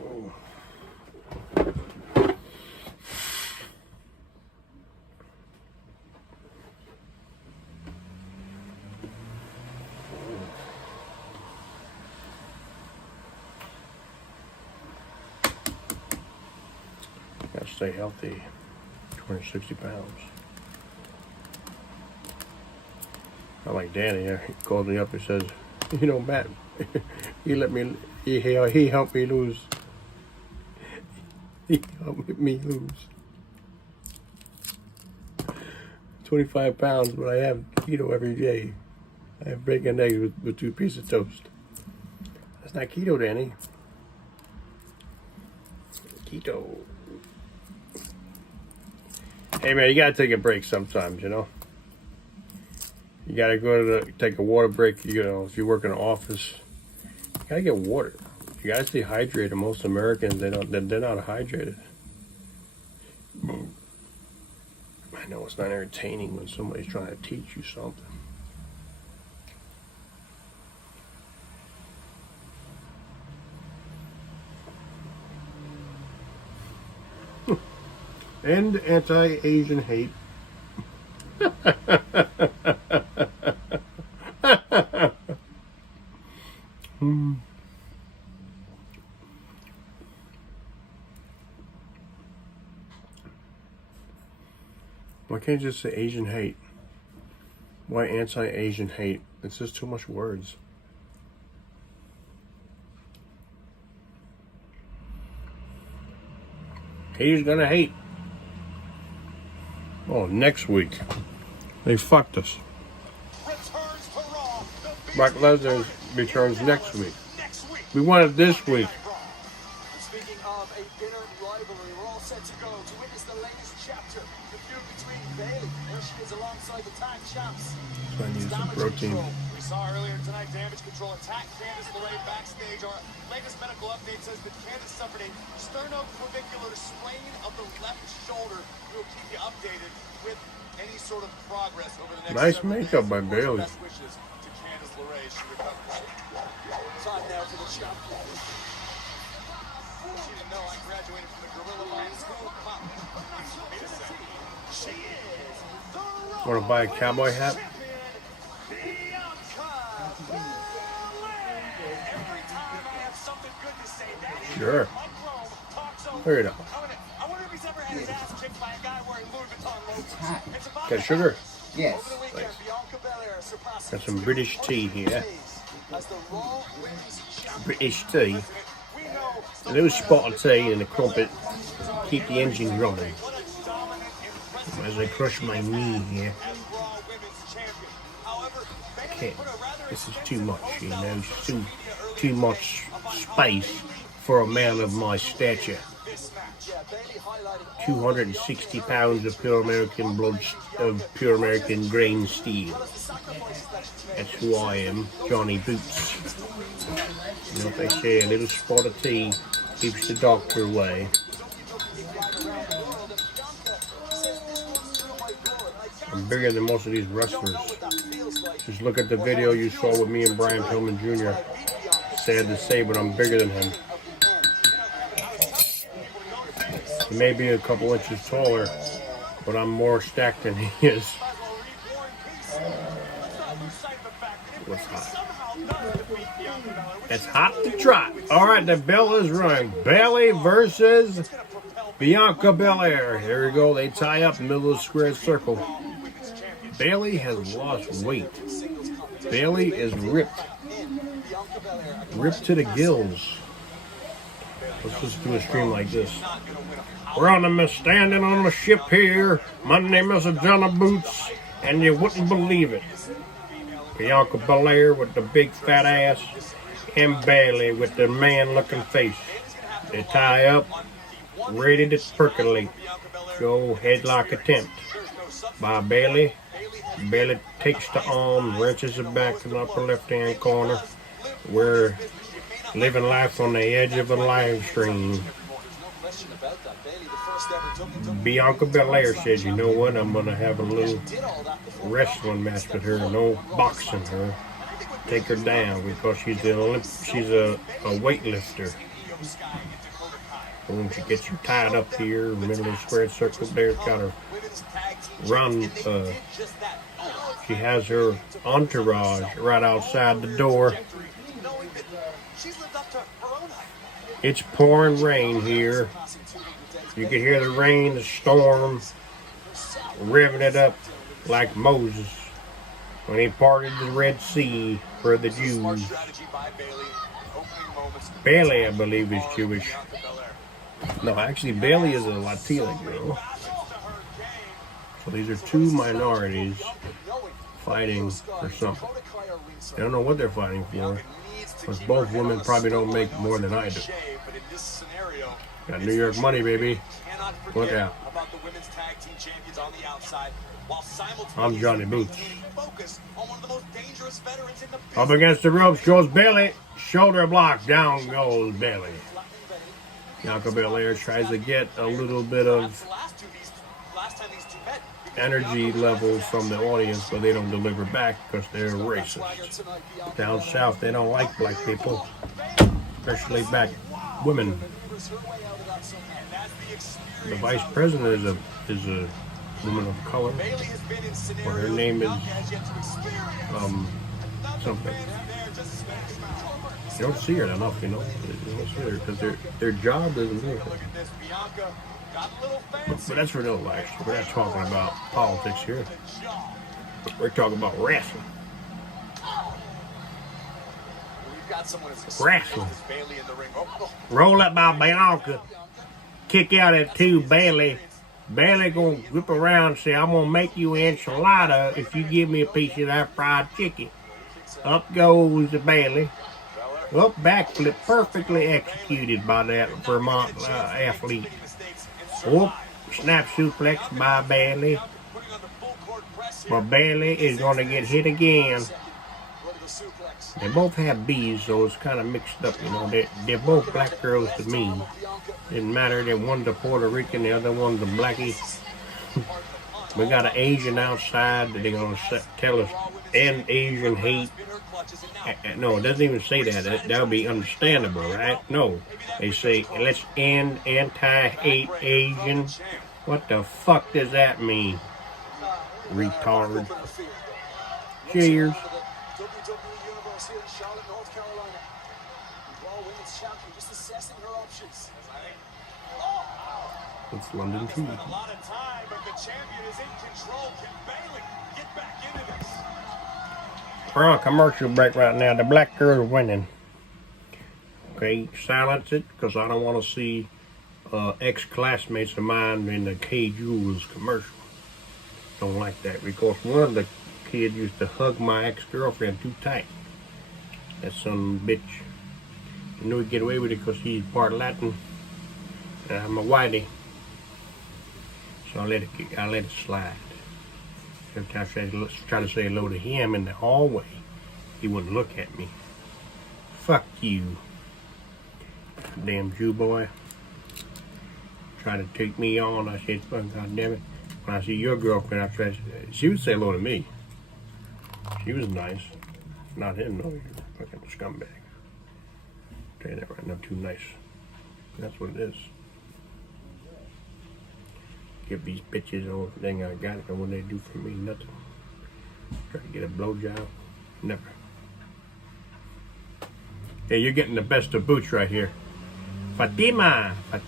Oh. Gotta stay healthy. 260 pounds. I like Danny. He called me up and says, you know, Matt, he helped me lose. He helped me lose 25 pounds, but I have keto every day. I have bacon and eggs with 2 pieces of toast. That's not keto, Danny. Keto. Hey man, you gotta take a break sometimes, you know. You gotta go to take a water break. You know, if you work in an office, you gotta get water. You gotta stay hydrated. Most Americans, they're not hydrated. I know it's not entertaining when somebody's trying to teach you something. End anti-Asian hate. Why can't you just say Asian hate? Why anti-Asian hate? It's just too much words. He's gonna hate. Oh, next week. They fucked us. Brock Lesnar returns next week. We want it this week. Speaking of a bitter rivalry, we're all set to go to witness the latest chapter, the feud between Bayley. There she is alongside the tag champs. I need some protein. We saw earlier tonight Damage Control attack Candice LeRae backstage. Our latest medical update says that Candice suffered a sternoclavicular sprain of the left shoulder. We'll keep you updated with any sort of progress over the next Nice makeup by Bayley. Best wishes to Candice LeRae. She recovers. Time now for the champion. She didn't know I graduated from the Gorilla Line School of Pop. She is the Want to buy a cowboy hat? Sure. Hurry it up. Got sugar? Yes. Nice. Got some British tea here. British tea. A little spot of tea and a crumpet. Keep the engine running. As I crush my knee here. Okay. This is too much, you know. Too much space for a man of my stature. 260 pounds of pure American blood, of pure American grain steel. That's who I am, Johnny Boots. You know what they say, a little spot of tea keeps the doctor away. I'm bigger than most of these wrestlers. Just look at the video you saw with me and Brian Pillman Jr. Sad to say, but I'm bigger than him. He may be a couple inches taller, but I'm more stacked than he is. What's hot? It's hot to trot. All right, the bell is rung. Bayley versus Bianca Belair. Here we go. They tie up in the middle of the square circle. Bayley has lost weight. Bayley is ripped. Ripped to the gills. Let's just do a stream like this. We're on the standing on the ship here. My name is Johnny Boots, and you wouldn't believe it. Bianca Belair with the big fat ass, and Bayley with the man-looking face. They tie up, ready to percolate. Go headlock attempt by Bayley. Bayley takes the arm, wrenches it back to the upper left-hand corner. We're living life on the edge of a live stream. Bianca Belair says, you know what, I'm going to have a little wrestling match with her, no boxing her. Take her down because she's a weightlifter. Boom, she gets her tied up here, middle of the square circle there, got her run, she has her entourage right outside the door. It's pouring rain here. You can hear the rain, the storm, revving it up like Moses when he parted the Red Sea for the Jews. Bayley, I believe, is Jewish. No, actually, Bayley is a Latina girl. So these are two minorities fighting for something. I don't know what they're fighting for, but both women probably don't make more than I do. Got New York money, baby. Look out. I'm Johnny Boots. Up against the ropes goes Bayley. Shoulder block. Down goes Bayley. Bianca Belair tries to get a little bit of energy levels from the audience, but they don't deliver back because they're racist. Down south, they don't like black people, especially black women. The vice president is a woman of color. Or her name is something. You don't see her enough, you know. You don't see her because their job doesn't do anything. But that's for no life. We're not talking about politics here. We're talking about wrestling. Wrestling. Roll up by Bianca. kick out at 2, Bailey. Bailey gonna whip around and say, I'm gonna make you an enchilada if you give me a piece of that fried chicken. Up goes the Bailey. Up backflip, perfectly executed by that Vermont athlete. Whoop, snap suplex by Bailey. But Bailey is gonna get hit again. They both have B's, so it's kind of mixed up, you know. They're both black girls to me. Didn't matter, that one's a Puerto Rican, the other one's a blackie. We got an Asian outside that they're going to tell us, end Asian hate. No, it doesn't even say that. That would be understandable, right? No. They say, let's end anti-hate Asian. What the fuck does that mean? Retard. Cheers. It's London too. A lot of time, but the champion is in control. Can Bailey get back into this? We're on commercial break right now. The black girl is winning. Okay, silence it, because I don't want to see ex-classmates of mine in the K-Jewels commercial. Don't like that, because one of the kids used to hug my ex-girlfriend too tight. That son of a bitch. I knew he'd get away with it because he's part Latin. And I'm a whitey. So I let it slide. Every time I try to say hello to him in the hallway, he wouldn't look at me. Fuck you. Damn Jew boy. Trying to take me on. I said, fuck, God damn it. When I see your girlfriend, I try to, she would say hello to me. She was nice. Not him, no. He's a fucking scumbag. I'll tell you that right now, too nice. That's what it is. Give these bitches everything I got, and what they do for me, nothing. Try to get a blowjob, never. Hey, you're getting the best of Boots right here. Fatima. I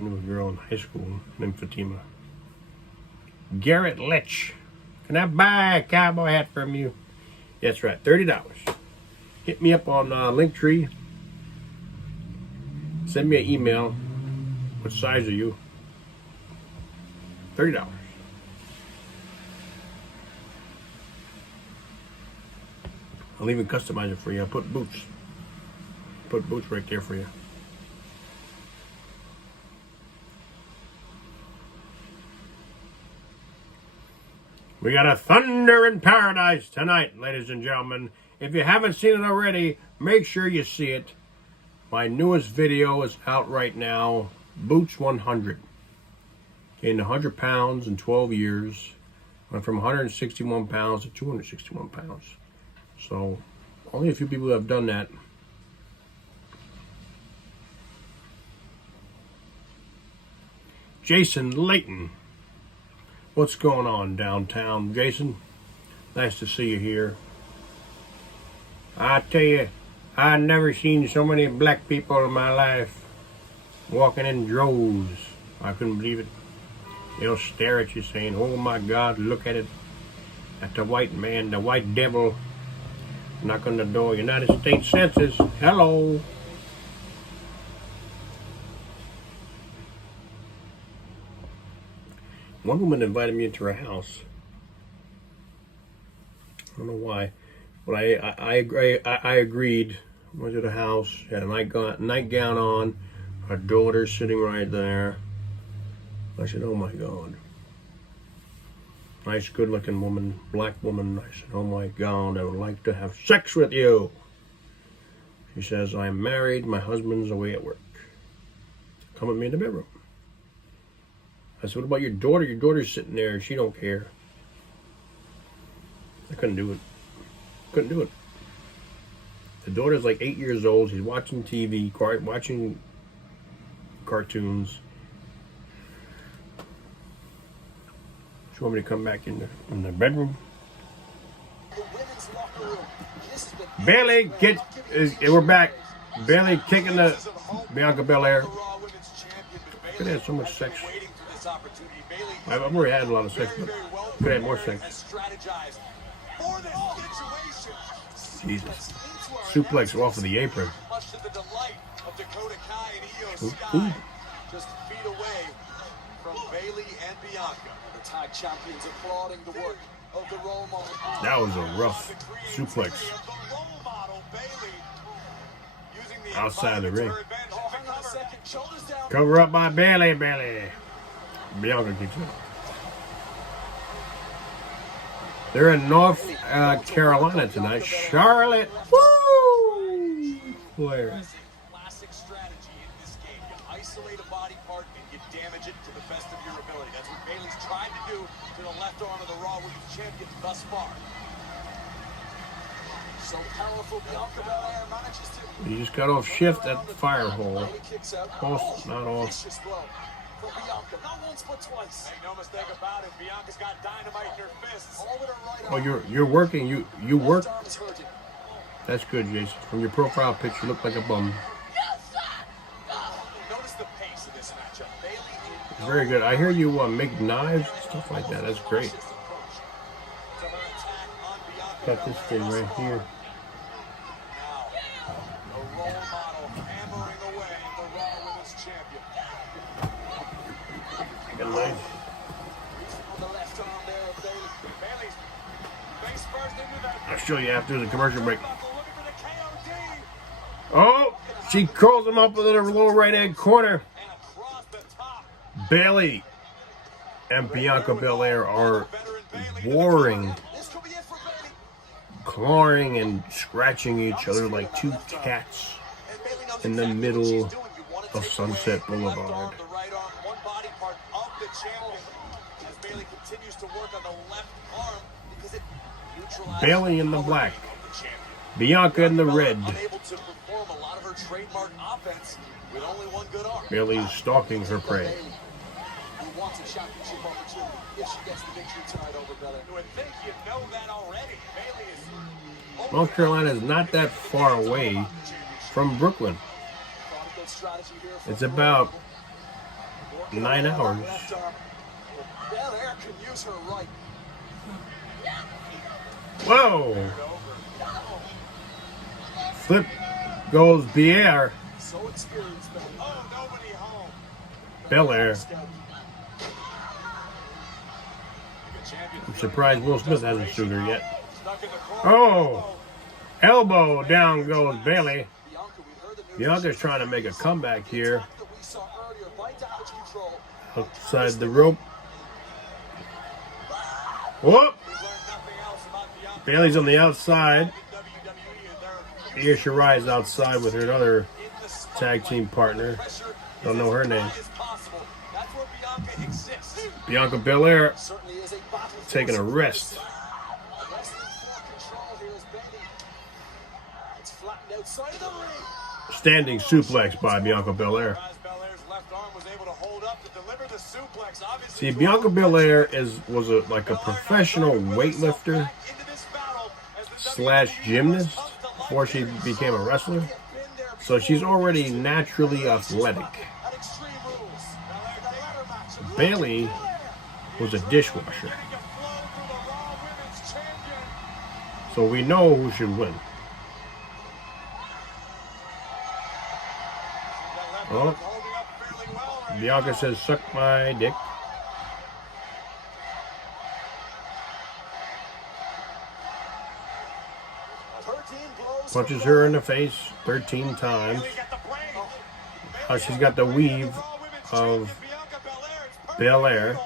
knew a girl in high school named Fatima. Garrett Litch. Can I buy a cowboy hat from you? That's right, $30. Hit me up on Linktree. Send me an email. What size are you? $30. I'll even customize it for you. I'll put boots. Put boots right there for you. We got a Thunder in Paradise tonight, ladies and gentlemen. If you haven't seen it already, make sure you see it. My newest video is out right now. Boots 100. Gained 100 pounds in 12 years. Went from 161 pounds to 261 pounds. So, only a few people have done that. Jason Layton. What's going on downtown, Jason? Nice to see you here. I tell you, I've never seen so many black people in my life. Walking in droves. I couldn't believe it. They'll stare at you saying, oh my God, look at it. At the white man, the white devil. Knock on the door. United States Census. Hello. One woman invited me into her house. I don't know why. But I agreed. Went to the house. Had a nightgown on. Her daughter sitting right there. I said, oh my God. Nice, good-looking woman, black woman. I said, oh my God, I would like to have sex with you. She says, I'm married, my husband's away at work. Come with me in the bedroom. I said, what about your daughter? Your daughter's sitting there, she don't care. I couldn't do it. Couldn't do it. The daughter's like 8 years old. She's watching TV, watching cartoons. She want me to come back in the bedroom. Bailey, we're back. Bailey kicking the Bianca Belair. Could have had so much sex. I've already had a lot of sex, but could have had more sex. Jesus. Suplex off of the apron. of Dakota Kai and Io Sky, just feet away from Bayley and Bianca. The tag champions applauding the work of the role model. That was a rough suplex. Outside the ring. Cover up by Bayley. Bianca keeps it. They're in North Carolina tonight. Charlotte. Woo! Flair. Classic strategy in this game. You isolate a body part and you damage it to the best of your ability. That's what Bayley's tried to do to the left arm of the Raw Women's Champion thus far. So powerful, Bianca Belair manages to. You just got off shift at the fire hole. Off, not off. From Bianca, not once but twice. Make no mistake about it, Bianca's got dynamite in her fists. All with her right arm. Oh, you're working. You work. That's good, Jason. From your profile picture, you look like a bum. Notice the pace of this matchup. Bayley Very good. I hear you make knives and stuff like that. That's great. Got this thing right here. the role model hammering away the Raw Women's Champion. Good night. On the left arm there of Bayley. Bayley's face first into that. I'll show you after the commercial break. Oh, she curls him up within her lower right-hand corner. Bayley and Bianca Belair are warring, clawing and scratching each other like two cats in the middle of Sunset Boulevard. Bayley in the black, Bianca in the red. Bayley's stalking her prey. North Carolina is not that far away from Brooklyn. It's about 9 hours. Whoa! Flip goes Belair. Belair. I'm surprised Will Smith hasn't sued her yet. Oh! Elbow down goes Bayley. Bianca's trying to make a comeback here. Outside the rope. Whoop! Bayley's on the outside. Io Shirai's outside with her other tag team partner. Don't know her name. Bianca Belair taking a rest. Standing suplex by Bianca Belair. See, Bianca Belair was like a professional weightlifter / gymnast before she became a wrestler. So she's already naturally athletic. Bayley was a dishwasher. So we know who should win. Oh, Bianca says, suck my dick. Punches her in the face 13 times. She's got the weave of Belair.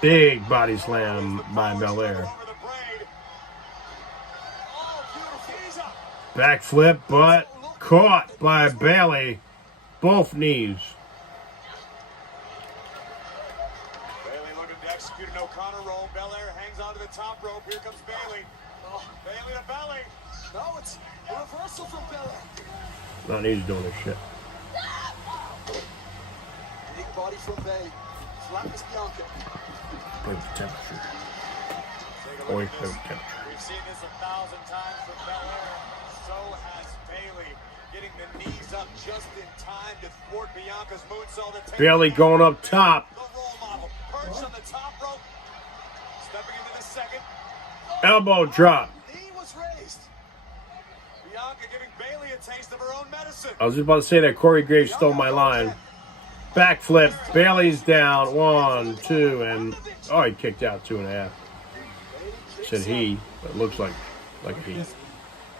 Big body slam by Belair. Backflip, but caught by Bayley. Both knees. Bayley looking to execute an O'Connor roll. Belair hangs onto the top rope. Here comes Bayley. Oh, Bayley to belly. No, it's a reversal from Belair. Not easy doing this shit. Big body from Bayley. Flattens Bianca. Play with the temperature. Play with temperature. We've seen this 1,000 times from Belair. So has Bayley. Getting the knees up just in time to thwart Bianca's moonsault. Bayley going up top. The role model. Perched on the top rope. Stepping into the second. Elbow drop. Knee was raised. Bianca giving Bayley a taste of her own medicine. I was just about to say that Corey Graves stole my line. Backflip. Bayley's down. 1, 2, and oh, he kicked out 2.5. Said he, but it looks like a he.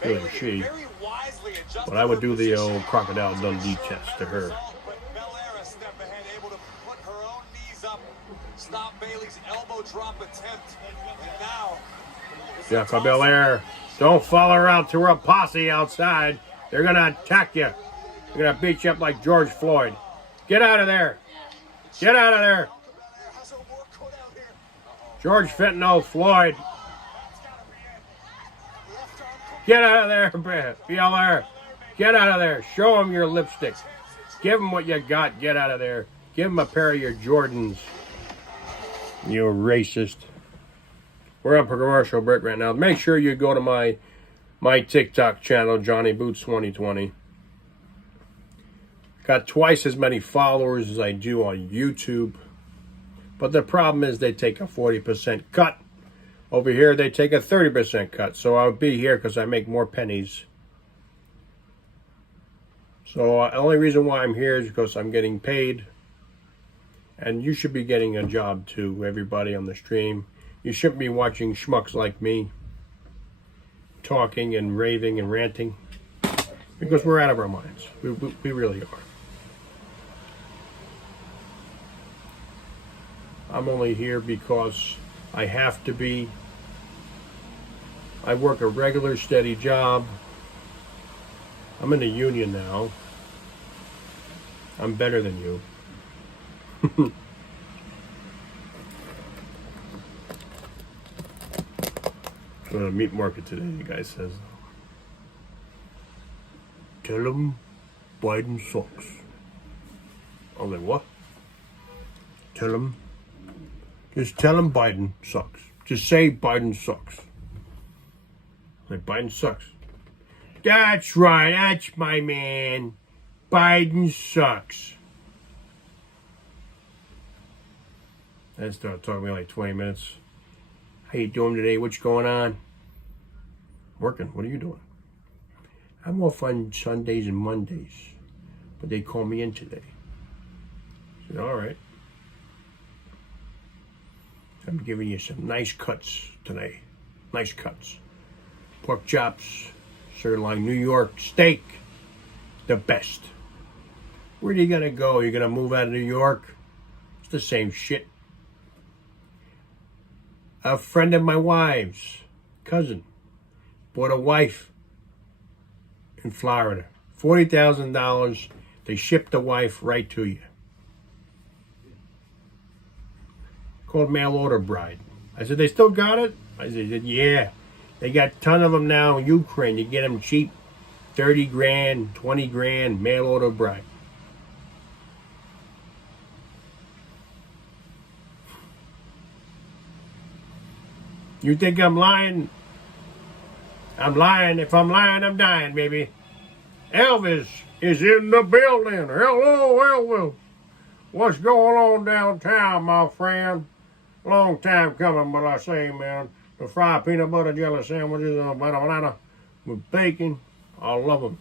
Really a she. But I would do the old Crocodile Dundee chest to her. Stop Bayley's elbow drop attempt. And now Bianca Belair, don't follow her out to her posse outside. They're gonna attack you. They're gonna beat you up like George Floyd. Get out of there. Get out of there. George Fentanyl Floyd. Get out of there, Belair. Get out of there. Show him your lipstick. Give him what you got. Get out of there. Give him a pair of your Jordans. You racist. We're on commercial break right now. Make sure you go to my TikTok channel, Johnny Boots 2020. Got twice as many followers as I do on YouTube. But the problem is they take a 40% cut. Over here, they take a 30% cut. So I'll be here because I make more pennies. So the only reason why I'm here is because I'm getting paid. And you should be getting a job too, everybody on the stream. You shouldn't be watching schmucks like me talking and raving and ranting. Because we're out of our minds. We really are. I'm only here because I have to be. I work a regular, steady job. I'm in the union now. I'm better than you. Going to the meat market today, the guy says. Tell him Biden sucks. I was like, what? Tell him. Just tell him Biden sucks. Just say Biden sucks. Like, Biden sucks. That's right. That's my man. Biden sucks. Then started talking to me like 20 minutes. How you doing today? What's going on? Working. What are you doing? I'm off on Sundays and Mondays. But they call me in today. I said, all right. I'm giving you some nice cuts today. Nice cuts. Pork chops, sirloin New York steak. The best. Where are you going to go? You're going to move out of New York? It's the same shit. A friend of my wife's cousin bought a wife in Florida. $40,000. They shipped the wife right to you. Called mail order bride. I said, they still got it? I said, yeah. They got a ton of them now in Ukraine. You get them cheap. 30 grand, 20 grand, mail order bride. You think I'm lying? I'm lying. If I'm lying, I'm dying, baby. Elvis is in the building. Hello, Elvis. What's going on downtown, my friend? Long time coming, but I say, man, the fried peanut butter jelly sandwiches on banana with bacon, I love them.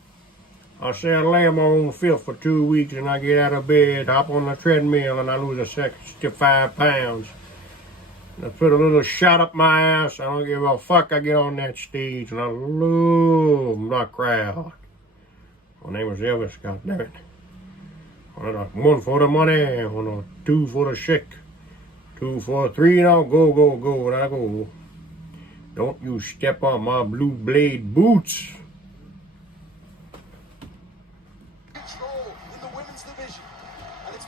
I say I lay them on the field for 2 weeks and I get out of bed, hop on the treadmill, and I lose a 65 pounds. And I put a little shot up my ass. I don't give a fuck. I get on that stage and I love the crowd. My name is Elvis, goddammit. 1 for the money, 2 for the shake, 2 for 3, now go, go, go, and I go. Don't you step on my blue blade boots.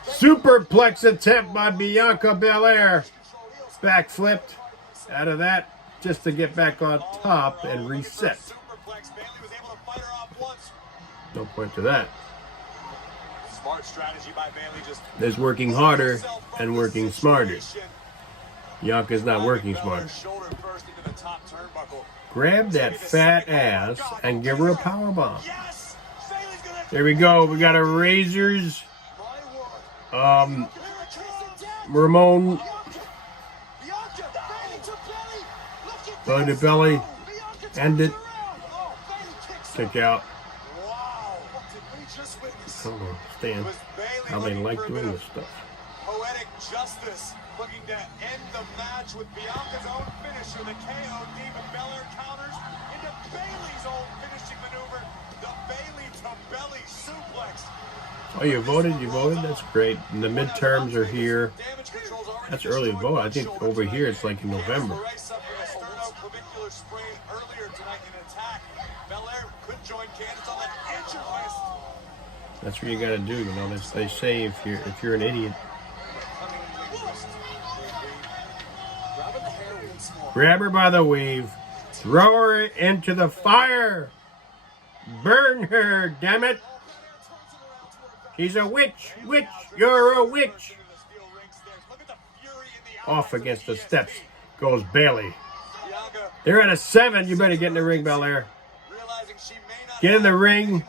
Superplex attempt by Bianca Belair. Backflipped out of that just to get back on top and reset. No point to that. Smart strategy by Bayley. There's working harder and working smarter. Bianca's not working smarter. Grab that fat ass and give her a power bomb. There we go. We got a Razor's Ramon by the belly. End it. stick out. Wow, what did we just witness? I don't understand how they like doing this stuff. Poetic justice, looking to end the match with Bianca's own finisher, the KOD, but Belair counters into Bayley's own finishing maneuver, the Bayley to belly suplex. Oh, you voted? You voted? That's great. And the midterms are here. That's early vote. I think over here it's like in November. Sternoclavicular sprain earlier tonight in attack. Belair could join Candace on that injured list. That's what you got to do. You know, they say if you're an idiot, grab her by the weave, throw her into the fire, burn her. Damn it! She's a witch. Witch, you're a witch. Off against the steps goes Bayley. They're at a 7. You better get in the ring, Belair. Get in the ring.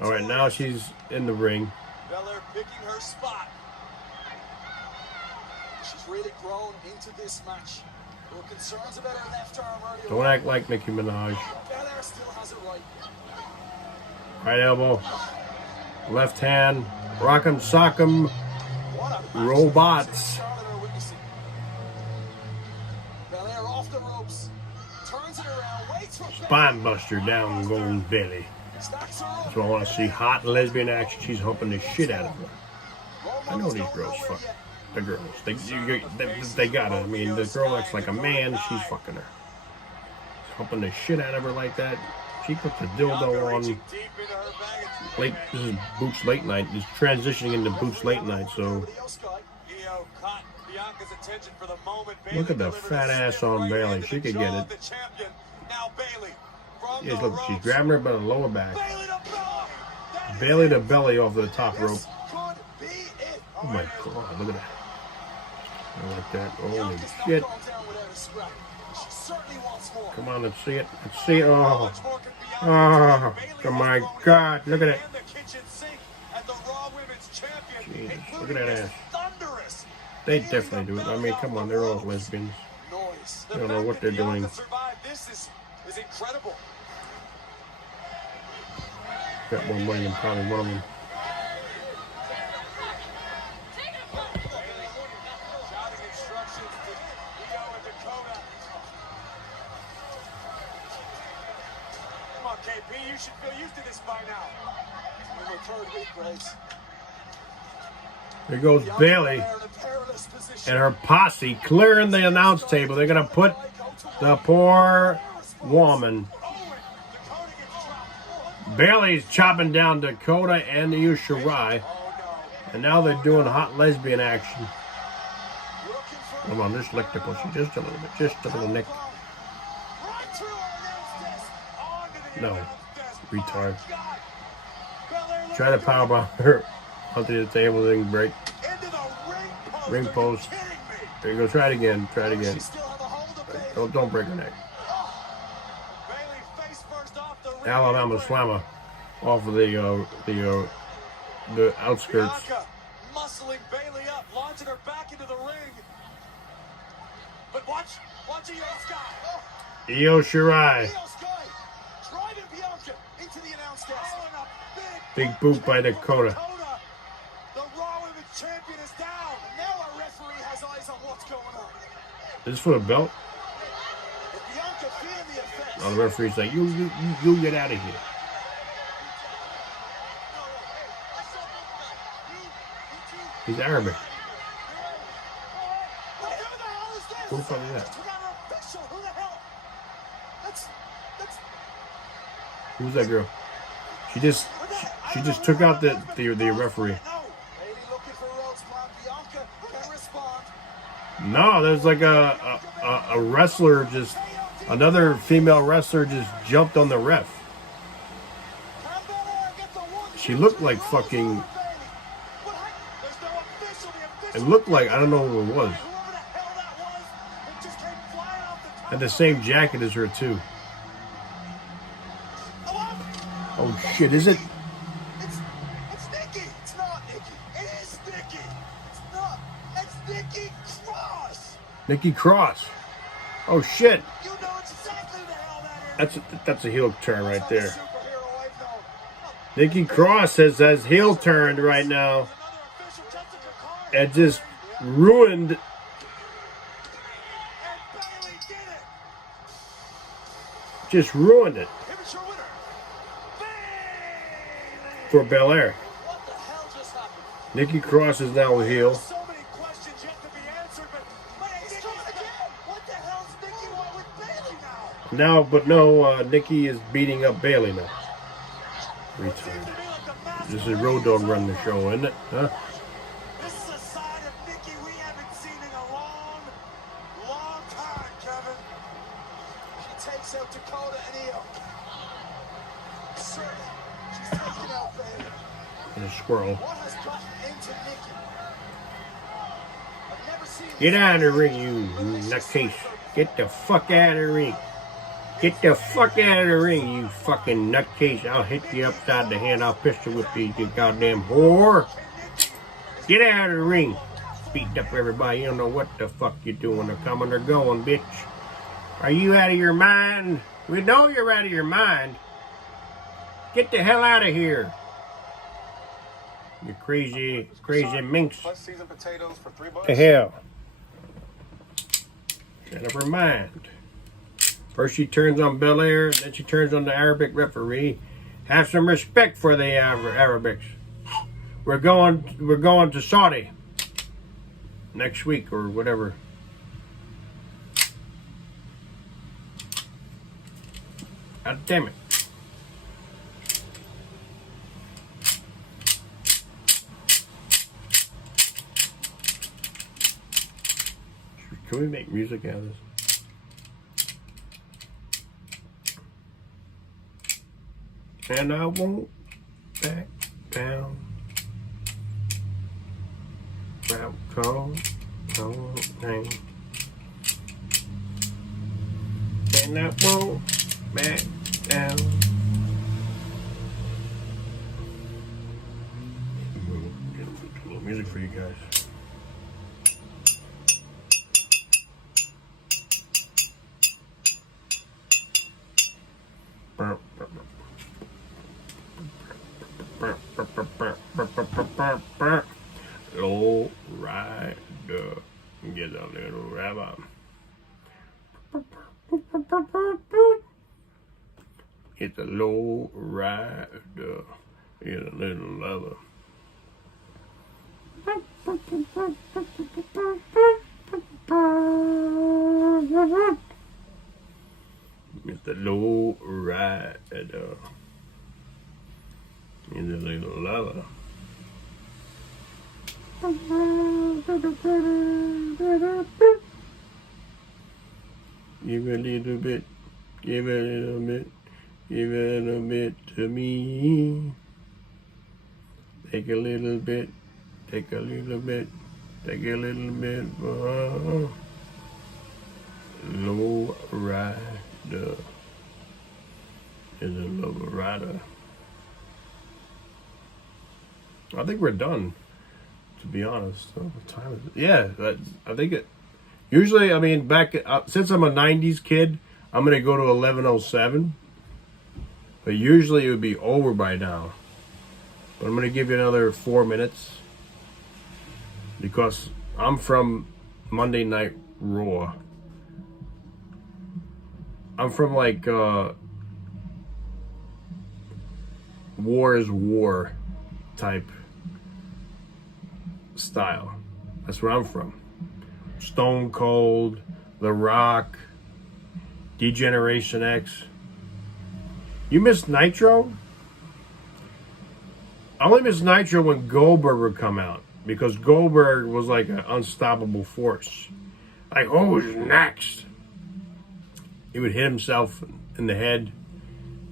All right, now she's in the ring. Belair picking her spot. She's really grown into this match. There were concerns about her left arm earlier. Don't act like Nicki Minaj. Belair still has it right. Right elbow. Left hand. Rock'em sock'em. Robots. Belair off the ropes. Turns it around. Waits for Spine buster down goes Bayley. That's what I want to see. Hot lesbian action. She's humping the shit out of her. I know these girls fuck the girls. They got it. I mean, the girl looks like a man. She's fucking her. Humping the shit out of her like that. She put the dildo on. Late. This is Boots Late Night. It's transitioning into Boots Late Night. So look at the fat ass on Bayley. She could get it. Yes, look, she's grabbing her by the lower back. Bayley to belly off the top rope. Oh my god, look at that. I like that. Holy shit. Come on, let's see it. Let's see it. Oh. Oh, my god. Look at it. Jesus, look at that ass. They definitely do it. I mean, come on, they're all lesbians. They don't know what they're doing. Is incredible. Got more money than probably one of them. Shouting instructions to Io and Dakota. Come on, KP, you should feel used to this by now. We're third week, Grace. There goes Bayley and her posse clearing the announce table. They're going to put the poor woman. Bayley's chopping down Dakota and Io Shirai. And now they're doing hot lesbian action. Come on, just lick the pussy. Just a little bit. Just a little nick. No. Retard. Try to powerbomb her onto the table, then break. Ring post. There you go. Try it again. Try it again. Don't break her neck. Alabama Slammer off of the outskirts. Bianca muscling Bayley up, launching her back into the ring. But watch Io Sky. Io Shirai. Io Sky driving Bianca into the announce desk. Big boot by Dakota. The Raw Women's Champion is down. Now our referee has eyes on what's going on. This is for the belt. Bianca feeling the effects. Oh, the referee's like, you get out of here. He's Arabic. Who the fuck is that? Who's that girl? She just took out the referee. No, there's like a wrestler just, another female wrestler just jumped on the ref. She looked like fucking, it looked like, I don't know who it was. Had the same jacket as her too. Oh shit, is it? It's Nikki. It's not Nikki. It is Nikki. It's not. It's Nikki Cross. Nikki Cross. Oh shit. You know exactly who the hell that That's a heel turn right there. Nikki Cross has heel turned right now. And just ruined it for Belair. Nikki Cross is now a heel. Now, but no, Nikki is beating up Bayley now. Returned. This is Road Dogg running the show, isn't it? Huh? This is a side of Nikki we haven't seen in a long, long time, Kevin. She takes out Dakota and Io. Certainly, she's taking out Bayley. And a squirrel. What has gotten into Nikki? I've never seen Get out of the ring, you nutcase. Get the fuck out of the ring. Get the fuck out of the ring, you fucking nutcase. I'll hit you upside the head. I'll pistol whip you, you goddamn whore. Get out of the ring. Beating up everybody. You don't know what the fuck you're doing. They're coming or going, bitch. Are you out of your mind? We know you're out of your mind. Get the hell out of here. You crazy minx. The hell. Never mind. First she turns on Belair, then she turns on the Arabic referee. Have some respect for the Arabics. We're going to Saudi next week or whatever. God damn it. Can we make music out of this? And I won't back down. Route call, name. And I won't back down. A little music for you guys. Low rider, get a little rubber. It's a low rider, get a little lover. It's the low rider. It's a little lover. Give a little bit, give a little bit, give a little bit to me. Take a little bit, take a little bit, take a little bit. Low rider is a low rider. I think we're done, to be honest. Oh, what time is it? Yeah, I think it. Usually, I mean, since I'm a 90s kid, I'm going to go to 11:07. But usually it would be over by now. But I'm going to give you another 4 minutes. Because I'm from Monday Night Raw. I'm from like War is War type style. That's where I'm from. Stone Cold, The Rock, D-Generation X. You missed Nitro? I only missed Nitro when Goldberg would come out, because Goldberg was like an unstoppable force. Like, who's next? He would hit himself in the head,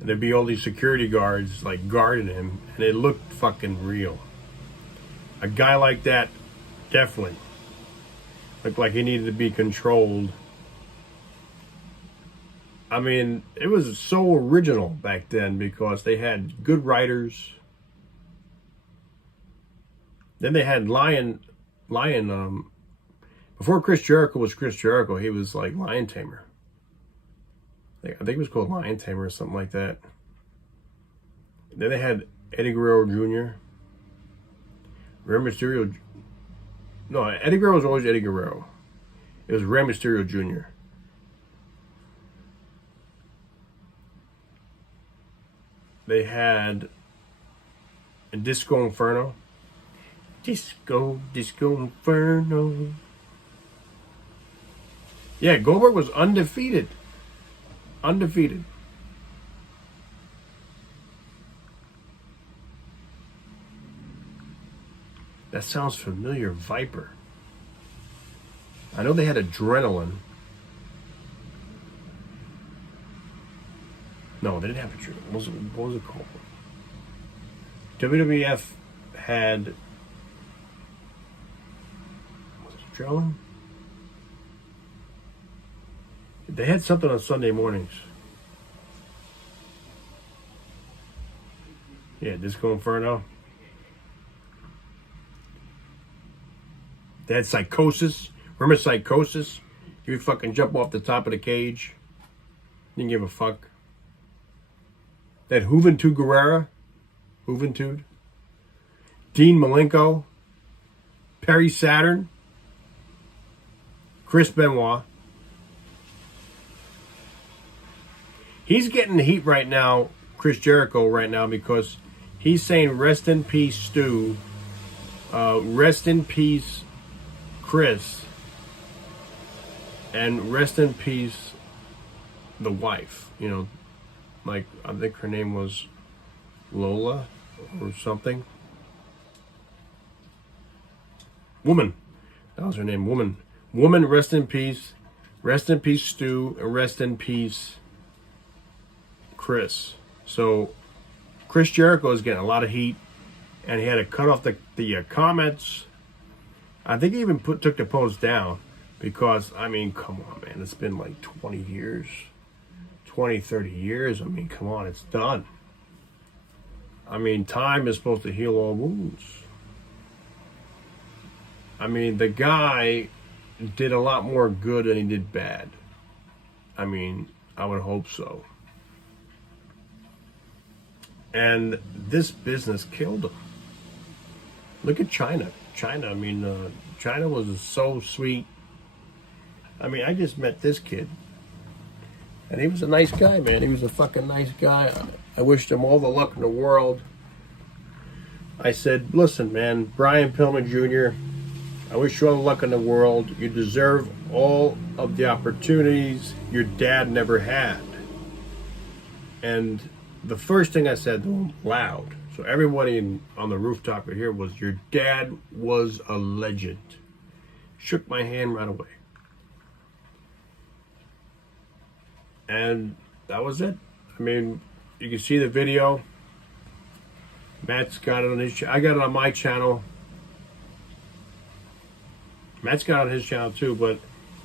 and there'd be all these security guards like guarding him, and it looked fucking real. A guy like that definitely looked like he needed to be controlled. I mean, it was so original back then because they had good writers. Then they had Lion. Before Chris Jericho was Chris Jericho, he was like Lion Tamer. I think it was called Lion Tamer or something like that. Then they had Eddie Guerrero Jr. Rey Mysterio. No, Eddie Guerrero was always Eddie Guerrero. It was Rey Mysterio Jr. They had Disco Inferno. Disco Inferno. Yeah, Goldberg was undefeated. Undefeated. That sounds familiar. Viper. I know they had Adrenaline. No, they didn't have Adrenaline. What was it called? WWF had... Was it Adrenaline? They had something on Sunday mornings. Yeah, Disco Inferno. They had Psychosis. Remember Psychosis? He would fucking jump off the top of the cage. Didn't give a fuck. They had Juventud Guerrera. Juventud. Dean Malenko. Perry Saturn. Chris Benoit. He's getting the heat right now, Chris Jericho right now, because he's saying rest in peace, Stu. Rest in peace, Chris. And rest in peace, the wife. You know, like, I think her name was Lola or something. Woman. That was her name, Woman. Woman, rest in peace. Rest in peace, Stu. And rest in peace, Chris. So Chris Jericho is getting a lot of heat, and he had to cut off the comments. I think he even took the post down because, I mean, come on, man. It's been like 20 years, 20, 30 years. I mean, come on, it's done. I mean, time is supposed to heal all wounds. I mean, the guy did a lot more good than he did bad. I mean, I would hope so. And this business killed him. Look at China. China, I mean, China was so sweet. I mean, I just met this kid. And he was a nice guy, man. He was a fucking nice guy. I wished him all the luck in the world. I said, listen, man, Brian Pillman Jr., I wish you all the luck in the world. You deserve all of the opportunities your dad never had. And the first thing I said to him, loud, so everybody on the rooftop right here, was, your dad was a legend. Shook my hand right away. And that was it. I mean, you can see the video. Matt's got it on his channel. I got it on my channel. Matt's got it on his channel too, but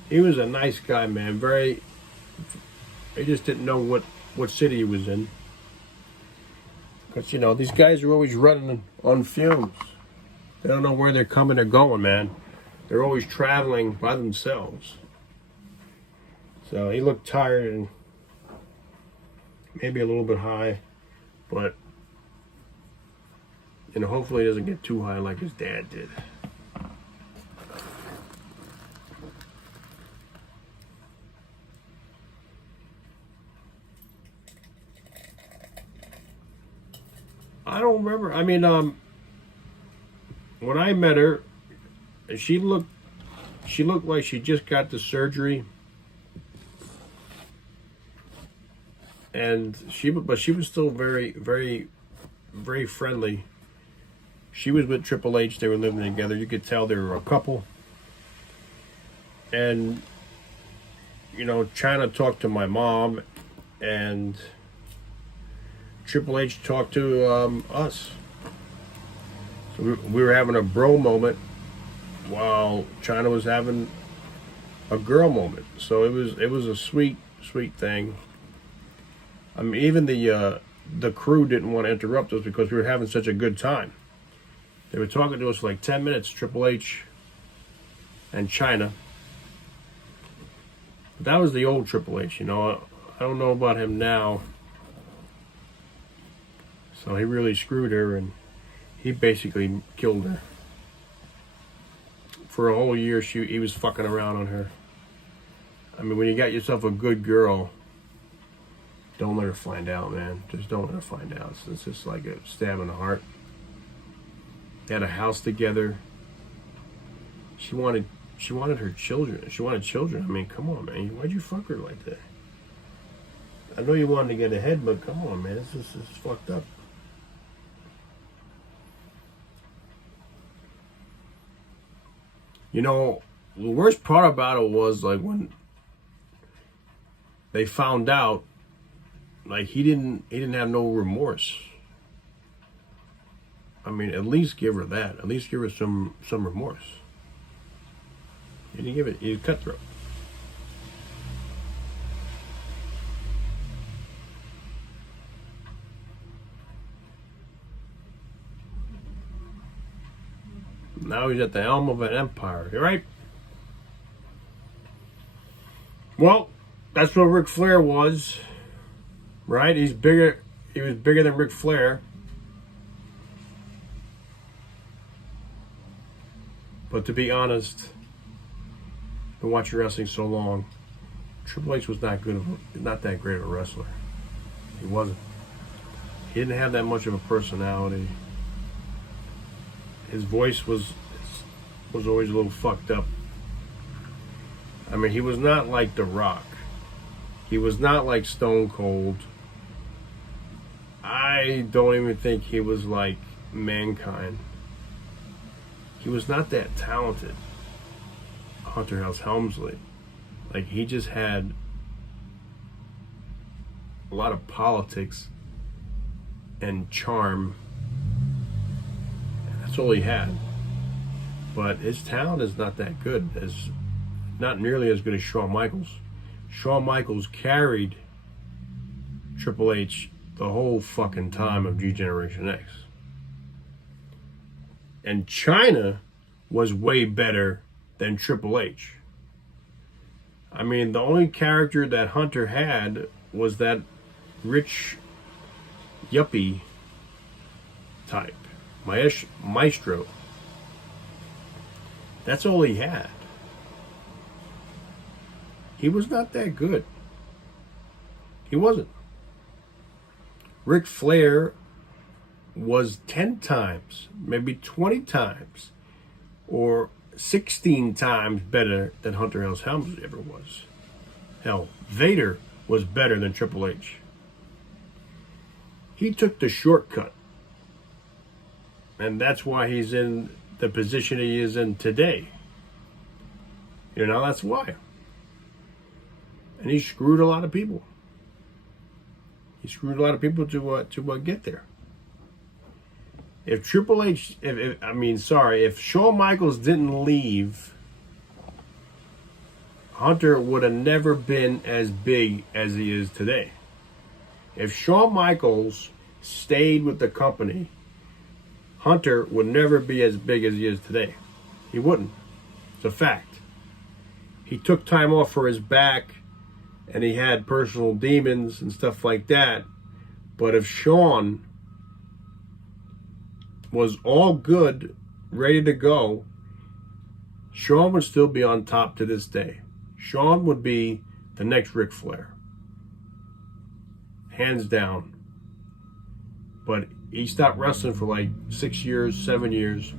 he was a nice guy, man. Very, he just didn't know what city he was in. Because, you know, these guys are always running on fumes. They don't know where they're coming or going, man. They're always traveling by themselves. So he looked tired and maybe a little bit high. But, you know, hopefully he doesn't get too high like his dad did. I don't remember. I mean, when I met her, she looked like she just got the surgery, and she was still very, very, very friendly. She was with Triple H. They were living together. You could tell they were a couple. And, you know, China talked to my mom, and Triple H talked to us. So we were having a bro moment while China was having a girl moment. So it was a sweet thing. I mean, even the crew didn't want to interrupt us because we were having such a good time. They were talking to us for like 10 minutes, Triple H and China. But that was the old Triple H, you know. I don't know about him now. So he really screwed her, and he basically killed her. For a whole year, he was fucking around on her. I mean, when you got yourself a good girl, don't let her find out, man. Just don't let her find out. It's just like a stab in the heart. They had a house together. She wanted her children. She wanted children. I mean, come on, man. Why'd you fuck her like that? I know you wanted to get ahead, but come on, man. This is fucked up. You know, the worst part about it was like when they found out, like he didn't have no remorse. I mean, at least give her that. At least give her some remorse. He didn't give it. He was cutthroat. Now he's at the helm of an empire, right? Well, that's what Ric Flair was, right? He's bigger. He was bigger than Ric Flair. But to be honest, I've been watching wrestling so long. Triple H was not that great of a wrestler. He wasn't. He didn't have that much of a personality. His voice was always a little fucked up. I mean, he was not like The Rock. He was not like Stone Cold. I don't even think he was like Mankind. He was not that talented. Hunter Hearst Helmsley. Like, he just had a lot of politics and charm. That's all he had. But his talent is not that good. Not nearly as good as Shawn Michaels. Shawn Michaels carried Triple H the whole fucking time of G-Generation X. And China was way better than Triple H. I mean, the only character that Hunter had was that rich yuppie type. Maestro. That's all he had. He was not that good. He wasn't. Ric Flair was 10 times, maybe 20 times, or 16 times better than Hunter Hearst Helmsley ever was. Hell, Vader was better than Triple H. He took the shortcut. And that's why he's in the position he is in today. You know, that's why. And he screwed a lot of people. He screwed a lot of people to get there. If Triple H, if Shawn Michaels didn't leave, Hunter would have never been as big as he is today. If Shawn Michaels stayed with the company, Hunter would never be as big as he is today. He wouldn't. It's a fact. He took time off for his back, and he had personal demons and stuff like that. But if Shawn was all good, ready to go, Shawn would still be on top to this day. Shawn would be the next Ric Flair. Hands down. But he stopped wrestling for like 6 years, 7 years.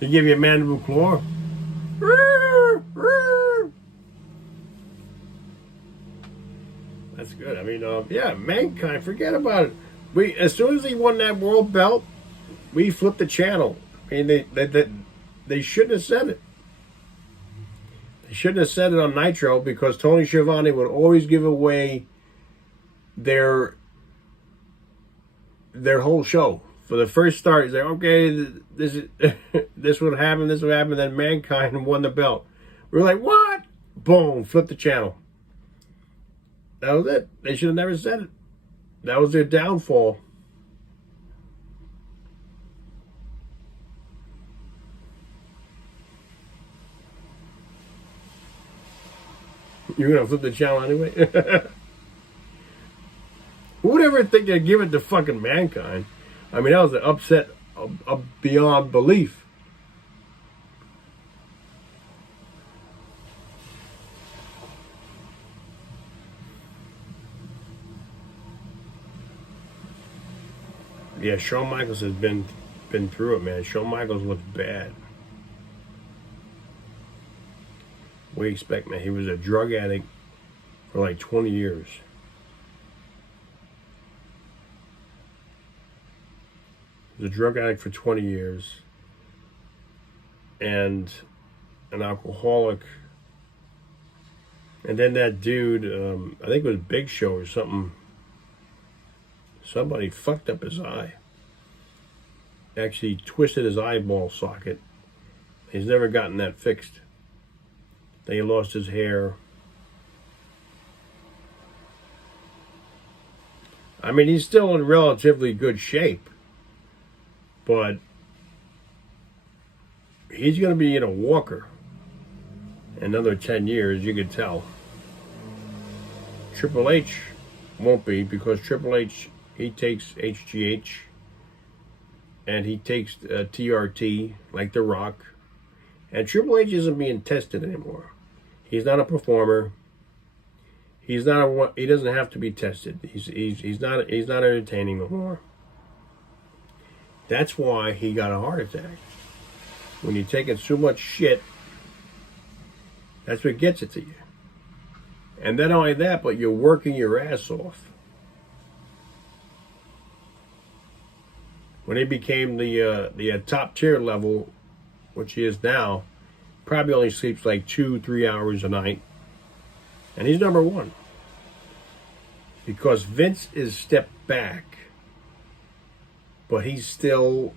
They give you a mandible claw. That's good. I mean, yeah, Mankind, forget about it. As soon as he won that world belt, we flipped the channel. I mean, they shouldn't have said it. They shouldn't have said it on Nitro, because Tony Schiavone would always give away their whole show. For the first start, he's like, okay, this would happen, then Mankind won the belt. We were like, what? Boom, flip the channel. That was it. They should have never said it. That was their downfall. You're gonna flip the channel anyway? Who would ever think they'd give it to fucking Mankind? I mean, that was an upset beyond belief. Yeah, Shawn Michaels has been through it, man. Shawn Michaels was bad. What do you expect, man? He was a drug addict for like 20 years. He was a drug addict for 20 years. And an alcoholic. And then that dude, I think it was Big Show or something. Somebody fucked up his eye. Actually twisted his eyeball socket. He's never gotten that fixed. Then he lost his hair. I mean, he's still in relatively good shape. But he's going to be in a walker in another 10 years, you can tell. Triple H won't be, because Triple H, he takes HGH and he takes TRT like The Rock. And Triple H isn't being tested anymore. He's not a performer. He doesn't have to be tested. He's not entertaining no more. That's why he got a heart attack. When you're taking so much shit, that's what gets it to you. And not only that, but you're working your ass off. When he became the top tier level, which he is now, probably only sleeps like 2-3 hours a night. And he's number one. Because Vince is stepped back, but he's still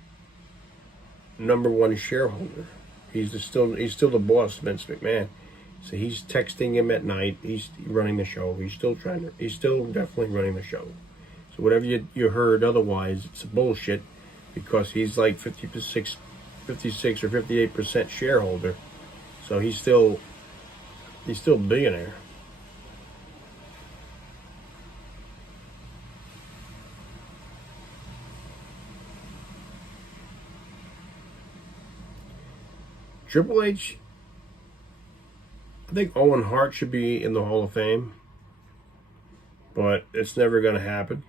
number one shareholder. He's still the boss, Vince McMahon. So he's texting him at night. He's running the show. He's still definitely running the show. So whatever you heard otherwise, it's bullshit, because he's like 56 or 58% shareholder. So he's still a billionaire. Triple H, I think Owen Hart should be in the Hall of Fame, but it's never going to happen.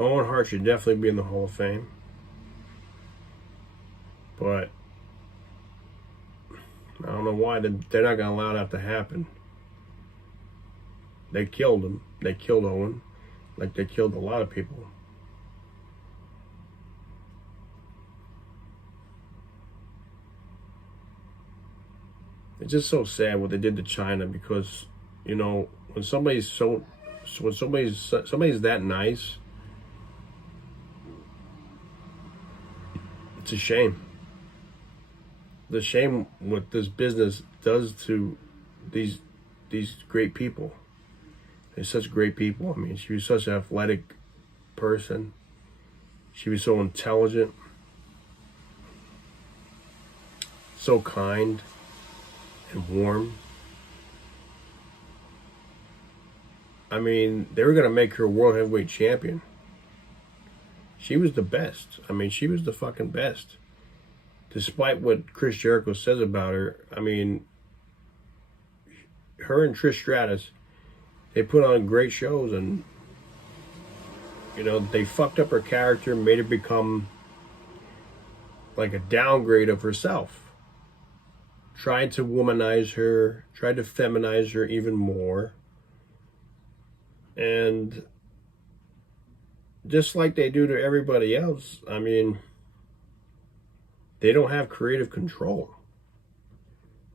Owen Hart should definitely be in the Hall of Fame, but I don't know why they're not going to allow that to happen. They killed him. They killed Owen, like they killed a lot of people. It's just so sad what they did to China, because, you know, when somebody's that nice, it's a shame. The shame what this business does to these great people. They're such great people. I mean, she was such an athletic person. She was so intelligent, so kind and warm. I mean, they were going to make her world heavyweight champion. She was the best. I mean, she was the fucking best. Despite what Chris Jericho says about her, I mean, her and Trish Stratus, they put on great shows, and, you know, they fucked up her character, made her become like a downgrade of herself. Tried to womanize her, tried to feminize her even more. And just like they do to everybody else, I mean, they don't have creative control.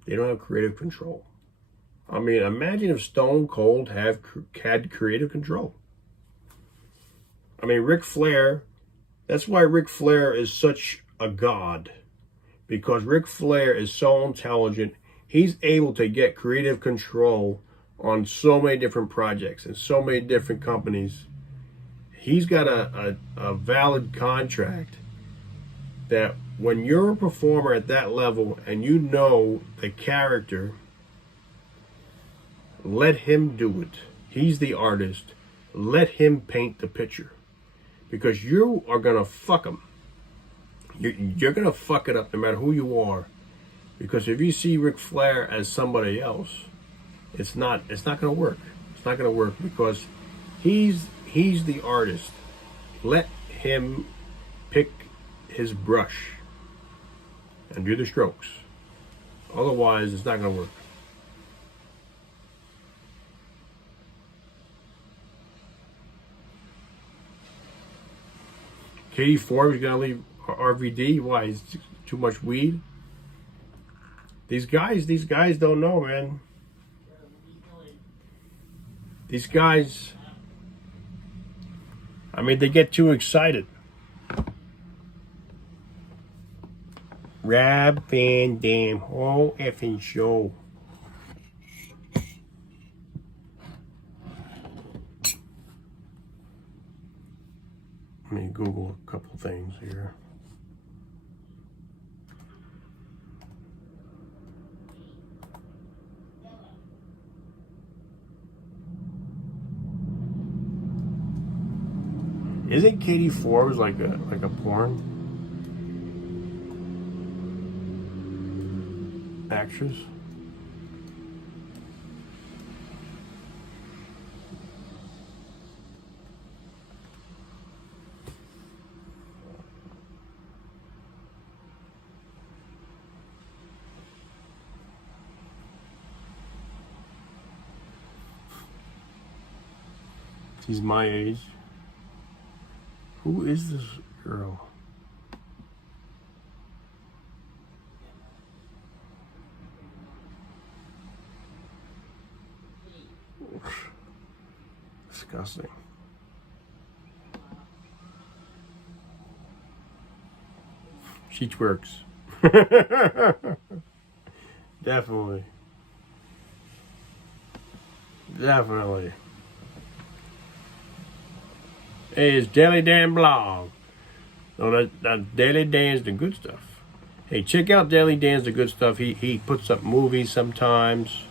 They don't have creative control. I mean, imagine if Stone Cold had creative control. I mean, Ric Flair, that's why Ric Flair is such a god. Because Ric Flair is so intelligent, he's able to get creative control on so many different projects and so many different companies. He's got a valid contract that when you're a performer at that level and you know the character, let him do it. He's the artist. Let him paint the picture. Because you are going to fuck him. You're going to fuck it up no matter who you are. Because if you see Ric Flair as somebody else, it's not going to work. It's not going to work because he's the artist. Let him pick his brush and do the strokes. Otherwise, it's not going to work. Katie Forbes is going to leave RVD. Why? He's too much weed? These guys don't know, man. These guys, I mean, they get too excited. Rob Van Dam, whole effing show. Let me Google a couple things here. Isn't Katie Forbes like a porn actress? She's my age. Who is this girl? Disgusting. She twerks. Definitely. Definitely. Hey, it's Daily Dan Blog. No, that's Daily Dan's the good stuff. Hey, check out Daily Dan's the good stuff. He puts up movies sometimes.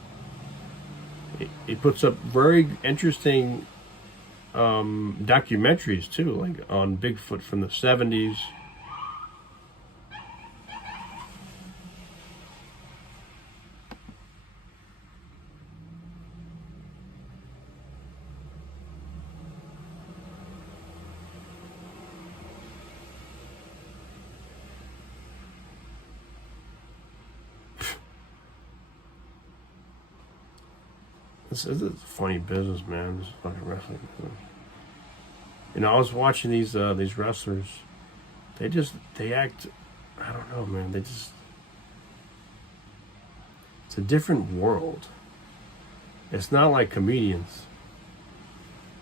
He puts up very interesting documentaries too, like on Bigfoot from the 70s. This is a funny business, man. This is fucking wrestling business. You know, I was watching these wrestlers. They act, I don't know, man. It's a different world. It's not like comedians.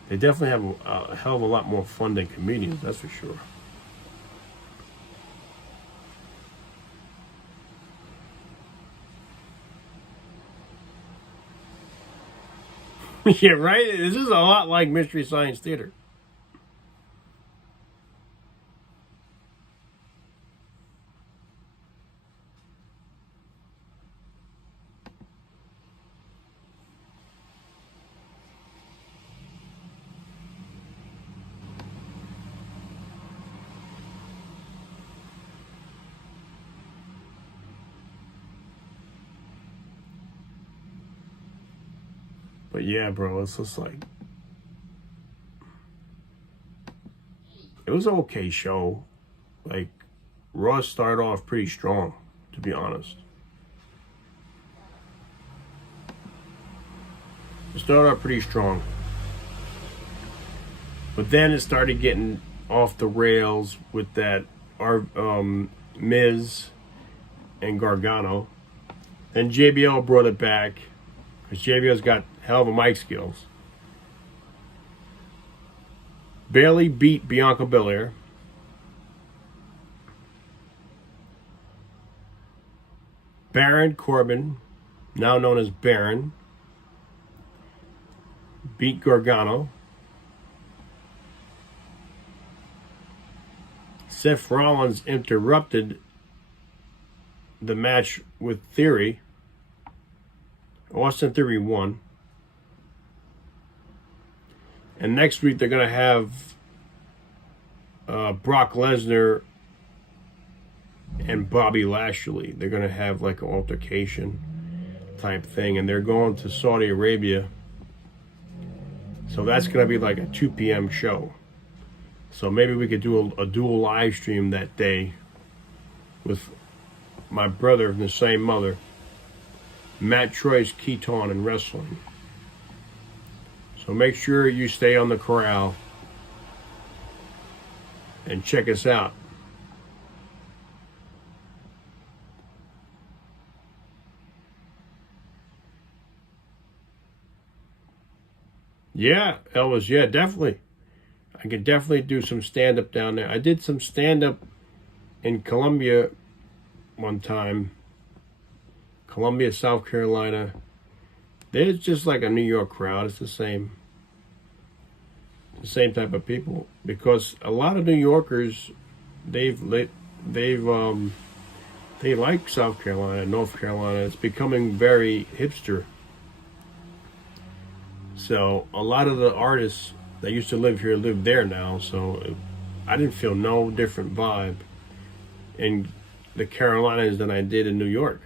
They definitely have a hell of a lot more fun than comedians, that's for sure. Yeah, right? This is a lot like Mystery Science Theater. But yeah, bro, it's just like, it was an okay show. Like, Raw started off pretty strong, to be honest. It started off pretty strong. But then it started getting off the rails with that Miz and Gargano. Then JBL brought it back, because JBL's got hell of a mic skills. Bayley beat Bianca Belair. Baron Corbin now known as Baron, beat Gargano. Seth Rollins interrupted the match with Theory. Austin Theory won. And next week they're going to have Brock Lesnar and Bobby Lashley. They're going to have like an altercation type thing. And they're going to Saudi Arabia. So that's going to be like a 2 p.m. show. So maybe we could do a dual live stream that day with my brother from the same mother, Matt Troy's Keaton and Wrestling. So make sure you stay on the corral and check us out. Yeah, Elvis, yeah, definitely. I could definitely do some stand-up down there. I did some stand-up in Columbia one time. Columbia, South Carolina. There's just like a New York crowd. It's the same type of people. Because a lot of New Yorkers, they like South Carolina, North Carolina. It's becoming very hipster. So a lot of the artists that used to live here live there now. So I didn't feel no different vibe in the Carolinas than I did in New York.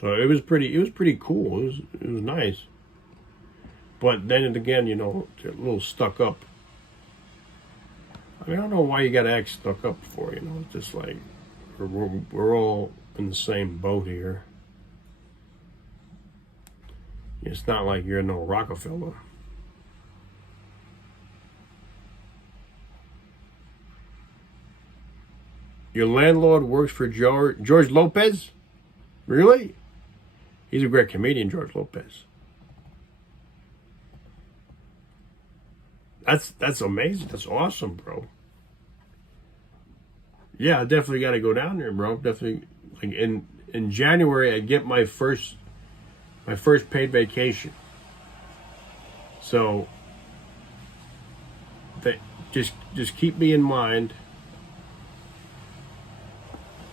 So it was pretty cool. It was nice. But then again, you know, a little stuck up. I mean, I don't know why you got to act stuck up for, you know. It's just like we're all in the same boat here. It's not like you're no Rockefeller. Your landlord works for George Lopez? Really? He's a great comedian, George Lopez. That's amazing. That's awesome, bro. Yeah, I definitely got to go down there, bro. Definitely. Like in January, I get my first paid vacation. So just keep me in mind,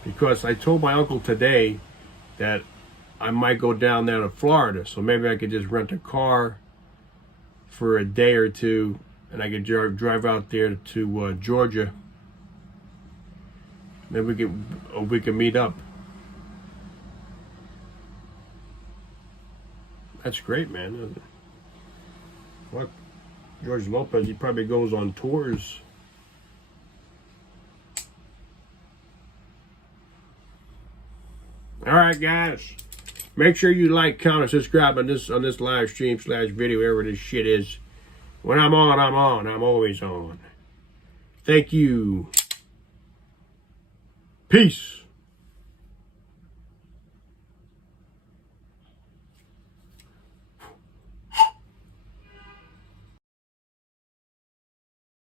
because I told my uncle today that I might go down there to Florida, so maybe I could just rent a car for a day or two, and I could drive out there to Georgia. Maybe we can meet up. That's great, man. Look, George Lopez, he probably goes on tours. All right, guys. Make sure you like, comment, and subscribe on this live stream / video, wherever this shit is. When I'm on, I'm on. I'm always on. Thank you. Peace.